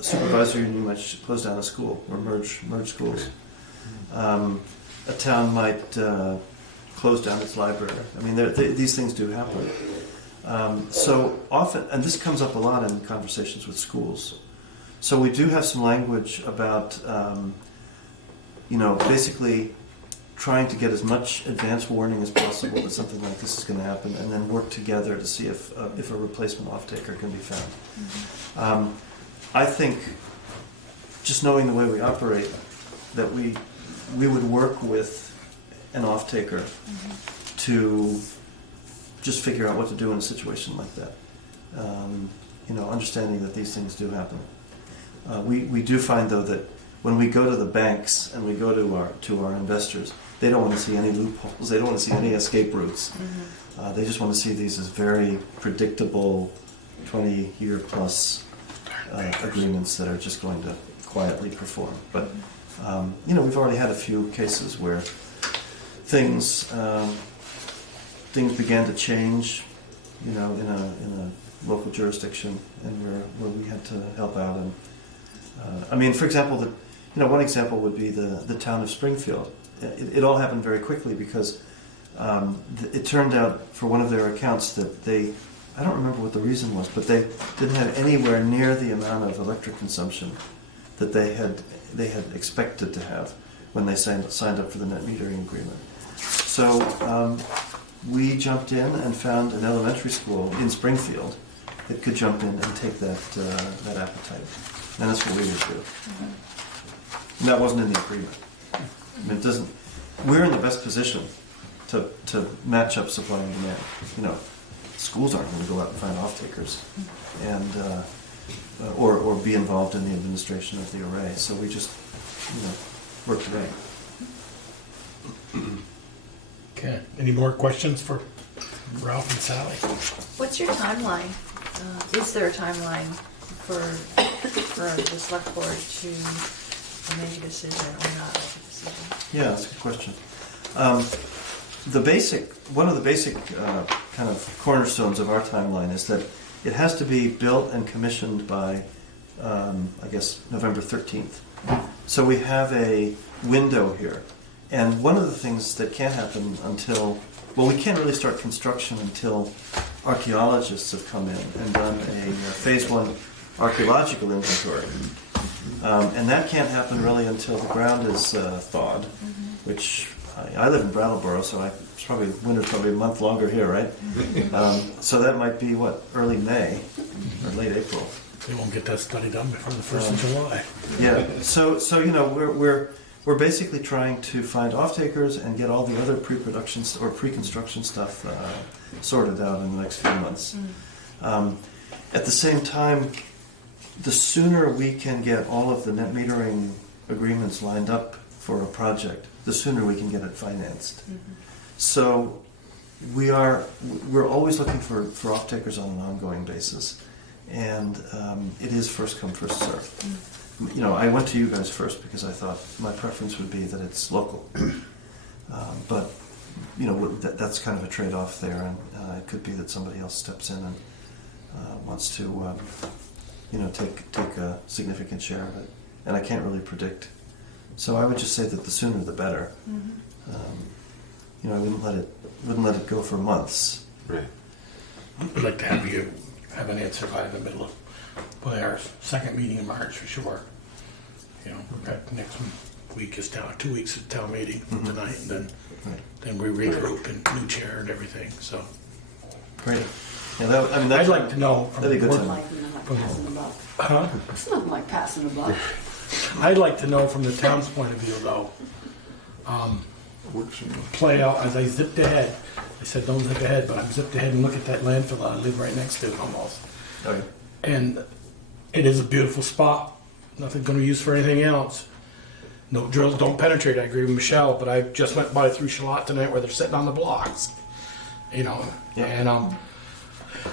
supervisory union might close down a school or merge schools. A town might close down its library. I mean, these things do happen. So often, and this comes up a lot in conversations with schools. So we do have some language about, you know, basically trying to get as much advance warning as possible that something like this is going to happen, and then work together to see if a replacement off-taker can be found. I think, just knowing the way we operate, that we would work with an off-taker to just figure out what to do in a situation like that. You know, understanding that these things do happen. We do find, though, that when we go to the banks and we go to our investors, they don't want to see any loopholes. They don't want to see any escape routes. They just want to see these as very predictable 20-year plus agreements that are just going to quietly perform. But you know, we've already had a few cases where things began to change, you know, in a local jurisdiction, and where we had to help out. And I mean, for example, one example would be the town of Springfield. It all happened very quickly because it turned out for one of their accounts that I don't remember what the reason was, but they didn't have anywhere near the amount of electric consumption that they had expected to have when they signed up for the net metering agreement. So we jumped in and found an elementary school in Springfield that could jump in and take that appetite, and that's what we would do. And that wasn't in the agreement. I mean, it doesn't. We're in the best position to match up supply and demand. You know, schools aren't going to go out and find off-takers, and or be involved in the administration of the array. So we just, you know, work together. Okay. Any more questions for Ralph and Sally? What's your timeline? Is there a timeline for the select board to make a decision or not make a decision? Yeah, that's a good question. One of the basic kind of cornerstones of our timeline is that it has to be built and commissioned by, I guess, November 13th. So we have a window here. And one of the things that can't happen we can't really start construction until archaeologists have come in and done a phase 1 archaeological inventory. And that can't happen really until the ground is thawed. which I live in Brattleboro, so it's probably winter's probably a month longer here, right? So that might be what, early May or late April. They won't get that study done before the 1st of July. Yeah. So you know we're basically trying to find off-takers and get all the other pre-production or pre-construction stuff sorted out in the next few months. At the same time, the sooner we can get all of the net metering agreements lined up for a project, the sooner we can get it financed. So we're always looking for off-takers on an ongoing basis, and it is first come, first served. You know, I went to you guys first because I thought my preference would be that it's local. But you know, that's kind of a trade-off there, and it could be that somebody else steps in and wants to, you know, take a significant share of it, and I can't really predict. So I would just say that the sooner the better. You know, I wouldn't let it go for months. Right. I'd like to have you have an answer by the middle of, by our second meeting in March for sure. You know, we've got next week is 2 weeks of town meeting tonight, and then we regroup and new chair and everything, so. Great. Yeah, that's I'd like to know from that'd be the good board- to know. Like passing the buck. Huh? It's nothing like passing the buck. I'd like to know from the town's point of view though, play out, as I zipped ahead, I said don't zip ahead, but I zipped ahead and look at that landfill I live right next to almost. Oh, yeah. And it is a beautiful spot, nothing gonna use for anything else. No drills don't penetrate, I agree with Michelle, but I just went by through Charlotte tonight where they're sitting on the blocks. You know, Yeah. and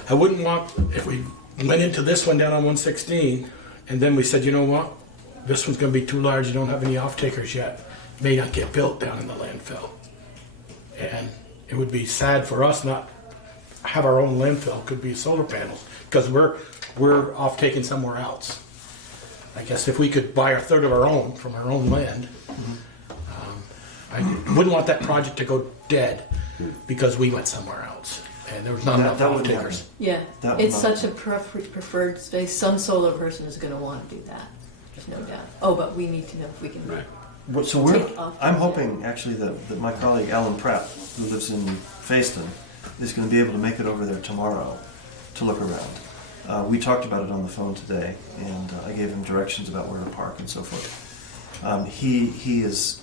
I wouldn't want, if we went into this one down on 116, and then we said, you know what, this one's gonna be too large, you don't have any off-takers yet, may not get built down in the landfill. And it would be sad for us not have our own landfill, could be solar panels, because we're off-taking somewhere else. I guess if we could buy a third of our own from our own land, I wouldn't want that project to go dead because we went somewhere else and there was not enough that wouldn't off-takers. Yeah, That it's would such a preferred space. Some solar person is going to want to do that. There's no doubt. Oh, but we need to know if we can. Right. So Take off. I'm hoping actually that my colleague Alan Pratt, who lives in Fayston, is going to be able to make it over there tomorrow to look around. We talked about it on the phone today, and I gave him directions about where to park and so forth. He is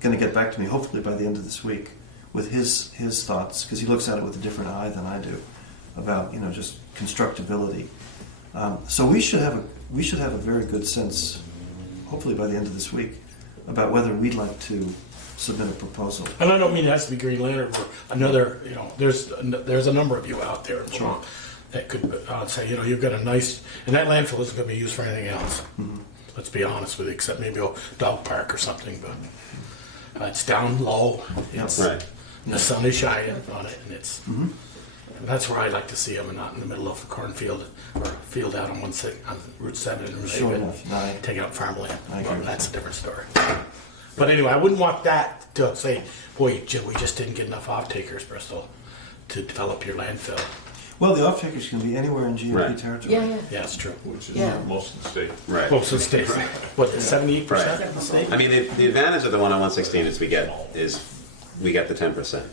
going to get back to me hopefully by the end of this week with his thoughts, because he looks at it with a different eye than I do about, you know, just constructability. So we should have a very good sense, hopefully by the end of this week, about whether we'd like to submit a proposal. And I don't mean it has to be Green Lantern or another, you know, there's a number of you out there that could say, you know, you've got a nice, and that landfill isn't going to be used for anything else. Let's be honest with you, except maybe a dog park or something, but it's down low. It's, Right. The sun is shining on it, and it's, and that's where I like to see them, and not in the middle of a cornfield or a field out on on Route 7 in Sure Raven, enough. No, I- take out farmland. I agree Well, with that's a different story. But anyway, I wouldn't want that to say, boy, Jim, we just didn't get enough off-takers, Bristol, to develop your landfill. Well, the off-takers can be anywhere in GMP Right. territory. Yeah, yeah. Yeah, it's true. Which is Yeah. most of the state. Right. Well, so states, what, 78% Right. of the state? I mean, the advantage of the one on 116 is we get the 10%,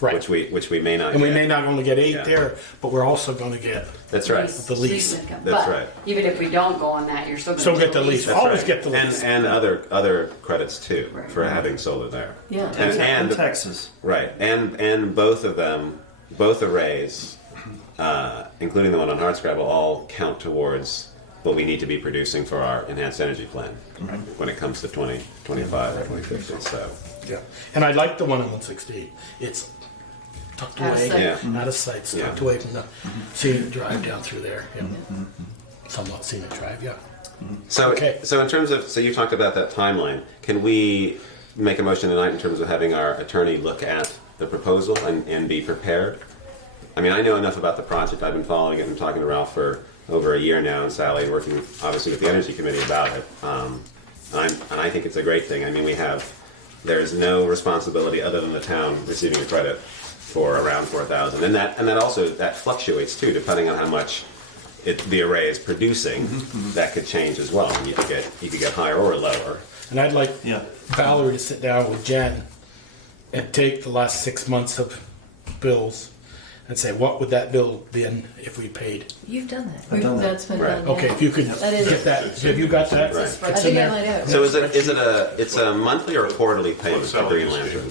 Right. which we may not. And we get. may not only get 8 Yeah. there, but we're also gonna get, That's right. The lease. That's But right. even if we don't go on that, you're still so gonna get the lease, That's always right. get the lease. And other credits too Right. for having solar there. Yeah. And Texas. right, and both of them, both arrays, including the one on Hardscrabble, all count towards what we need to be producing for our enhanced energy plan when it comes to 2025 or 2050. So Yeah. And I like the one on 116. It's tucked Out of away, sight. Yeah. out of sight, it's Yeah. tucked away from the scenic drive down through there. Yeah. Somewhat scenic drive, yeah. So, Okay. so in terms of, so you talked about that timeline. Can we make a motion tonight in terms of having our attorney look at the proposal and be prepared? I mean, I know enough about the project. I've been following it and talking to Ralph for over a year now, and Sally, working obviously with the Energy Committee about it. And I think it's a great thing. I mean, there's no responsibility other than the town receiving a credit for around 4,000, and that also that fluctuates too, depending on how much the array is producing. That could change as well. You could get higher or lower. And I'd like Yeah. Valerie to sit down with Jen and take the last 6 months of bills and say, what would that bill been if we paid? You've done that. I've done that. That's been done, yeah. Okay, if you could That is- get that, have you got that? Right. I It's in think I there. might have. So it's a monthly or quarterly payment for Green Lantern?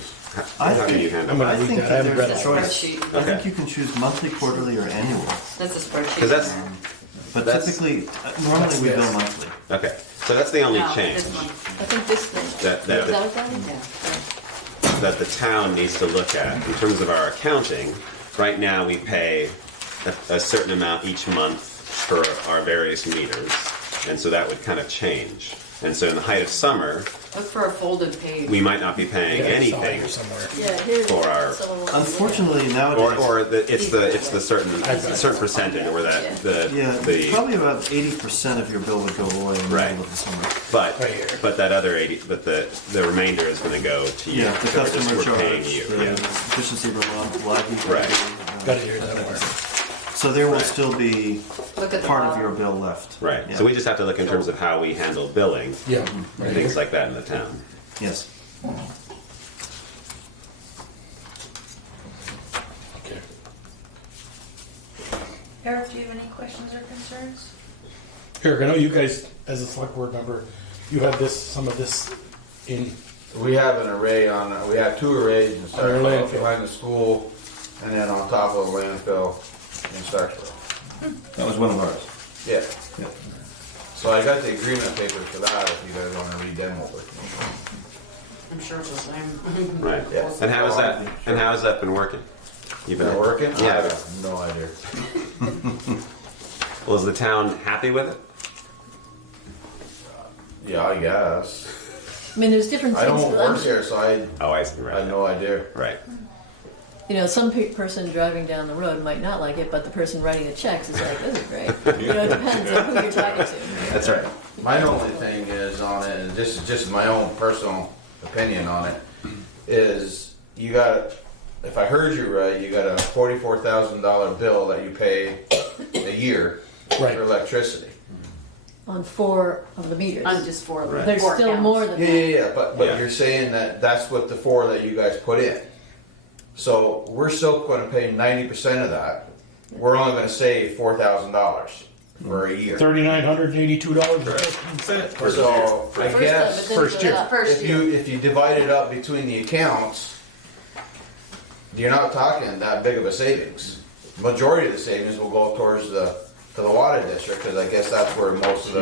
I How do you think, handle I'm that? gonna I read think that. I that haven't read there's it. a choice. Spreadsheet. I think you can choose monthly, quarterly, or annual. That's a spreadsheet. Because that's, But That's- typically, normally we bill monthly. okay, so that's the only No, change this one. I think this thing, that, is that that, what that is? Yeah. that the town needs to look at in terms of our accounting. Right now, we pay a certain amount each month for our various meters, and so that would kind of change. And so in the height of summer, Look for a folded page. we might not be paying Yeah, it's anything, here somewhere. Yeah, here. For our- someone wants to look at it. Unfortunately, nowadays, it's the certain percentage, or the yeah, probably about 80% of your bill would go away in the Right. middle of the summer. but Right here. but that other 80, but the remainder is going to go to you. Yeah, the So we're just- customer we're paying charge, you. the Yeah. efficiency levy. Right. Got it here somewhere. So there will still be Look at the part of bottom. your bill left. Right. Yeah. So we just have to look in terms of how we handle billing Yeah. and things like that in the town. Yes. Okay. Eric, do you have any questions or concerns? Eric, I know you guys, as a select board member, you had some of this in, We have an array we have 2 arrays in On your Starkville, landfill. behind the school, and then on top of the landfill in Starkville. That was one of ours. Yeah. Yeah. So I got the agreement papers for that, if you guys wanna read them over. I'm sure it's the same. Right. Yeah. And how has that been working? You've Is that working? I Yeah. have no idea. Well, is the town happy with it? Yeah, I guess. I mean, there's different I things. don't work there, so I Oh, I see. I Right. have no idea. Right. You know, some person driving down the road might not like it, but the person writing the checks is like, this is great. You know, it depends on who you're talking to. That's right. My only thing is on it, and this is just my own personal opinion on it, is you got, if I heard you right, you got a $44,000 bill that you pay a year Right. for electricity. On 4 of the meters. I'm just for Right. There's four still accounts. more than Yeah, that. yeah, yeah, but Yeah. you're saying that that's what the 4 that you guys put in. So we're still gonna pay 90% of that. We're only gonna save $4,000 for a year. $3,982.15. So I First guess. time, but then First it year. goes up. First year. If you divide it up between the accounts, you're not talking that big of a savings. Majority of the savings will go towards to the water district, because I guess that's where most of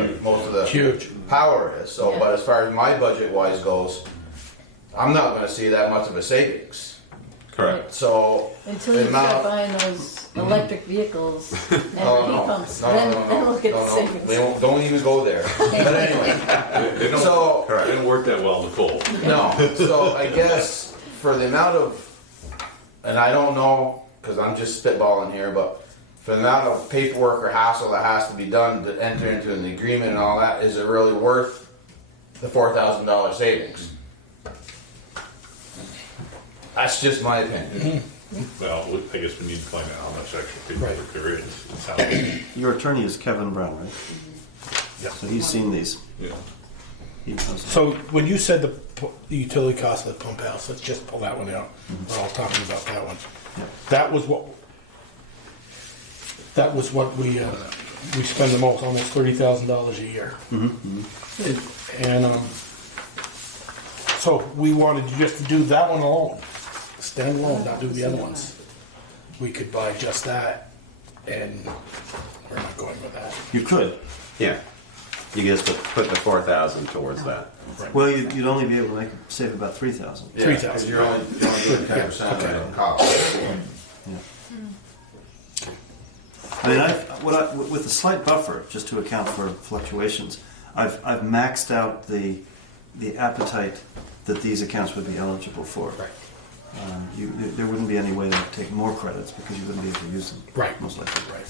the Huge. power is. So, Yeah. but as far as my budget wise goes, I'm not gonna see that much of a savings. Correct. So. Until the you start amount- buying those electric vehicles and heat No, pumps, no, then no, no, we'll get no, the no. savings. We won't- Don't even go there. But anyway, They don't, so. it didn't work that well in the cold. No, so I guess for the amount of, and I don't know, because I'm just spitballing here, but for the amount of paperwork or hassle that has to be done to enter into an agreement and all that, is it really worth the $4,000 savings? That's just my opinion. Well, I guess we need to find out how much extra paperwork Right. there is. It sounds- Your attorney is Kevin Brown, right? Yeah. So he's seen these. Yeah. He knows. So when you said the utility cost of the pump house, let's just pull that one out. We're all talking about that one. That was what we spend the most, almost $30,000 a year. And so we wanted just to do that one alone, stand alone, not do the other ones. We could buy just that, and we're not going with that. You could. Yeah. You can just put the 4,000 towards that. Well, you'd only be able to save about 3,000. Yeah, 3,000. 'cause you're only doing 10% of the cost. I mean, with a slight buffer, just to account for fluctuations, I've maxed out the appetite that these accounts would be eligible for. Right. There wouldn't be any way to take more credits because you wouldn't be able to use them. Right. Most likely. Right.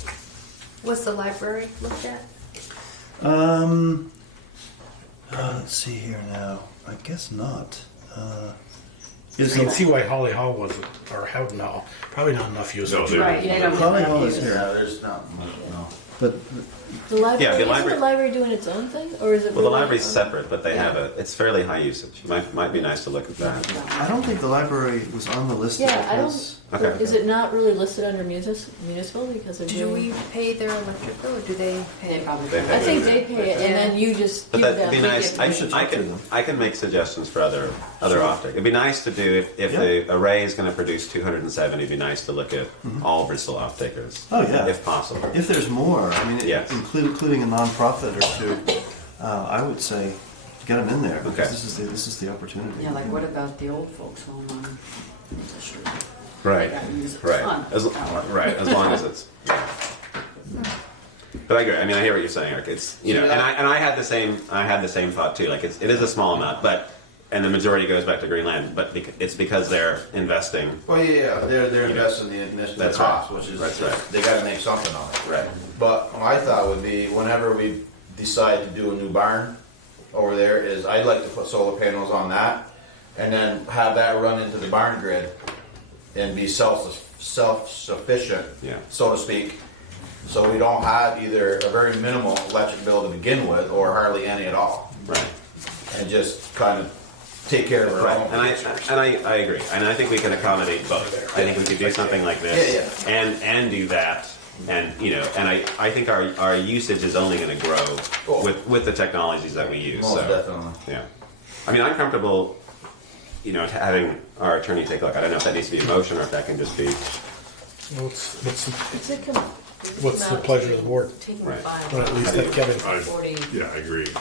Was the library looked at? Let's see here now. I guess not. You can see why Holly Hall wasn't, or Howden Hall, probably not enough usage. No, they- Right, they don't. Holly have Hall is use. here. Yeah, there's not much, no. But The library, Yeah, the isn't library- the library doing its own thing, or is it? Well, the really library's on- separate, but they Yeah. have it's fairly high usage. Might be nice to look at that. I don't think the library was on the list. Yeah, I because- don't, Okay. is it not really listed under municipal because they're Do doing? we pay their electric bill, or do they pay? They probably. They I think they pay it, and then you just But give that'd them. be nice. we give them- I can make suggestions for other optic. It'd be nice to do if Yeah. the array is going to produce 270. It'd be nice to look at all Bristol off takers. Oh, yeah. if possible. If there's more, I mean, Yes. including a nonprofit or two, I would say get them in there because Okay. this is the opportunity. Yeah, like what about the old folks home on the street? Right, That use a right, ton. right. As long as it's. But I agree. I mean, I hear what you're saying, Eric. It's and I had the same thought too. Like it is a small amount, but and the majority goes back to Greenland, but it's because they're investing. Well, yeah, they're investing in the That's cost, right. which is, That's right. they gotta make something on it. Right. But my thought would be, whenever we decide to do a new barn over there, is I'd like to put solar panels on that, and then have that run into the barn grid, and be self-sufficient, Yeah. so to speak. So we don't have either a very minimal electric bill to begin with, or hardly any at all, Right. and just kind of take care of our Right, own. and I agree, and I think we can accommodate both. I think we could do something like this, Yeah, and do that, and and I think our usage is only going to grow with the technologies that we use. Most So definitely. yeah, I mean I'm comfortable, having our attorney take a look. I don't know if that needs to be a motion or if that can just be What's Does it come- does it What's come the out pleasure of the board? taking Right. five, Well, at least that Kevin. I- 40, Yeah, I agree. it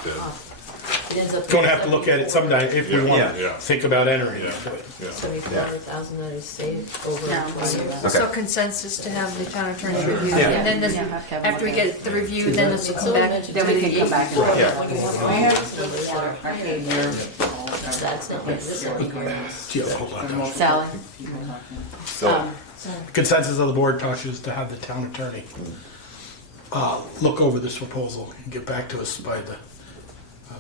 ends up. Going to have to look at it sometime if we Yeah. want Yeah. to think about entering Yeah. into it. Yeah. 74,000 that is saved over Yeah. 20 years. Okay. So consensus to have the town attorney review, Yeah. and then this, Yeah, have Kevin after we look at get the review, then this will It's come only back. mentioned Then we can come back and. Yeah. That's not, this will be here. Yeah, hold on. Sally? Consensus of the board, Josh, is to have the town attorney look over this proposal and get back to us by the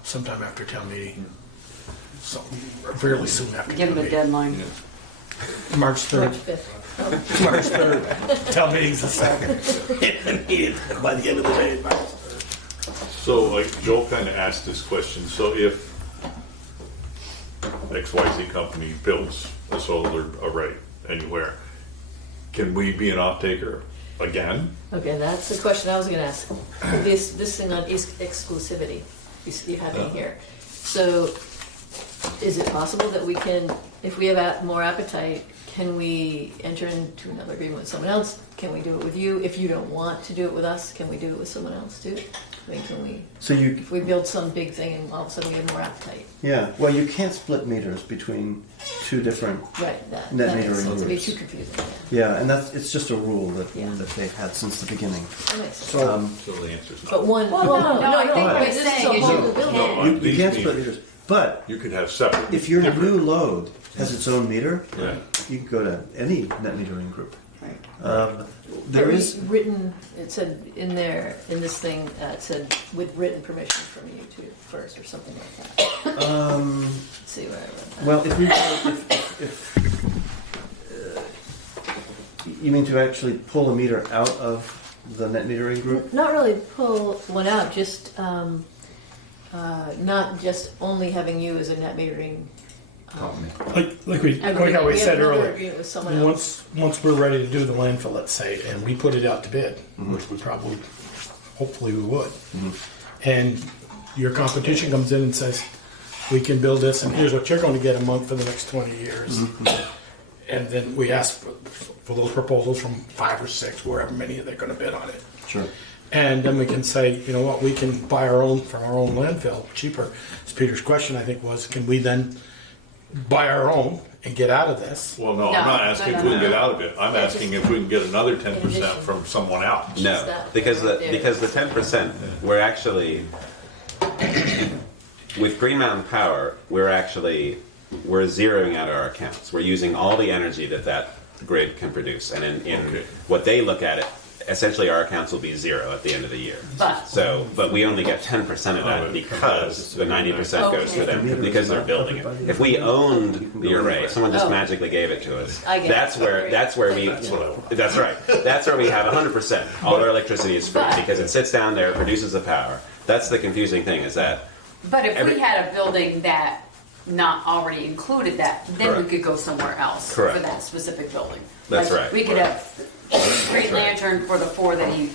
sometime after town meeting. So fairly soon after. Give him town a meeting. deadline. March 3rd. March 5th. March 3rd. Town meeting's the 2nd. By the end of the day, March 3rd. So, like, Joel kind of asked this question, so if XYZ company builds a solar array anywhere, can we be an off-taker again? Okay, that's the question I was gonna ask. This thing on exclusivity, you have in here. So, is it possible that we can, if we have more appetite, can we enter into another agreement with someone else? Can we do it with you? If you don't want to do it with us, can we do it with someone else too? I mean, can we, So you, if we build some big thing and all of a sudden we have more appetite? yeah, well, you can't split meters between two different, Right, that Net makes metering sense. It'd be groups. too confusing, yeah, and it's just a rule that Yeah. they've had since the beginning. that makes sense. So the answer's no. But one, Well, no, I think what this he's is saying a is whole you new building. No, You these can't split meters. meters, but You could have separate. if your different- new load has its own meter, Yeah. you can go to any net metering group. Right. There But is, written, it said in there, in this thing, it said with written permission from you two first or something like that. Let's see where I read that. well, if we, if you mean to actually pull a meter out of the net metering group? Not really pull one out, just, not just only having you as a net metering. Like we We said have another earlier, agreement with someone else. once we're ready to do the landfill, let's say, and we put it out to bid, which we probably, hopefully we would. And your competition comes in and says, we can build this and here's what you're going to get a month for the next 20 years. And then we ask for those proposals from 5 or 6, wherever many they're going to bid on it. Sure. And then we can say, you know what, we can buy our own from our own landfill cheaper. As Peter's question, I think, was, can we then buy our own and get out of this? Well, no, No, I'm not asking no, if we no, can no. get out of it. I'm Yeah, asking just if we can get another 10% addition. from someone else. No, that because right there. the 10%, we're actually with Green Mountain Power, we're zeroing out our accounts. We're using all the energy that grid can produce, and in Okay. what they look at it essentially our accounts will be zero at the end of the year. But- But we only get 10% of that because the 90% goes to them because they're building it. If we owned the array, someone just magically gave it to us. I get it. That's where we. That's right. That's where we have 100%. All our electricity is free because it sits down there, produces the power. That's the confusing thing is that. But if Every- we had a building that not already included that, then Correct. we could go somewhere else Correct. for that specific building. That's Like, right. We could have Green Lantern for the 4 that he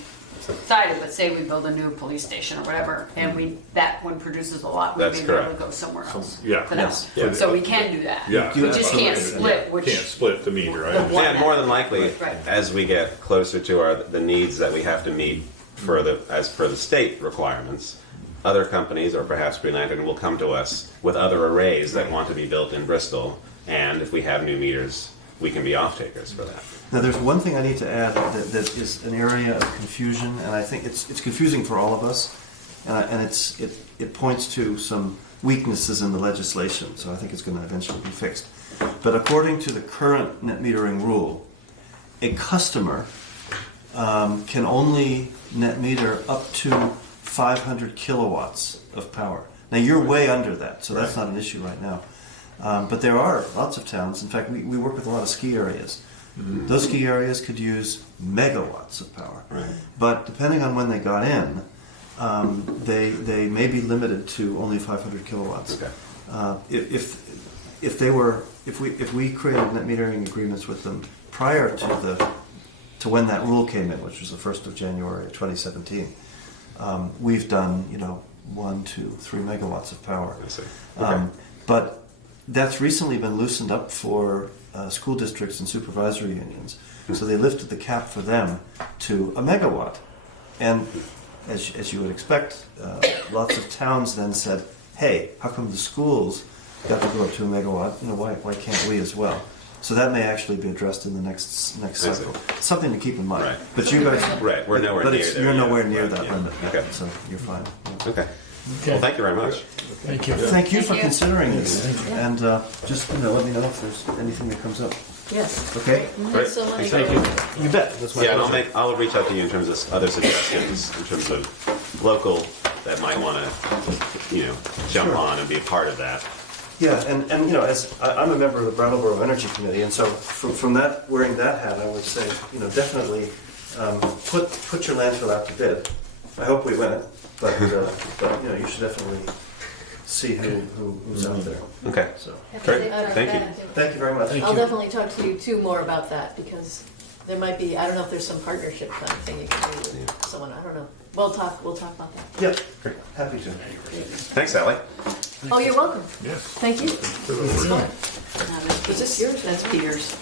cited, but say we build a new police station or whatever, and that one produces a lot, we That's may be able to correct. go somewhere else. Yeah. For that. Yes. Yeah. So we can do that. Yeah. We just can't split which. Can't split the meter, The right? one Yeah, more than likely, Right. as we get closer to the needs that we have to meet as per the state requirements, other companies or perhaps Green Lantern will come to us with other arrays that want to be built in Bristol, and if we have new meters, we can be off-takers for that. Now, there's one thing I need to add that is an area of confusion, and I think it's confusing for all of us, and it points to some weaknesses in the legislation, so I think it's going to eventually be fixed. But according to the current net metering rule, a customer can only net meter up to 500 kilowatts of power. Now, you're way under that, so that's not an issue right now. But there are lots of towns. In fact, we work with a lot of ski areas. Those ski areas could use megawatts of power. Right. But depending on when they got in, they may be limited to only 500 kilowatts. Okay. If we created net metering agreements with them prior to when that rule came in, which was the 1st of January 2017, we've done 1, 2, 3 megawatts of power. I see. Okay. But that's recently been loosened up for school districts and supervisory unions. So they lifted the cap for them to a megawatt. And as you would expect, lots of towns then said, hey, how come the schools got to go up to a megawatt? Why can't we as well? So that may actually be addressed in the next cycle. Something to keep in mind. Right. But you guys, Right, we're nowhere but near it's, there you're yet. nowhere near Right, that yeah. limit yet, Okay. so you're fine. Okay. Okay. Well, thank you very much. Thank you. Thank you for Thank you. considering this, and just let me know if there's anything that comes up. Yes. Okay? Thanks so much. Thank you. You bet. That's my Yeah, and pleasure. I'll reach out to you in terms of other suggestions, in terms of local that might want to, jump on and be a part of that. Yeah, and as I'm a member of the Brattleboro Energy Committee, and so from that, wearing that hat, I would say, definitely put your landfill out to bid. I hope we win it, but you should definitely see who's out there. Okay. So, Great. Thank you. thank you very much. Thank I'll you. definitely talk to you too more about that because there might be, I don't know if there's some partnership kind of thing you can do with someone, I don't know. We'll talk about that. Yep, happy to. Thanks, Ally. Oh, you're welcome. Yes. Thank you. Is this yours? That's Peter's.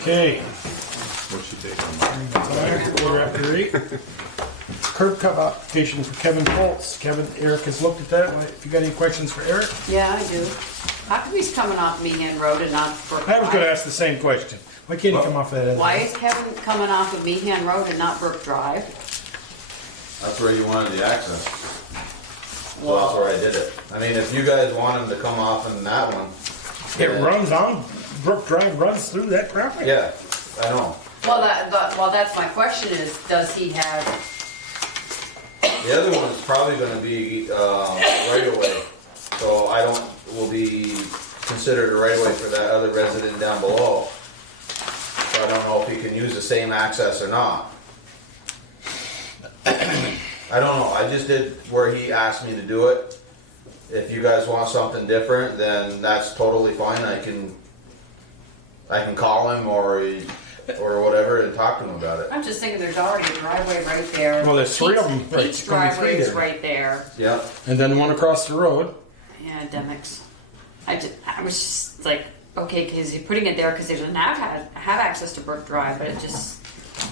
Okay. What's she take on? We're after 8. Curb cut application for Kevin Foltz. Kevin, Eric has looked at that. If you got any questions for Eric? Yeah, I do. How come he's coming off Meehan Road and not Brook I was going to Drive? ask the same question. Why can't he come off that? Why is Kevin coming off of Meehan Road and not Brook Drive? That's where you wanted the access. So that's where I did it. I mean, if you guys want him to come off in that one. It runs on, Brook Drive runs through that property? Yeah, I know. Well, that's my question is, does he have, The other one is probably gonna be, right away. So will be considered a right away for that other resident down below. So I don't know if he can use the same access or not. I don't know, I just did where he asked me to do it. If you guys want something different, then that's totally fine, I can call him or whatever and talk to him about it. I'm just thinking there's already a driveway right there. Well, there's 3 of them. Right, Pete's it's gonna be 3 driveway is there. right there. Yeah, And then one across the road. Yeah, Demick's. I was just like, okay, because he's putting it there because he doesn't have access to Brook Drive, but it just,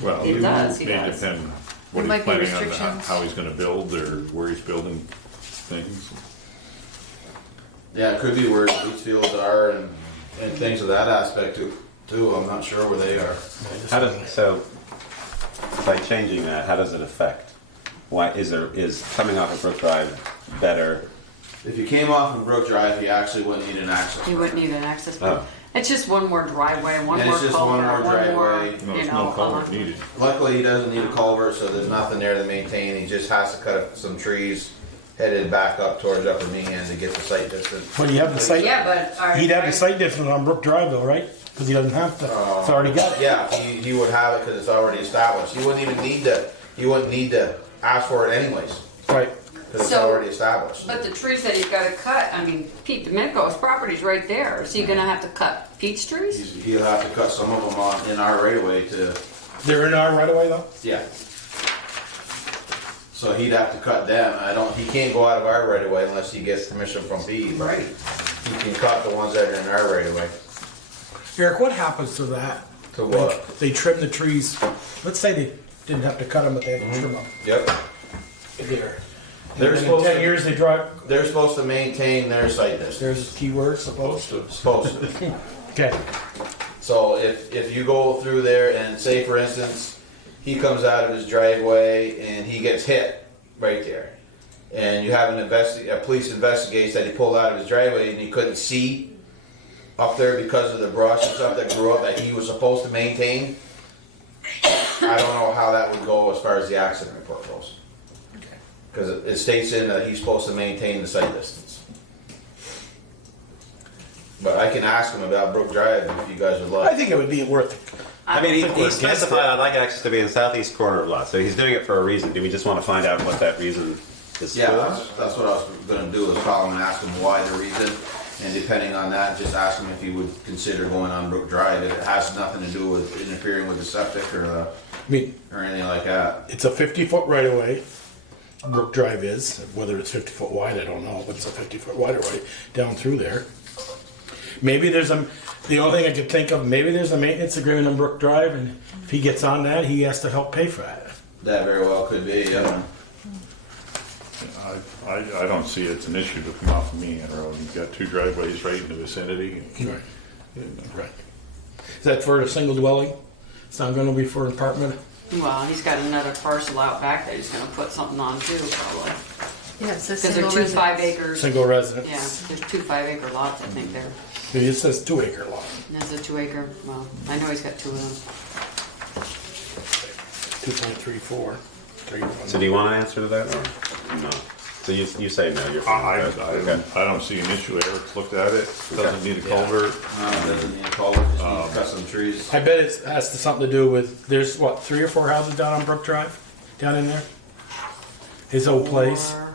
Well, He does, he may does. depend what There might he's be planning on, restrictions. how he's gonna build or where he's building things. yeah, it could be where these fields are and things of that aspect too, I'm not sure where they are. So by changing that, how does it affect? Why is coming off of Brook Drive better? If you came off of Brook Drive, you actually wouldn't need an access. he wouldn't need an access Oh. point. It's just one more driveway, one And more it's just one culvert, more one more, driveway. No, you there's know. no culvert needed. Luckily, he doesn't need a culvert, so there's nothing there to maintain. He just has to cut some trees headed back up towards Upper Meehan to get the site distance. But you have the site, Yeah, but. he'd have the site distance on Brook Drive though, right? Because he doesn't have to, it's already got it. Yeah, he would have it because it's already established. He wouldn't even need to, he wouldn't need to ask for it anyways, Right. because it's So- already established. But the trees that he's gotta cut, I mean, Pete Domenico's property's right there. Is he gonna have to cut peach trees? He'll have to cut some of them on, in our right of way to, They're in our right away though? yeah. So he'd have to cut them. He can't go out of our right of way unless he gets permission from Pete. but Right. He can cut the ones that are in our right of way. Eric, what happens to that? To what? They trim the trees, let's say they didn't have to cut them, but they had to trim them. Yep. There. They're And in supposed 10 to- years they drive, They're supposed to maintain their site distance. there's a key word, supposed to. Supposed to. Okay, So if you go through there and say, for instance, he comes out of his driveway and he gets hit right there, and you have a police investigates that he pulled out of his driveway and he couldn't see up there because of the brush and stuff that grew up that he was supposed to maintain, I don't know how that would go as far as the accident report goes. Because it states in that he's supposed to maintain the site distance. But I can ask him about Brook Drive if you guys would like. I think it would be worth it. I mean, think he we're against specified, it. I'd like access to be in the southeast corner of lot, so he's doing it for a reason. Do we just want to find out what that reason is Yeah, for? that's what I was gonna do, is call him and ask him why the reason, and depending on that, just ask him if he would consider going on Brook Drive, if it has nothing to do with interfering with the septic I mean, or anything like that. it's a 50-foot right of way. Brook Drive is, whether it's 50 foot wide, I don't know, but it's a 50-foot wide of way down through there. Maybe the only thing I could think of, maybe there's a maintenance agreement on Brook Drive, and if he gets on that, he has to help pay for that. That very well could be, yeah. I don't see it's an issue to come off of Meehan Road. You've got two driveways right in the vicinity. Right. Right. Is that for a single dwelling? It's not gonna be for an apartment? Well, he's got another parcel out back that he's gonna put something on too, probably. Yeah, it says Because they're single two 5 residence. acres. Single Yeah, residence? there's 2 5-acre lots, I think there. It says 2-acre lot. And there's a 2-acre, well, I know he's got 2 of them. 2.34. So do you want an answer to that or no? So you say no, you're fine. Okay. I don't see an issue. Eric's looked at it, doesn't need a culvert. Doesn't need a culvert, just need to cut some trees. I bet it has something to do with, there's what, 3 or 4 houses down on Brook Drive? Down in there? His old place? Or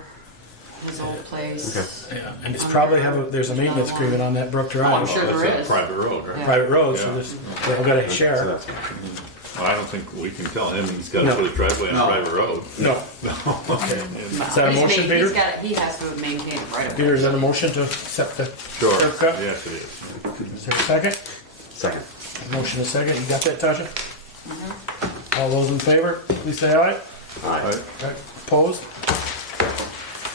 his old place. Yeah, and it's probably there's a maintenance agreement on that Brook Oh, I'm Drive. sure there That's a is. private road, right? Yeah. Private road, so Yeah. they've got a So share. that's- I don't think we can tell him he's got to No. put his driveway on No. a private road. No. Okay. Is that a motion, Peter? He has to maintain it right away. Peter, is that a motion to accept the Sure. curb cut? Yes, it is. Is there a second? Second. Motion is second. You got that, Tasha? All those in favor, please say aye. Right. Opposed?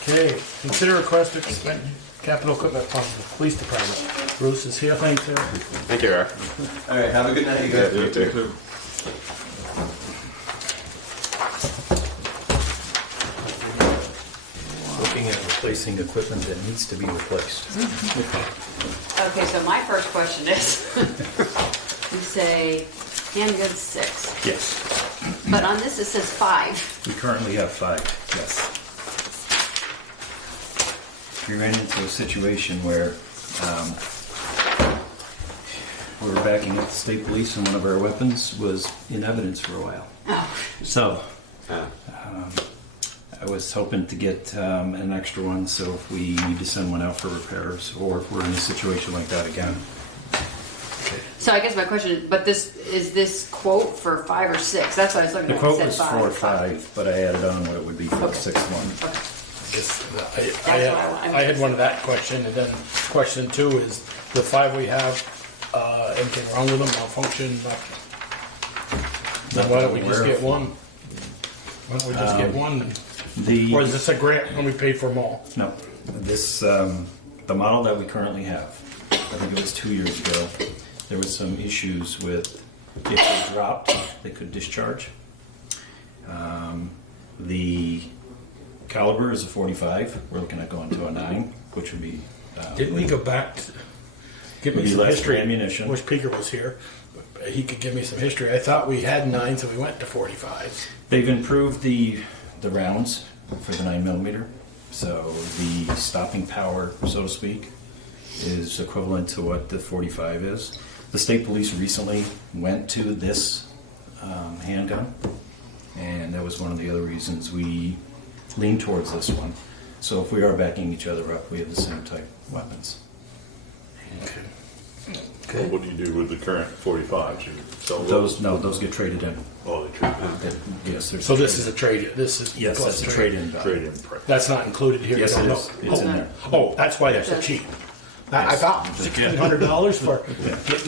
Okay, consider request to expend capital equipment from the police department. Bruce is here, thanks, Eric. Thank you, Eric. All right, have a good night, you guys. You too. Looking at replacing equipment that needs to be replaced. Okay, so my first question is, you say handgun 6, Yes, but on this it says 5. we currently have 5, yes. We ran into a situation where we were backing up the state police and one of our weapons was in evidence for a while. So I was hoping to get an extra one, so if we need to send one out for repairs, or if we're in a situation like that again. So I guess my question, but this quote for 5 or 6? That's what I was looking The at. It quote said was for 5, but I added on what it would be for the 6th one. I had one of that question, and then question 2 is, the 5 we have, anything wrong with them, malfunction, then why don't we just get one? Why don't we just get one? Or is this a grant and we pay for them all? No, this, the model that we currently have, I think it was 2 years ago, there was some issues with if they dropped, they could discharge. The caliber is a .45, we're looking at going to a 9, which would be... Didn't we go back to, give me It'll be some less history. ammunition. Wish Peter was here. He could give me some history. I thought we had 9s and we went to 45s. They've improved the rounds for the 9mm, so the stopping power, so to speak, is equivalent to what the 45 is. The state police recently went to this handgun, and that was one of the other reasons we leaned towards this one. So if we are backing each other up, we have the same type weapons. Okay. What do you do with the current 45s? You sell Those get traded in. Oh, they trade Yes, there's So this is a trade. This is yes, plus that's a trade-in value. trade in price. That's not included here. Yes, I it don't is. know. It's in there. Oh, that's why they're so cheap. I thought $1,600 for.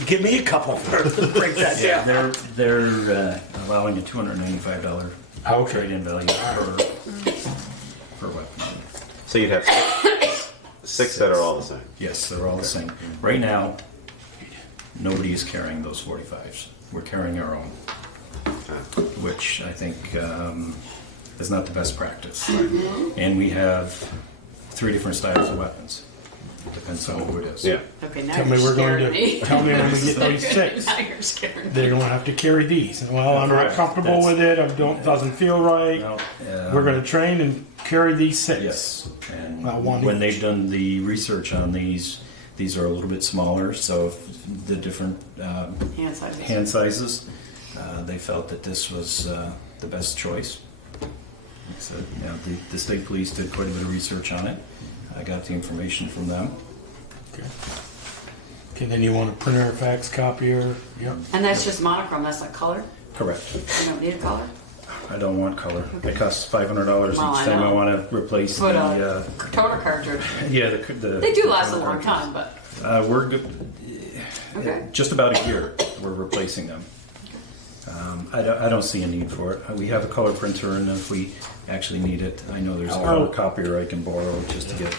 Give me a couple for break that Yeah, down. they're allowing a $295 Okay. trade-in value per weapon. So you'd have six that are all the same. Yes, they're all the same. Right now, nobody is carrying those 45s. We're carrying our own, which I think is not the best practice. And we have 3 different styles of weapons. Depends on who it is. Yeah. Okay, now Tell me you're we're going scaring me. to. Tell me when we get these 6. Now you're scaring me. They're going to have to carry these. Well, I'm not Correct. comfortable with it. Doesn't feel right. No, We're going to train and carry these 6. Yes, and Well, one when each. they've done the research on these are a little bit smaller, so if the different Hand sizes. hand sizes, they felt that this was the best choice. So, you know, the state police did quite a bit of research on it. I got the information from them. Okay. Okay, then you want a printer, fax copier. Yep. And that's just monochrome, that's not color? Correct. You don't need a color? I don't want color. It costs $500 each Well, I time I know. want to replace Put the. a toner cartridge. Yeah, the They do the last a toner long cartridge. time, but, We're good. okay. Just about a year, we're replacing them. I don't see a need for it. We have a color printer, and if we actually need it, I know there's a color copier I can borrow just to get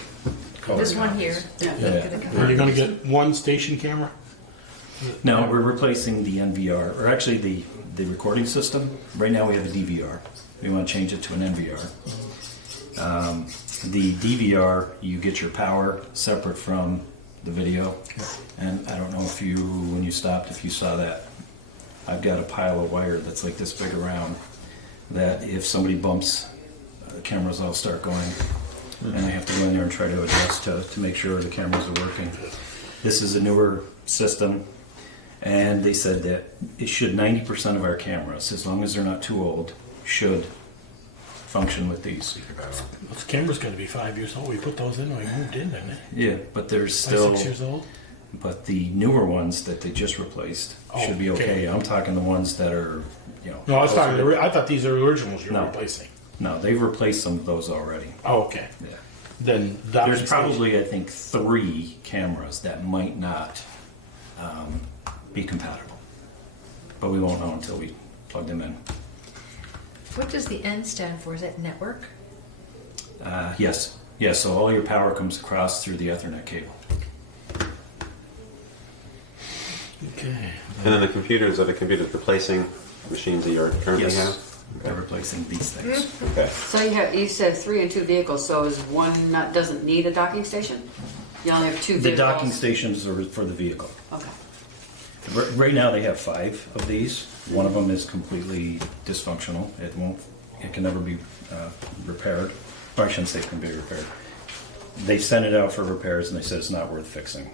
color. This one copies. here. Yeah. Are you going to get one station camera? No, we're replacing the NVR, or actually the recording system. Right now we have a DVR. We want to change it to an NVR. The DVR, you get your power separate from the video. And I don't know if you, when you stopped, if you saw that. I've got a pile of wire that's like this big around, that if somebody bumps, the cameras all start going. And I have to go in there and try to adjust to make sure the cameras are working. This is a newer system, and they said that it should 90% of our cameras, as long as they're not too old, should function with these. This camera's going to be 5 years old. We put those in when we moved in, didn't it? Yeah, but there's 5, still, 6 years old. but the newer ones that they just replaced should be okay. I'm talking the ones that are, you know. No, I was talking. I thought these are originals you're No. replacing. No, they've replaced some of those already. Oh, okay. Yeah. Then There's probably, I think, 3 cameras that might not be compatible. But we won't know until we plug them in. What does the N stand for? Is that network? Yes. Yes, so all your power comes across through the Ethernet cable. Okay. And then the computers, are the computers replacing machines that you currently Yes. have? They're replacing these things. Okay. So you said 3 and 2 vehicles, so is one doesn't need a docking station? You only have 2 vehicles? The docking stations are for the vehicle. Okay. Right now they have 5 of these. One of them is completely dysfunctional. It can never be repaired. Or I shouldn't say it can be repaired. They sent it out for repairs and they said it's not worth fixing.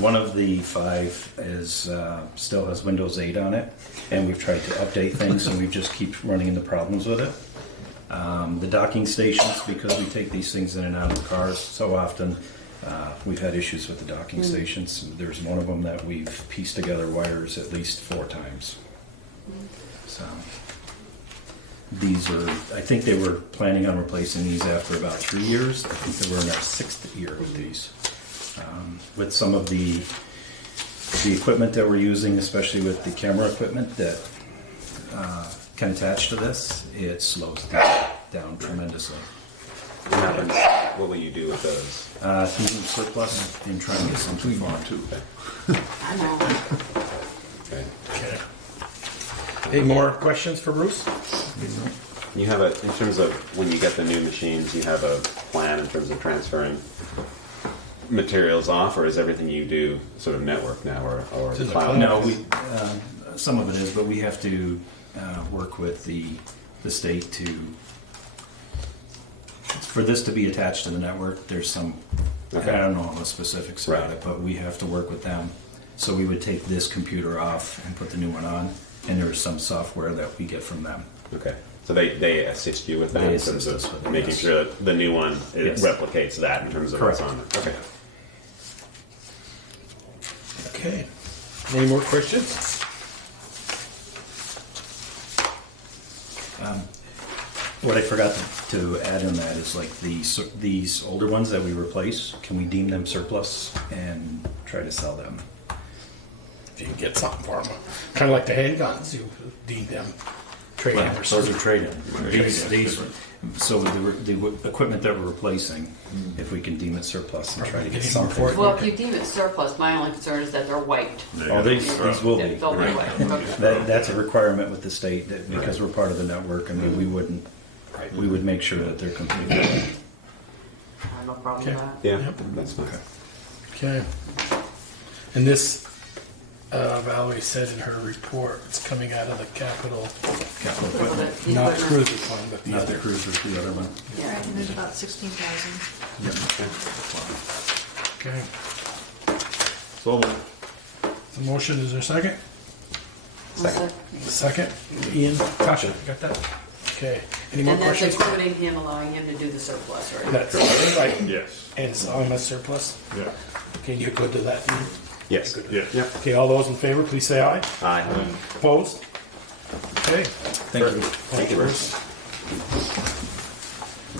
One of the 5 is still has Windows 8 on it, and we've tried to update things, and we just keep running into problems with it. The docking stations, because we take these things in and out of the cars so often, we've had issues with the docking stations. There's one of them that we've pieced together wires at least 4 times. So these are, I think they were planning on replacing these after about 3 years. I think they were in our 6th year with these. With some of the equipment that we're using, especially with the camera equipment that can attach to this, it slows down tremendously. What will you do with those? Using surplus and trying to get something for them too. I know. Okay. Okay. Any more questions for Bruce? You have in terms of when you get the new machines, you have a plan in terms of transferring materials off, or is everything you do sort of network now, or It's in the cloud? cloud. No, some of it is, but we have to work with the state for this to be attached to the network. There's some, Okay. I don't know all the specifics about Right. it, but we have to work with them. So we would take this computer off and put the new one on, and there's some software that we get from them. Okay. So they assist you with that They in terms assist us of with it, making yes. sure that the new one Yes. replicates that in terms of what's Correct. on it. Okay. Okay. Any more questions? What I forgot to add in that is like these older ones that we replace, can we deem them surplus and try to sell them? If you can get something for them. Kind of like the handguns, you deem them trade-in or Those are something. trade-in. So the equipment that we're replacing, if we can deem it surplus and try to get Getting more something. for it. Well, if you deem it surplus, my only concern is that they're white. Oh, these will be. They'll be white. Okay. That's a requirement with the state, that because we're part of the network, I mean, we would make sure that they're completely. I have no problem with that. Yeah, Yep. that's fine. Okay. And this, Valerie said in her report, it's coming out of the capital, Capital So equipment, the not equipment- cruiser fund, but the not the other. cruiser, the other one. Right, and there's about 16,000. Okay. So, The motion, is there a second? Second. Second. Ian, Tasha, you got that? Okay. Any more And that's questions? including him, allowing him to do the surplus, right? That's right. yes, And selling a surplus? yeah, Okay, you're good to that, Ian? Yes. yes. Yep. Okay, all those in favor, please say aye. Aye. Opposed? Okay. Thank you. Thank you, Bruce.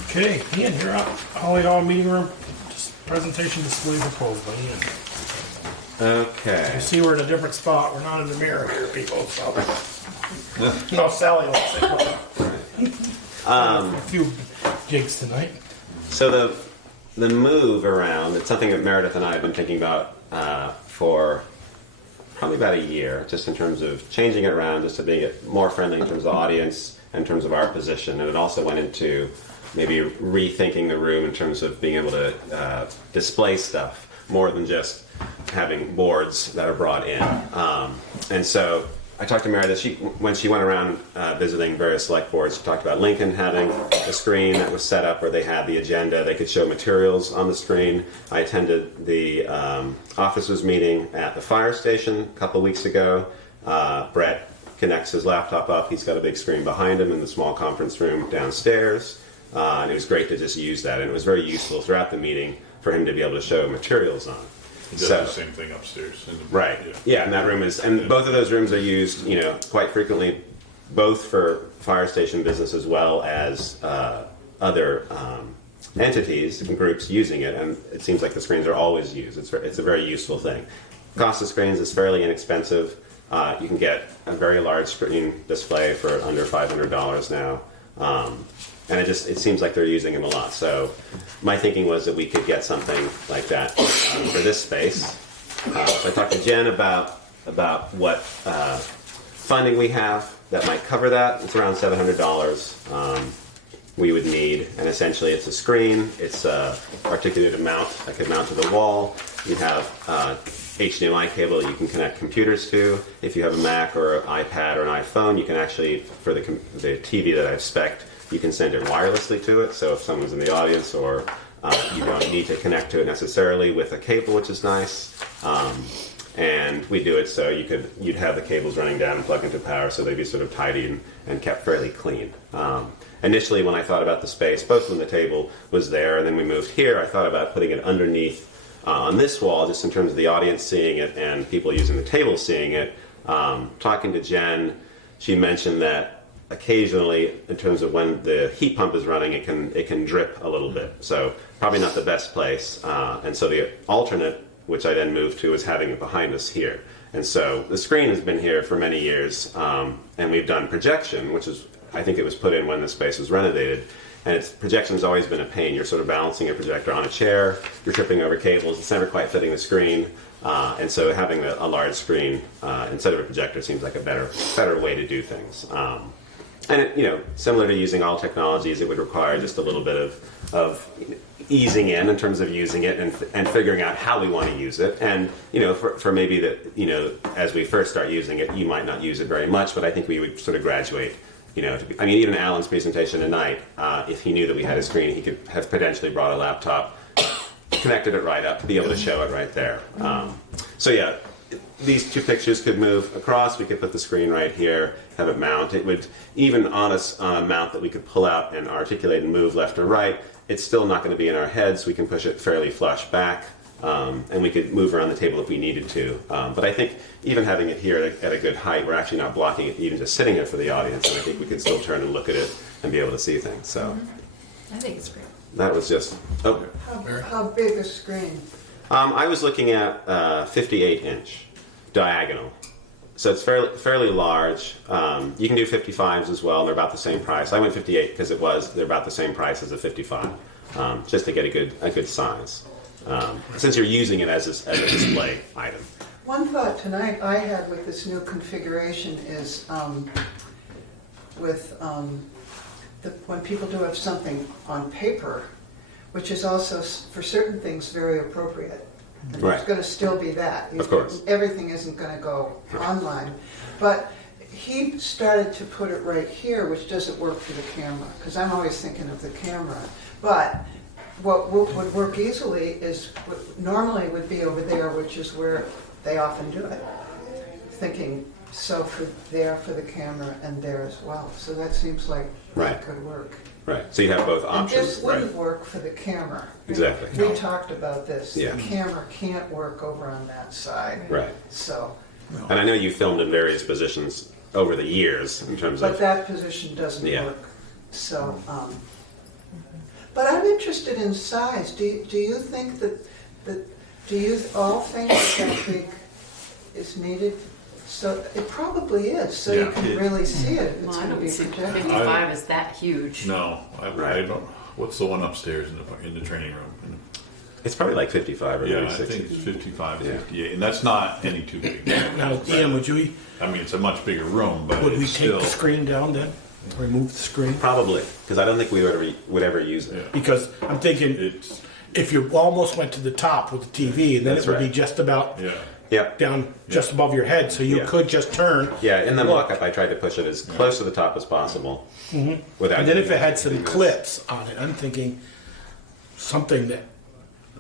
Okay, Ian, you're up. Holly Hall Meeting Room, presentation display proposed by Ian. Okay. You see, we're in a different spot. We're not in the mirror here, people, so. No, Sally will say, a few jigs tonight. So the move around, it's something that Meredith and I have been thinking about for probably about a year, just in terms of changing it around, just to make it more friendly in terms of the audience, in terms of our position. And it also went into maybe rethinking the room in terms of being able to display stuff more than just having boards that are brought in. And so I talked to Meredith. When she went around visiting various select boards, she talked about Lincoln having a screen that was set up where they had the agenda. They could show materials on the screen. I attended the officers meeting at the fire station a couple weeks ago. Brett connects his laptop up. He's got a big screen behind him in the small conference room downstairs. And it was great to just use that. And it was very useful throughout the meeting for him to be able to show materials on. He does the same thing upstairs. Right. Yeah, and that room is, and both of those rooms are used, quite frequently, both for fire station business as well as other entities and groups using it. And it seems like the screens are always used. It's a very useful thing. Cost of screens is fairly inexpensive. You can get a very large screen display for under $500 now. And it seems like they're using them a lot. So my thinking was that we could get something like that for this space. So I talked to Jen about what funding we have that might cover that. It's around $700 we would need. And essentially it's a screen. It's a articulated mount that could mount to the wall. You have HDMI cable you can connect computers to. If you have a Mac or an iPad or an iPhone, you can actually, for the TV that I've spec'd, you can send it wirelessly to it. So if someone's in the audience, or you don't need to connect to it necessarily with a cable, which is nice. And we do it so you'd have the cables running down and plug into power, so they'd be sort of tidy and kept fairly clean. Initially, when I thought about the space, both when the table was there and then we moved here, I thought about putting it underneath on this wall, just in terms of the audience seeing it and people using the table seeing it. Talking to Jen, she mentioned that occasionally, in terms of when the heat pump is running, it can drip a little bit. So probably not the best place. And so the alternate, which I then moved to, is having it behind us here. And so the screen has been here for many years, and we've done projection, which is, I think it was put in when the space was renovated. And projection's always been a pain. You're sort of balancing a projector on a chair, you're tripping over cables, it's never quite fitting the screen. And so having a large screen instead of a projector seems like a better way to do things. And similar to using all technologies, it would require just a little bit of easing in terms of using it and figuring out how we want to use it. And for maybe that as we first start using it, you might not use it very much, but I think we would sort of graduate. Even Alan's presentation tonight, if he knew that we had a screen, he could have potentially brought a laptop, connected it right up to be able to show it right there. So yeah, these two pictures could move across. We could put the screen right here, have it mount. It would, even on a mount that we could pull out and articulate and move left or right, it's still not going to be in our heads. We can push it fairly flush back, and we could move around the table if we needed to. But I think even having it here at a good height, we're actually not blocking it, even just sitting there for the audience. And I think we can still turn and look at it and be able to see things. So I think it's great. that was just, oh. How big a screen? I was looking at 58-inch diagonal. So it's fairly large. You can do 55s as well. They're about the same price. I went 58 because they're about the same price as a 55, just to get a good size. Since you're using it as a display item. One thought tonight I had with this new configuration is when people do have something on paper, which is also for certain things very appropriate. And Right. there's going to still be that. Of course. Everything isn't going to go online. But he started to put it right here, which doesn't work for the camera, because I'm always thinking of the camera. But what would work easily is what normally would be over there, which is where they often do it. Thinking, so for the camera and there as well. So that seems like Right. that could work. Right. So you have both And options. this wouldn't work for the camera. Exactly. We talked about this. Yeah. The camera can't work over on that side. Right. So, And I know you filmed in various positions over the years in terms but of. that position doesn't Yeah. work. So, but I'm interested in size. Do you think that do you all think that big is needed? So it probably is, so you Yeah. can really see it. It's Well, I going to don't be see projected. 55 is that huge. No, I Right. don't. What's the one upstairs in the training room? It's probably like 55 or Yeah, maybe I 60. think it's 55, Yeah. 58, and that's not any too big. Now, Ian, would It's a much bigger room, but we it's take still. the screen down then? Remove the screen? Probably, because I don't think we would ever use it. Yeah. Because I'm thinking, It's if you almost went to the top with the TV, then That's it would be right. just about yeah. Yeah. down just above your head, so you Yeah. could just turn. Yeah, in the look. mock-up, I tried to push it as close to the top as possible. Without And then if getting it had some anything clips on it, I'm thinking something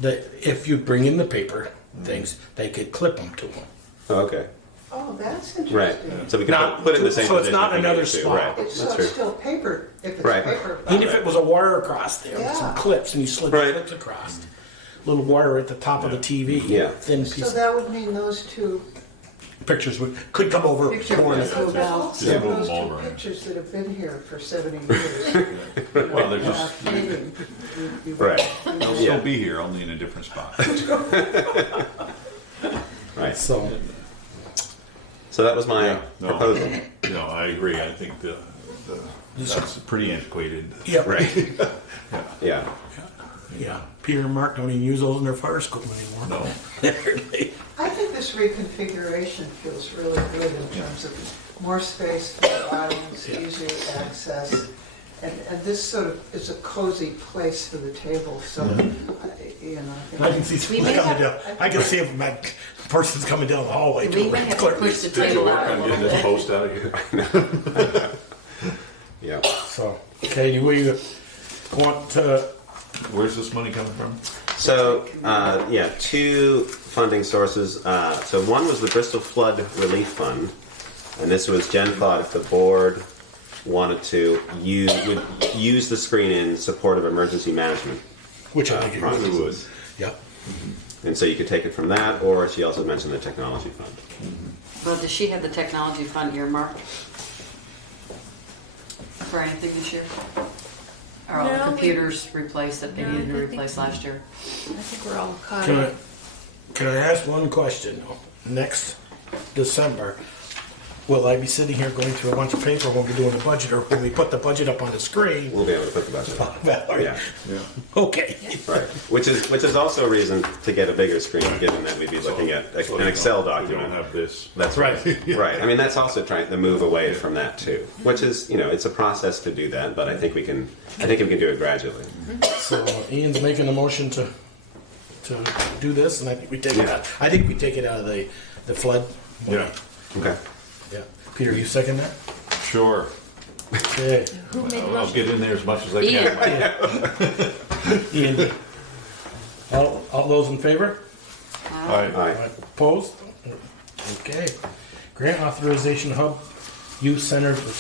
that if you bring in the paper things, they could clip them to them. Oh, okay. Oh, that's Right. interesting. So we can Not- put it in the same so it's position. not if we another needed to. spot. Right. It's, so That's it's true. still paper, if it's Right. paper. Even if it was a wire across there with some Yeah. clips and you slid Right. the clips across. Little wire at the top of the TV. Yeah. Thin So piece. that would mean those two Pictures could come over. Picture more than- would move out. Just move Those them two over, right. pictures that have been here for 70 years. Well, they're just Fading. Right. they'll Yeah. still be here, only in a different spot. Right. So, So that was my Yeah, no. proposal. No, I agree. I think that's pretty antiquated. yeah, Right. Yeah. yeah. Peter and Mark don't even use those in their fire school anymore. No. I think this reconfiguration feels really good in terms of more space for the audience, easier access. And this sort of is a cozy place for the table, so, you know. I can see someone coming down. I can see if my person's coming down the hallway. We too. may have to Clearly. push the Did you table work out a on little getting this bit. post out of here? Yeah. So, okay, do we want to, Where's this money coming from? So, yeah, two funding sources. So one was the Bristol Flood Relief Fund, and this was Jen thought if the board wanted to use the screen in support of emergency management which I think it processes. really would. Yep. And so you could take it from that, or she also mentioned the technology fund. Well, does she have the technology fund earmarked for anything this year? Are all the No, we- computers replaced that they No, needed to I think- replace last year? I think we're all caught Can up. I ask one question? Next December, will I be sitting here going through a bunch of paper when we're doing the budget, or when we put the budget up on the screen? We'll be able to put the budget on. Valerie? Yeah. Okay. Right. Which is also a reason to get a bigger screen, given that we'd be looking at an Excel We don't document. have this. That's right. Right. I mean, that's also trying to move away from that too, which is, it's a process to do that, but I think we can do it gradually. So Ian's making a motion to do this, and I think we take it out. I think we take it out of the flood. Yeah, Okay. Yeah. Peter, you second that? sure. Okay. Who made the I'll motion? get in there as much as I Ian. can. Ian. All those in favor? All right. All right. Opposed? Okay. Grant authorization hub youth center for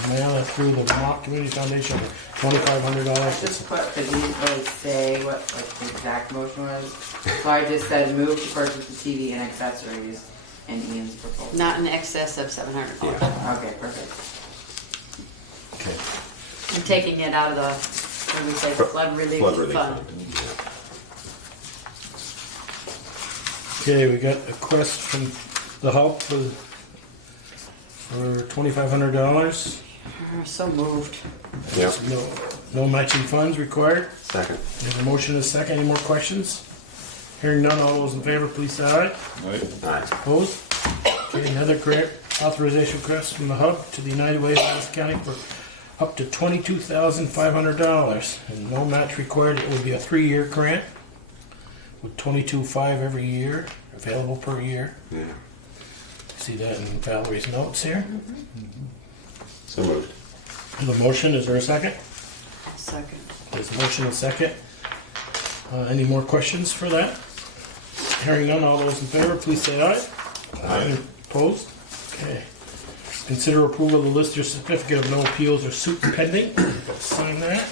Samantha through the Vermont Community Foundation for $2,500. Just put, because you didn't really say what the exact motion was. So I just said move to purchase the TV and accessories in Ian's proposal. Not in excess of $700. Yeah. Okay, perfect. Okay. I'm taking it out of the, what do we say, flood relief Flood relief fund. Yeah. Okay, we got a request from the hub for $2,500. So moved. Yep. No matching funds required. Second. There's a motion and a second. Any more questions? Hearing none, all those in favor, please say aye. Right. All right. Opposed? Okay, another grant authorization request from the hub to the United Way of Madison County for up to $22,500 and no match required. It will be a 3-year grant with $22,500 every year, available per year. Yeah. See that in Valerie's notes here. So moved. The motion, is there a second? Second. There's a motion and a second. Any more questions for that? Hearing none, all those in favor, please say aye. Aye. Opposed? Okay. Consider approval of the lister's certificate of no appeals or suit pending. Let's sign that.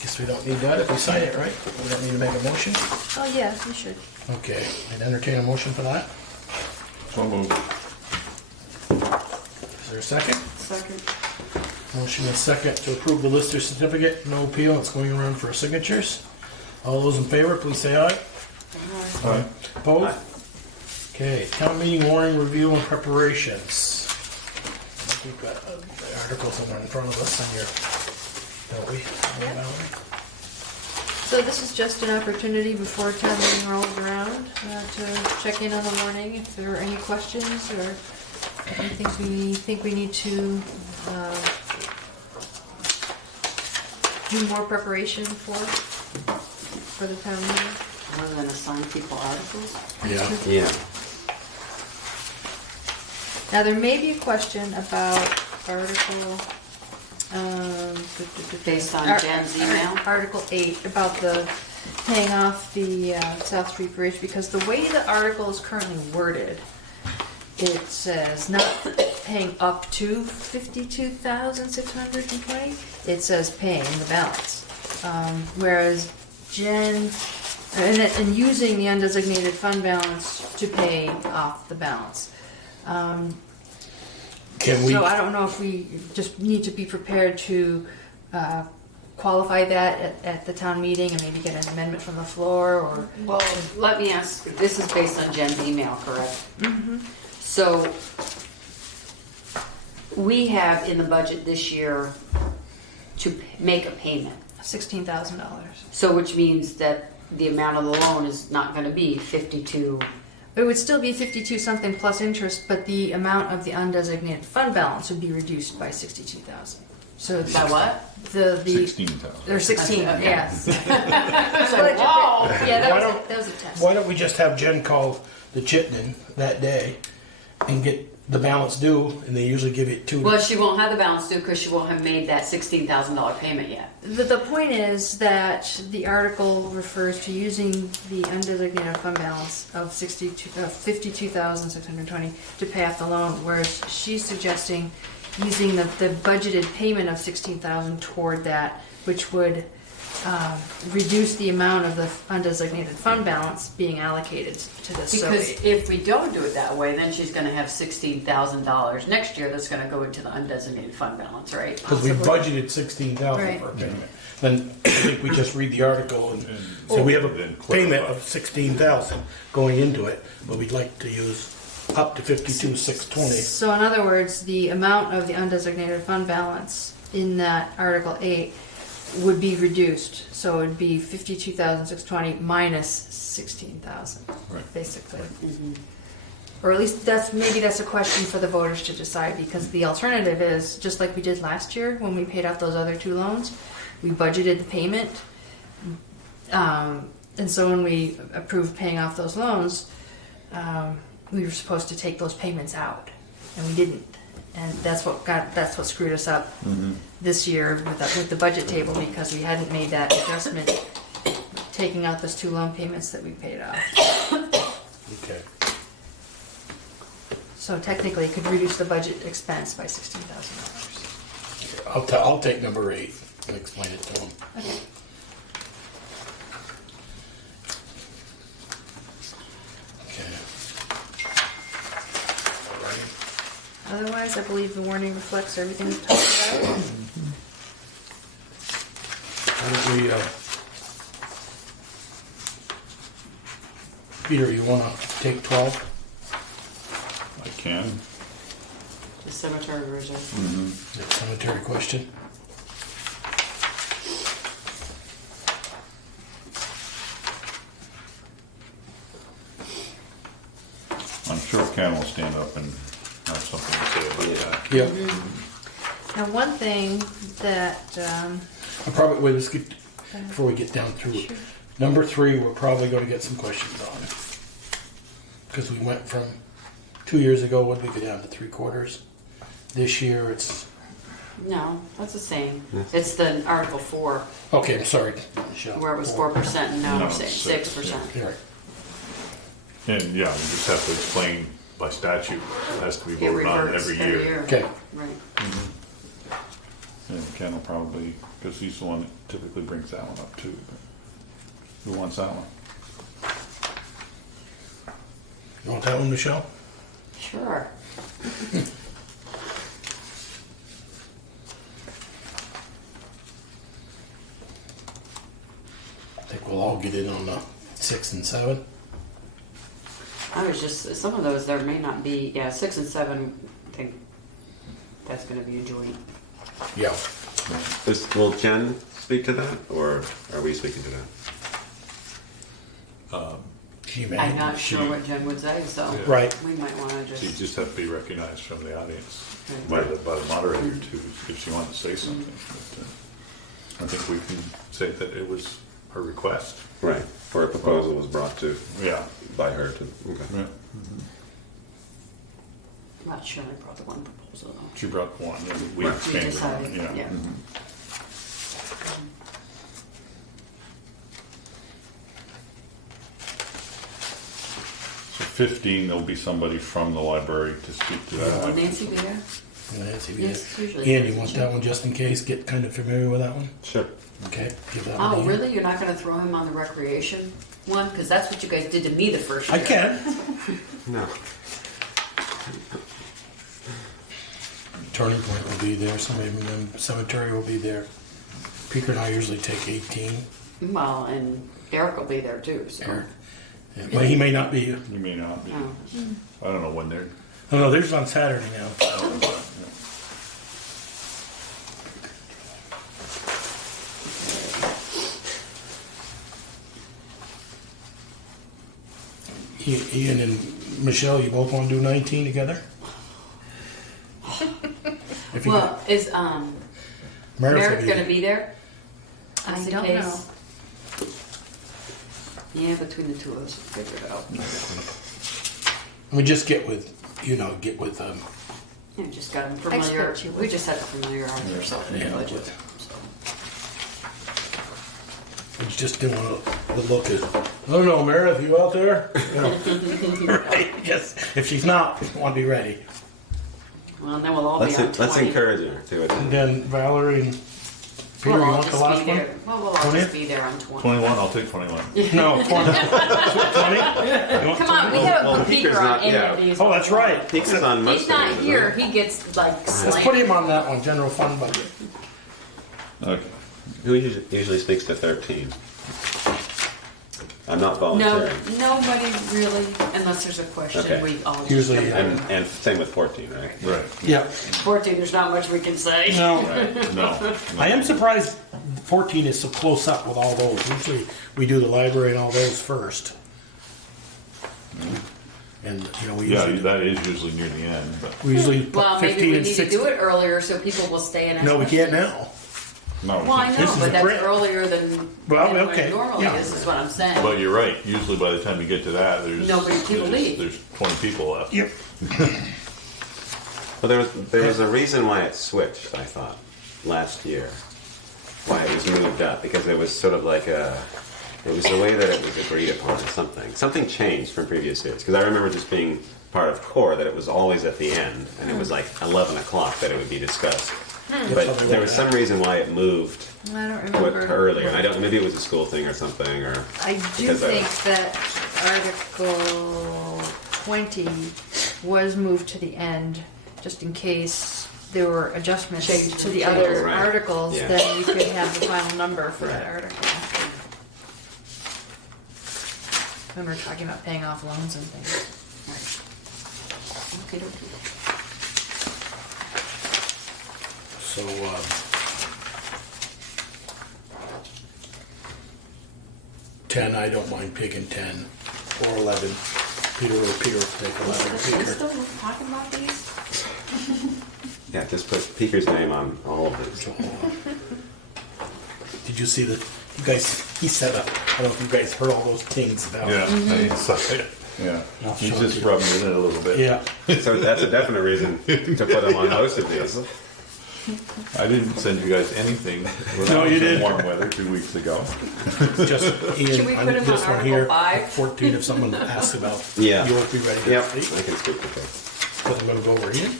Guess we don't need that if we sign it, right? We don't need to make a motion. Oh, yeah, you should. Okay, I'd entertain a motion for that. So moved. Is there a second? Second. Motion and second to approve the lister's certificate, no appeal. It's going around for signatures. All those in favor, please say aye. Aye. Opposed? Okay, town meeting warning review and preparations. We've got the articles that are in front of us on your, don't we? Valerie? So this is just an opportunity before town meeting rolls around to check in on the warning if there are any questions or anything we think we need to do more preparation for the town meeting. Other than assign people articles? Yeah. Now, there may be a question about article, Based on Jen's email? Article 8, about the paying off the South Street Bridge, because the way the article is currently worded, it says not paying up to $52,620. It says paying the balance. Whereas Jen, and using the undesignated fund balance to pay off the balance. Can we, So I don't know if we just need to be prepared to qualify that at the town meeting and maybe get an amendment from the floor, or? Well, let me ask, this is based on Jen's email, correct? Mm-hmm. So, we have in the budget this year to make a payment. $16,000. So, which means that the amount of the loan is not gonna be 52. It would still be 52 something plus interest, but the amount of the undesignated fund balance would be reduced by 62,000. So By what? the 16,000. or 16, Okay. yes. Wow. Yeah, Why that was a test. why don't we just have Jen call the Chittenden that day and get the balance due, and they usually give it 2 Well, she won't have the balance due because she won't have made that $16,000 payment yet. The point is that the article refers to using the undesignated fund balance of $52,620 to pay off the loan, whereas she's suggesting using the budgeted payment of $16,000 toward that, which would reduce the amount of the undesignated fund balance being allocated to this. Because if we don't do it that way, then she's gonna have $16,000 next year that's gonna go into the undesignated fund balance, right? Because we budgeted 16,000 Right. for a payment. Then I think we just read the article and so we have a payment of 16,000 going into it, but we'd like to use up to 52,620. So in other words, the amount of the undesignated fund balance in that Article 8 would be reduced. So it would be 52,620 minus 16,000, Right. basically. Or at least maybe that's a question for the voters to decide, because the alternative is, just like we did last year when we paid off those other two loans, we budgeted the payment. And so when we approved paying off those loans, we were supposed to take those payments out, and we didn't. And that's what screwed us up this year with the budget table, because we hadn't made that adjustment, taking out those two loan payments that we paid off. Okay. So technically, it could reduce the budget expense by $16,000. I'll take number 8 and explain it to them. Okay. Okay. Otherwise, I believe the warning reflects everything we've talked about. Why don't we, Peter, you wanna take 12? I can. The cemetery reserve. The cemetery question? I'm sure Ken will stand up and have something to say about that. Yep. Now, one thing that, I'll probably, wait, let's get, before we get down through it. Sure. Number 3, we're probably gonna get some questions on. Because we went from 2 years ago, what did we go down to 3/4? This year, it's, No, that's the same. It's the Article 4, okay, I'm sorry, Michelle. where it was 4%, and now No, we're saying 6%. You're right. And yeah, we just have to explain by statute, it has to be It voted on reverts every year. Okay. Right. And Ken will probably, because he's the one that typically brings that one up too. But who wants that one? You want that one, Michelle? Sure. I think we'll all get in on the 6 and 7. I was just, some of those there may not be, 6 and 7, I think that's gonna be a joint. Yeah. Will Jen speak to that, or are we speaking to that? She may. I'm not sure what Jen would say, so. Yeah. Right. We might wanna She just, just have to be recognized from the audience Okay. by the moderator too, if she wanted to say something. But, I think we can say that it was her request. Right, or a proposal was brought to, Yeah. by her to, okay. Yeah. I'm not sure I brought the one proposal though. She brought one, and we Right. We expanded on it, decided, yeah. yeah. So 15, there'll be somebody from the library to speak to Will that. Nancy be there? Nancy, Yes, usually. Ian, you want that one just in case? Get kind of familiar with that one? Sure. Okay, give that one to Oh, Ian. really? You're not gonna throw him on the recreation one? Because that's what you guys did to me the first year. I can. No. Turning Point will be there, somebody from the cemetery will be there. Peter and I usually take 18. Well, and Eric will be there too, so. Eric. Yeah, but he may not be. You may not be. No. I don't know when they're. Oh no, there's on Saturday now. Ian and Michelle, you both want to do 19 together? If you- Well, is, Meredith will Merrick be gonna there. be there? I Just in don't case? know. Yeah, between the two of us, we'll figure it out. I mean, just get with, Yeah, just got him familiar, Expert you we would. just have to familiarize ourselves with the Yeah. budget. we just didn't want to look at, oh no, Meredith, you out there? You know. Right, yes, if she's not, we want to be ready. Well, then we'll all be on 20. Let's encourage her to And attend. then Valerie and Peter, We'll you all want the just last be one? there. Well, we'll all 20th? just be there on 20. 21, I'll take 21. No, 20. 20? You want Come on, we 20? haven't Well, put Peter's Peter on not- any yeah. of these. Oh, that's right. Peaks is on most He's not things, here, isn't he gets like Let's put slammed. him on that one, general fund budget. Okay. it? Who usually speaks to 13? I'm not No, volunteering. nobody really, unless there's a question, Okay. we all just Usually, jump in. And same with 14, right? Right. Yeah. 14, there's not much we can say. No, No. I am surprised 14 is so close up with all those. Usually we do the library and all those first. And, you know, we Yeah, usually, that is usually near the end, but we usually put Well, maybe 15 we and need to 16. do it earlier so people will stay and ask No, we can't questions. now. no. Well, I This know, is but a that's print. earlier than Well, when okay, it normally yeah. is what I'm saying. But you're right. Usually by the time you get to that, People leave. there's 20 people left. Yep. Well, there was a reason why it switched, I thought, last year. Why it was moved up, because it was sort of like it was the way that it was agreed upon or something. Something changed from previous years, because I remember just being part of core that it was always at the end, and it was like 11 o'clock that it would be discussed. But there was some reason why it moved I don't to remember. earlier. I don't. Maybe it was a school thing or something, or I do because think that Article 20 was moved to the end, just in case there were adjustments Changes. to the other Right. articles, Yeah. then we could have the final number for that article. When we're talking about paying off loans and things. Okay, okay. So, 10, I don't mind picking 10 or 11. Peter will take 11. Are we Peter. still talking about these? yeah, just put Peaker's name on all of these. Did you see the, you guys, he set up, I don't know if you guys heard all those things about. Yeah. Yeah. I'll He's show just you. rubbing it in a little bit. Yeah. So that's a definite reason to put them on most of these. I didn't send you guys anything when No, I was you in didn't. warm weather 2 weeks ago. Just Ian, Should we put him this on one Article here, 5? 14, if someone asks about, Yeah. you'll be ready to Yep, speak. I can speak to that. But I'm gonna go over here.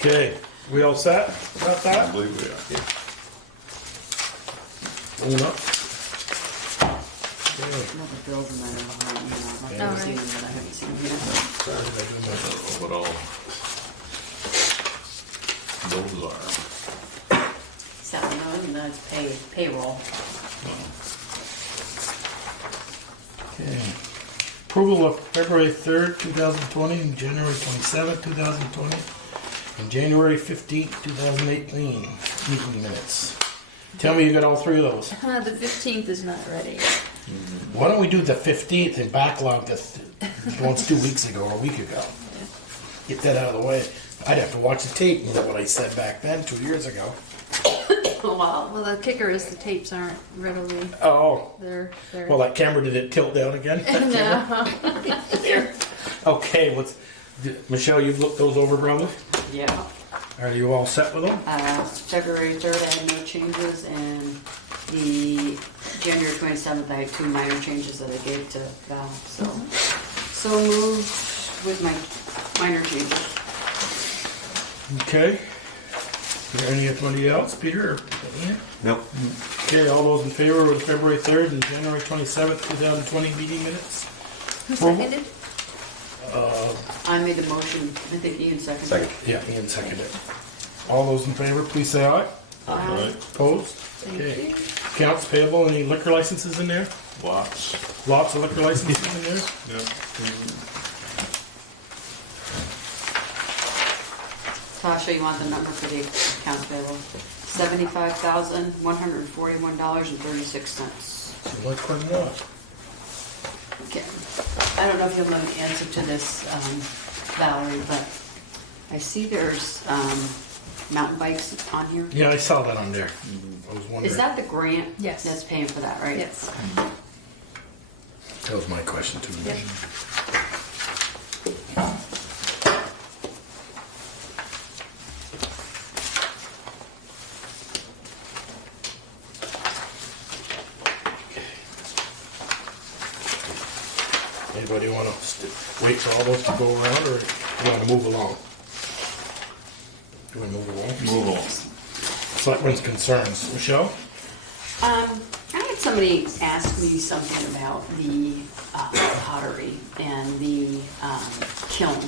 Okay, we all set about I that? believe we are. Own up. No, the bills and that, I've Alright. seen them, but I haven't seen them yet. What all those are. Salary, no, and that's payroll. Okay. Approval of February 3rd, 2020, and January 27th, 2020, and January 15th, 2018 meeting minutes. Tell me you got all three of those. The 15th is not ready. Why don't we do the 15th and backlog the ones 2 weeks ago or a week ago? Get that out of the way. I'd have to watch the tape and know what I said back then 2 years ago. Well, the kicker is the tapes aren't readily, Oh, they're. well, that camera, did it tilt down again? No. Here. Okay, Michelle, you've looked those over, brother? Yeah. Are you all set with them? February 3rd, I had no changes, and the January 27th, I had 2 minor changes that I gave to Val, so moved with my minor changes. Okay. Is there anybody else, Peter? Or Ian? Nope. Okay, all those in favor of the February 3rd and January 27th, 2020 meeting minutes? Who seconded? I made the motion, I think Ian seconded it. Yeah, Ian seconded it. All those in favor, please say aye. Aye. Opposed? Okay. Accounts payable, any liquor licenses in there? Lots. Lots of liquor licenses in there? Yep. Tasha, you want the number for the accounts payable? $75,141.36. Seems like quite a lot. Okay. I don't know if you'll know the answer to this, Valerie, but I see there's mountain bikes on here. Yeah, I saw that on there. I was wondering. Is that the grant? Yes. That's paying for that, right? Yes. That was my question too. Yep. Anybody want to wait for all those to go around, or you want to move along? You want to move along? Move on. Selectmen's concerns. Michelle? I had somebody ask me something about the pottery and the kiln.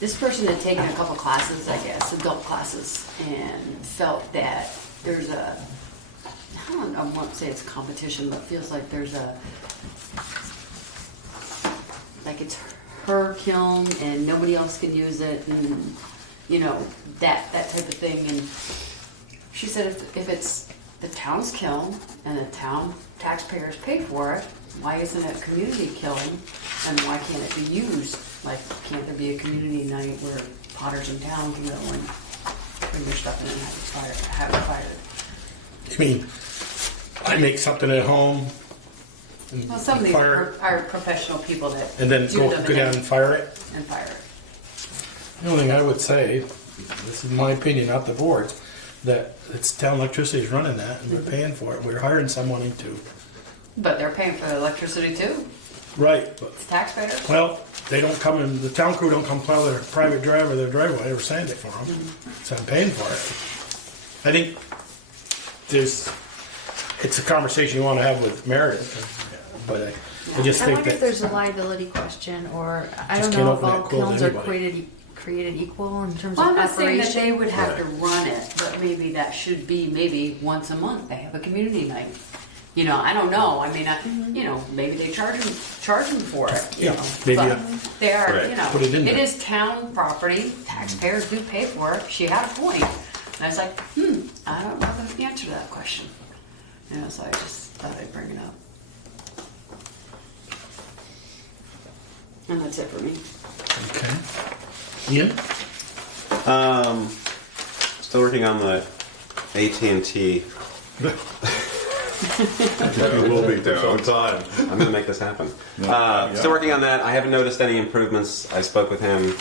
This person had taken a couple classes, I guess, adult classes, and felt that there's a I don't know, I won't say it's competition, but it feels like there's like it's her kiln and nobody else can use it, and, you know, that type of thing. And she said if it's the town's kiln and the town taxpayers pay for it, why isn't it a community kiln, and why can't it be used? Like, can't there be a community night where potters in town can go and bring their stuff in and have it fired? I mean, I make something at home and Well, some of these fire are professional people that and then do go them down and fire it. and fire it. The only thing I would say, this is my opinion, not the board's, that it's town electricity is running that and we're paying for it. We're hiring someone to. But they're paying for the electricity too. Right, but, It's taxpayers. well, they don't come in, the town crew don't come plow their private drive or their driveway or sand it for them. So I'm paying for it. I think it's a conversation you want to have with Meredith, but I just I think wonder if that, there's a liability question, or I Just don't can't know if open that all quote to kilns are anybody. created equal in terms Well, of I'm not saying that operation. they would have to run it, but maybe that should be maybe once a month. They have a community night. You know, I don't know. I mean, you know, maybe they charge them for it. You Yeah, know, maybe but they are. Right. You know, Put it in there. is town property. Taxpayers do pay for it. She had a point, and I was like, I don't know the answer to that question. You know, so I just thought I'd bring it up. And that's it for me. okay. Ian? Still working on the AT&T. You will be for some time. I'm gonna make this happen. Still working on that. I haven't noticed any improvements. I spoke with him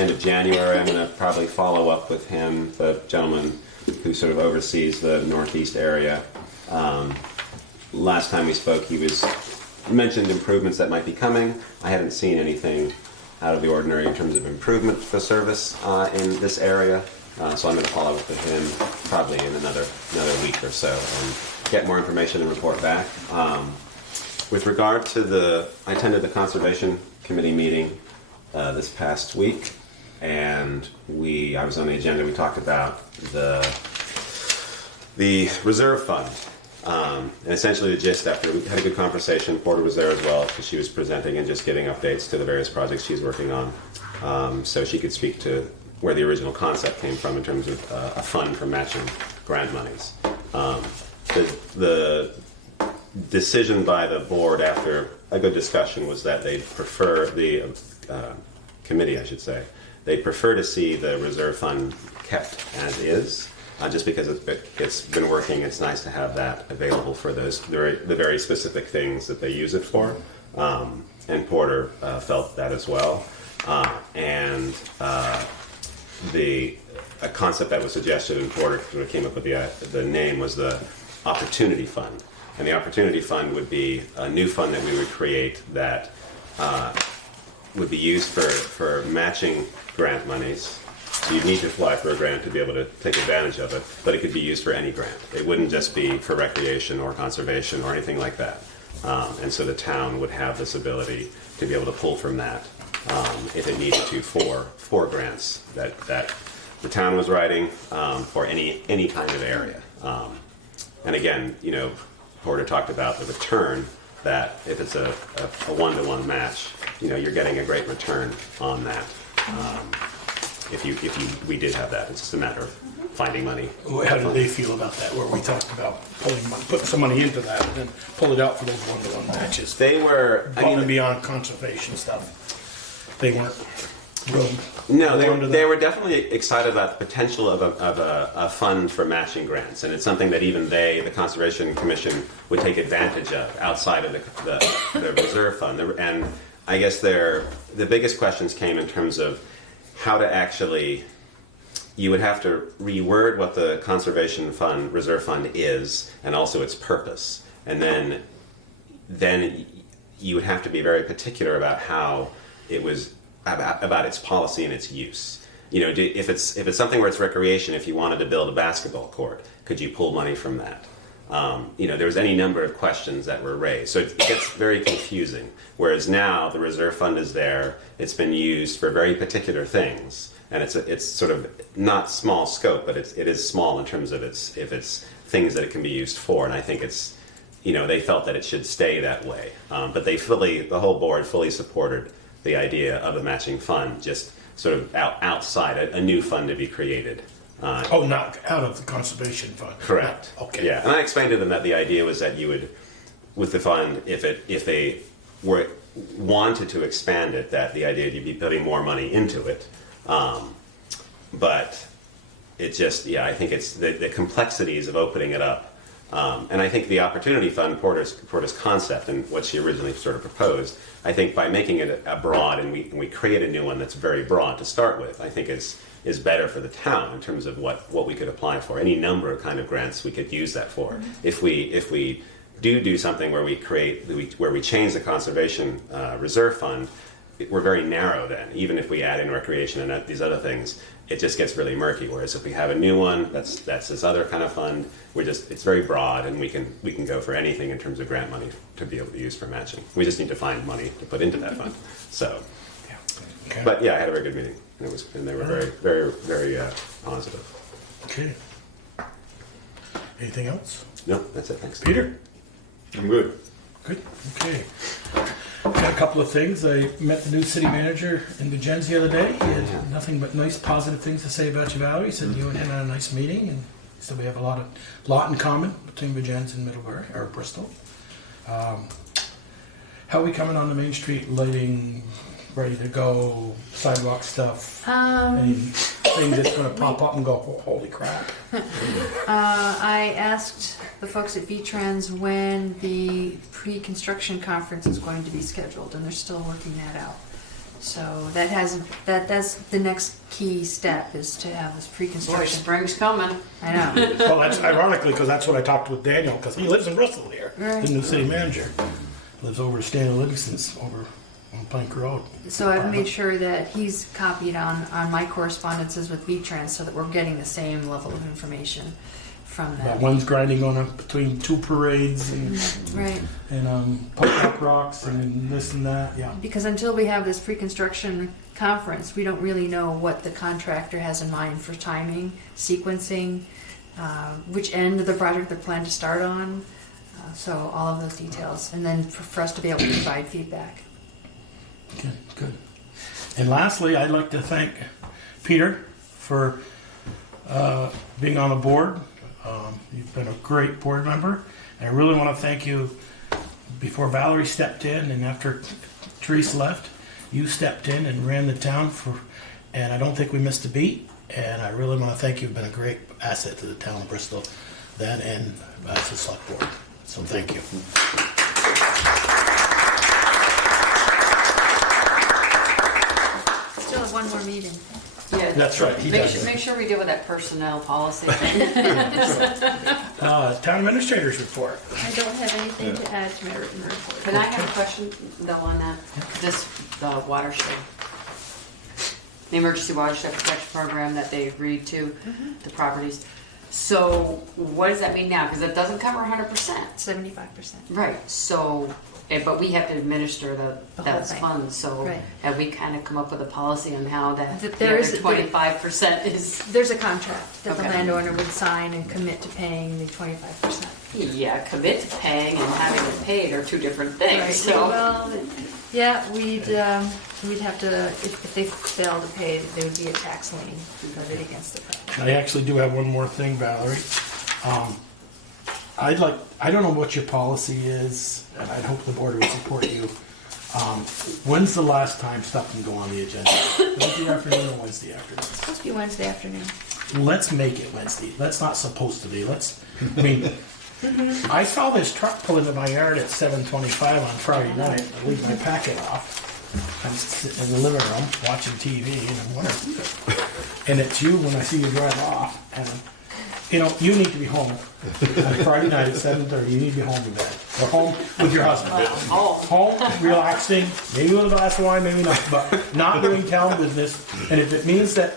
end of January. I'm gonna probably follow up with him, the gentleman who sort of oversees the northeast area. Last time we spoke, he mentioned improvements that might be coming. I haven't seen anything out of the ordinary in terms of improvement for service in this area. So I'm going to follow up with him probably in another week or so and get more information and report back. With regard to I attended the Conservation Committee meeting this past week, and I was on the agenda. We talked about the reserve fund. And essentially the gist, after we had a good conversation, Porter was there as well because she was presenting and just giving updates to the various projects she's working on, so she could speak to where the original concept came from in terms of a fund for matching grant monies. The decision by the board after a good discussion was that they prefer, the committee I should say, they prefer to see the reserve fund kept as is. Just because it's been working, it's nice to have that available for the very specific things that they use it for. And Porter felt that as well. A concept that was suggested, and Porter sort of came up with the name, was the Opportunity Fund. And the Opportunity Fund would be a new fund that we would create that would be used for matching grant monies. So you'd need to apply for a grant to be able to take advantage of it, but it could be used for any grant. It wouldn't just be for recreation or conservation or anything like that. And so the town would have this ability to be able to pull from that if it needed to for grants that the town was writing for any kind of area. And again, you know, Porter talked about the return, that if it's a one-to-one match, you know, you're getting a great return on that. If we did have that, it's just a matter of finding money. How did they feel about that, where we talked about putting some money into that and then pull it out for those one-to-one matches? They were, Above and beyond conservation stuff. They weren't real. No, they were definitely excited about the potential of a fund for matching grants, and it's something that even the Conservation Commission, would take advantage of outside of the reserve fund. And I guess the biggest questions came in terms of how to actually, you would have to reword what the Conservation Fund, Reserve Fund is, and also its purpose. And then you would have to be very particular about how it was, about its policy and its use. You know, if it's something where it's recreation, if you wanted to build a basketball court, could you pull money from that? You know, there was any number of questions that were raised. So it gets very confusing. Whereas now the reserve fund is there, it's been used for very particular things, and it's sort of not small scope, but it is small in terms of its things that it can be used for, and I think it's, they felt that it should stay that way. But the whole board fully supported the idea of a matching fund, just sort of outside, a new fund to be created. Not out of the conservation fund. Correct. Okay. Yeah, and I explained to them that the idea was that you would, with the fund, if they wanted to expand it, that the idea you'd be putting more money into it. But it just, I think it's the complexities of opening it up. And I think the Opportunity Fund, Porter's concept and what she originally sort of proposed, I think by making it a broad, and we create a new one that's very broad to start with, I think is better for the town in terms of what we could apply for. Any number of kind of grants we could use that for. Mm-hmm. If we do something where we change the Conservation Reserve Fund, we're very narrow then. Even if we add in recreation and these other things, it just gets really murky. Whereas if we have a new one, that's this other kind of fund. It's very broad, and we can go for anything in terms of grant money to be able to use for matching. We just need to find money to put into that fund. So, Okay. but I had a very good meeting, and they were very, very, very positive. Okay. Anything else? No, that's it. Thanks, Peter? I'm good. Good. Okay. Got a couple of things. I met the new city manager in the Gens the other day. He had nothing but nice, positive things to say about you, Valerie. He said you and him had a nice meeting, and so we have a lot in common between Virgins and Middlebury or Bristol. How are we coming on the Main Street lighting? Ready to go? Sidewalk stuff? Anything that's going to pop up and go, oh, holy crap? I asked the folks at V-Trans when the pre-construction conference is going to be scheduled, and they're still working that out. So that's the next key step, is to have this Boy, pre-construction. spring's coming. I know. Well, that's ironically because that's what I talked with Daniel, because he lives in Bristol here, Right. the new city manager. Lives over at Stanley Livingston's over on Plank Road. So I've made sure that he's copied on my correspondences with V-Trans so that we're getting the same level of information from them. One's grinding on between two parades and Right. punk rocks and this and that. Yeah. Because until we have this pre-construction conference, we don't really know what the contractor has in mind for timing, sequencing, which end of the project they're planning to start on. So all of those details, and then for us to be able to provide feedback. Okay, good. And lastly, I'd like to thank Peter for being on the board. You've been a great board member. And I really want to thank you before Valerie stepped in and after Therese left. You stepped in and ran the town and I don't think we missed a beat. And I really want to thank you. You've been a great asset to the town of Bristol, then and as the select board. So thank you. Still have one more meeting. Yeah. That's right. He does. Make sure we deal with that personnel policy. Town administrators report. I don't have anything to add to my written report. Can I have a question though on that? The watershed, the emergency watershed protection program that they agreed to, the properties. So what does that mean now? Because it doesn't cover 100%. 75%. Right. So, but we have to administer The whole those thing. funds. So Right. have we kind of come up with a policy on how that That the there other is- 25% is? There's a contract that the Okay. landowner would sign and commit to paying the 25%. Yeah, commit to paying and having it paid are two different things. Right. So. Well, yeah, we'd have to, if they fail to pay, there would be a tax lien levied against the property. I actually do have one more thing, Valerie. I don't know what your policy is, and I'd hope the board would support you. When's the last time stuff can go on the agenda? Wednesday afternoon or Wednesday afternoon? It's supposed to be Wednesday afternoon. Let's make it Wednesday. That's not supposed to be. I saw this truck pull into my yard at 7:25 on Friday night. I leave my packet off. I'm sitting in the living room watching TV, and I'm wondering, and it's you when I see you drive off. And you need to be home on Friday night at 7:30. You need to be home in bed or home with your husband. Home, relaxing, maybe with a glass of wine, maybe not, but not doing town business. And if it means that,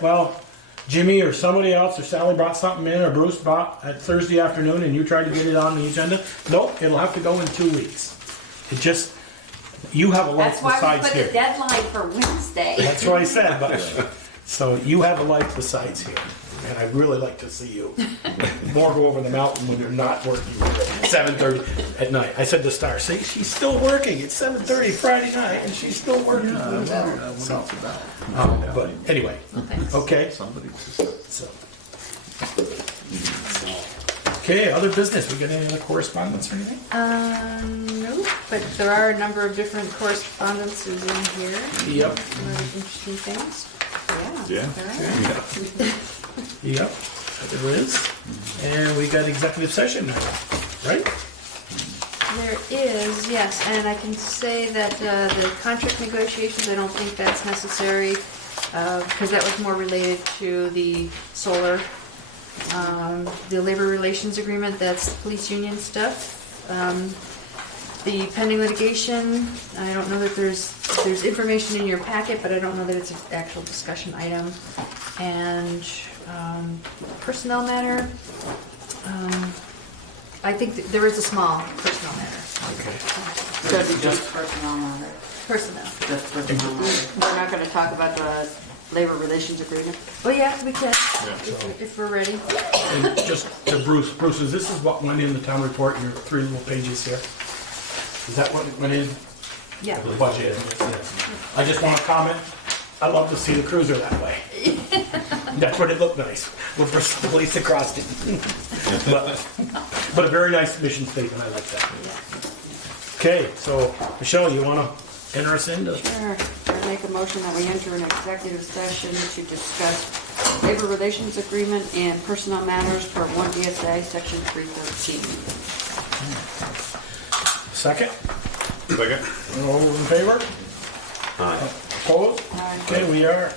Jimmy or somebody else or Sally brought something in or Bruce brought at Thursday afternoon and you tried to get it on the agenda, nope, it'll have to go in 2 weeks. You have a life That's why we besides put here. the deadline for Wednesday. That's what I said, but So you have a life besides here, and I'd really like to see you more go over the mountain when you're not working at 7:30 at night. I said to Star, see, she's still working. It's 7:30 Friday night, and she's still working. But anyway, okay. So. Okay, other business. We got any other correspondence or anything? No, but there are a number of different correspondences in here. Yep. Some really interesting things. Yeah. Yep, there is. And we got executive session now, right? There is, yes, and I can say that the contract negotiations, I don't think that's necessary, because that was more related to the solar. The labor relations agreement, that's police union stuff. The pending litigation, I don't know that there's information in your packet, but I don't know that it's an actual discussion item. And personnel matter, I think there is a small personnel matter. So it'd be just personnel matter. Personnel. Just personnel matter. We're not gonna talk about the labor relations agreement? Oh, yeah, we can, if we're ready. And just to Bruce, is this is what went in the town report, your 3 little pages here? Is that what went in? Yeah. The budget. I just want to comment, I love to see the cruiser that way. That's what it looked nice, with Bristol Police across it. But a very nice mission statement, I like that. Okay, so Michelle, you want to enter us into? Sure. I make a motion that we enter an executive session to discuss labor relations agreement and personnel matters per 1 VSA section 313. Second? Second. All in favor? Aye. Opposed? Okay, we are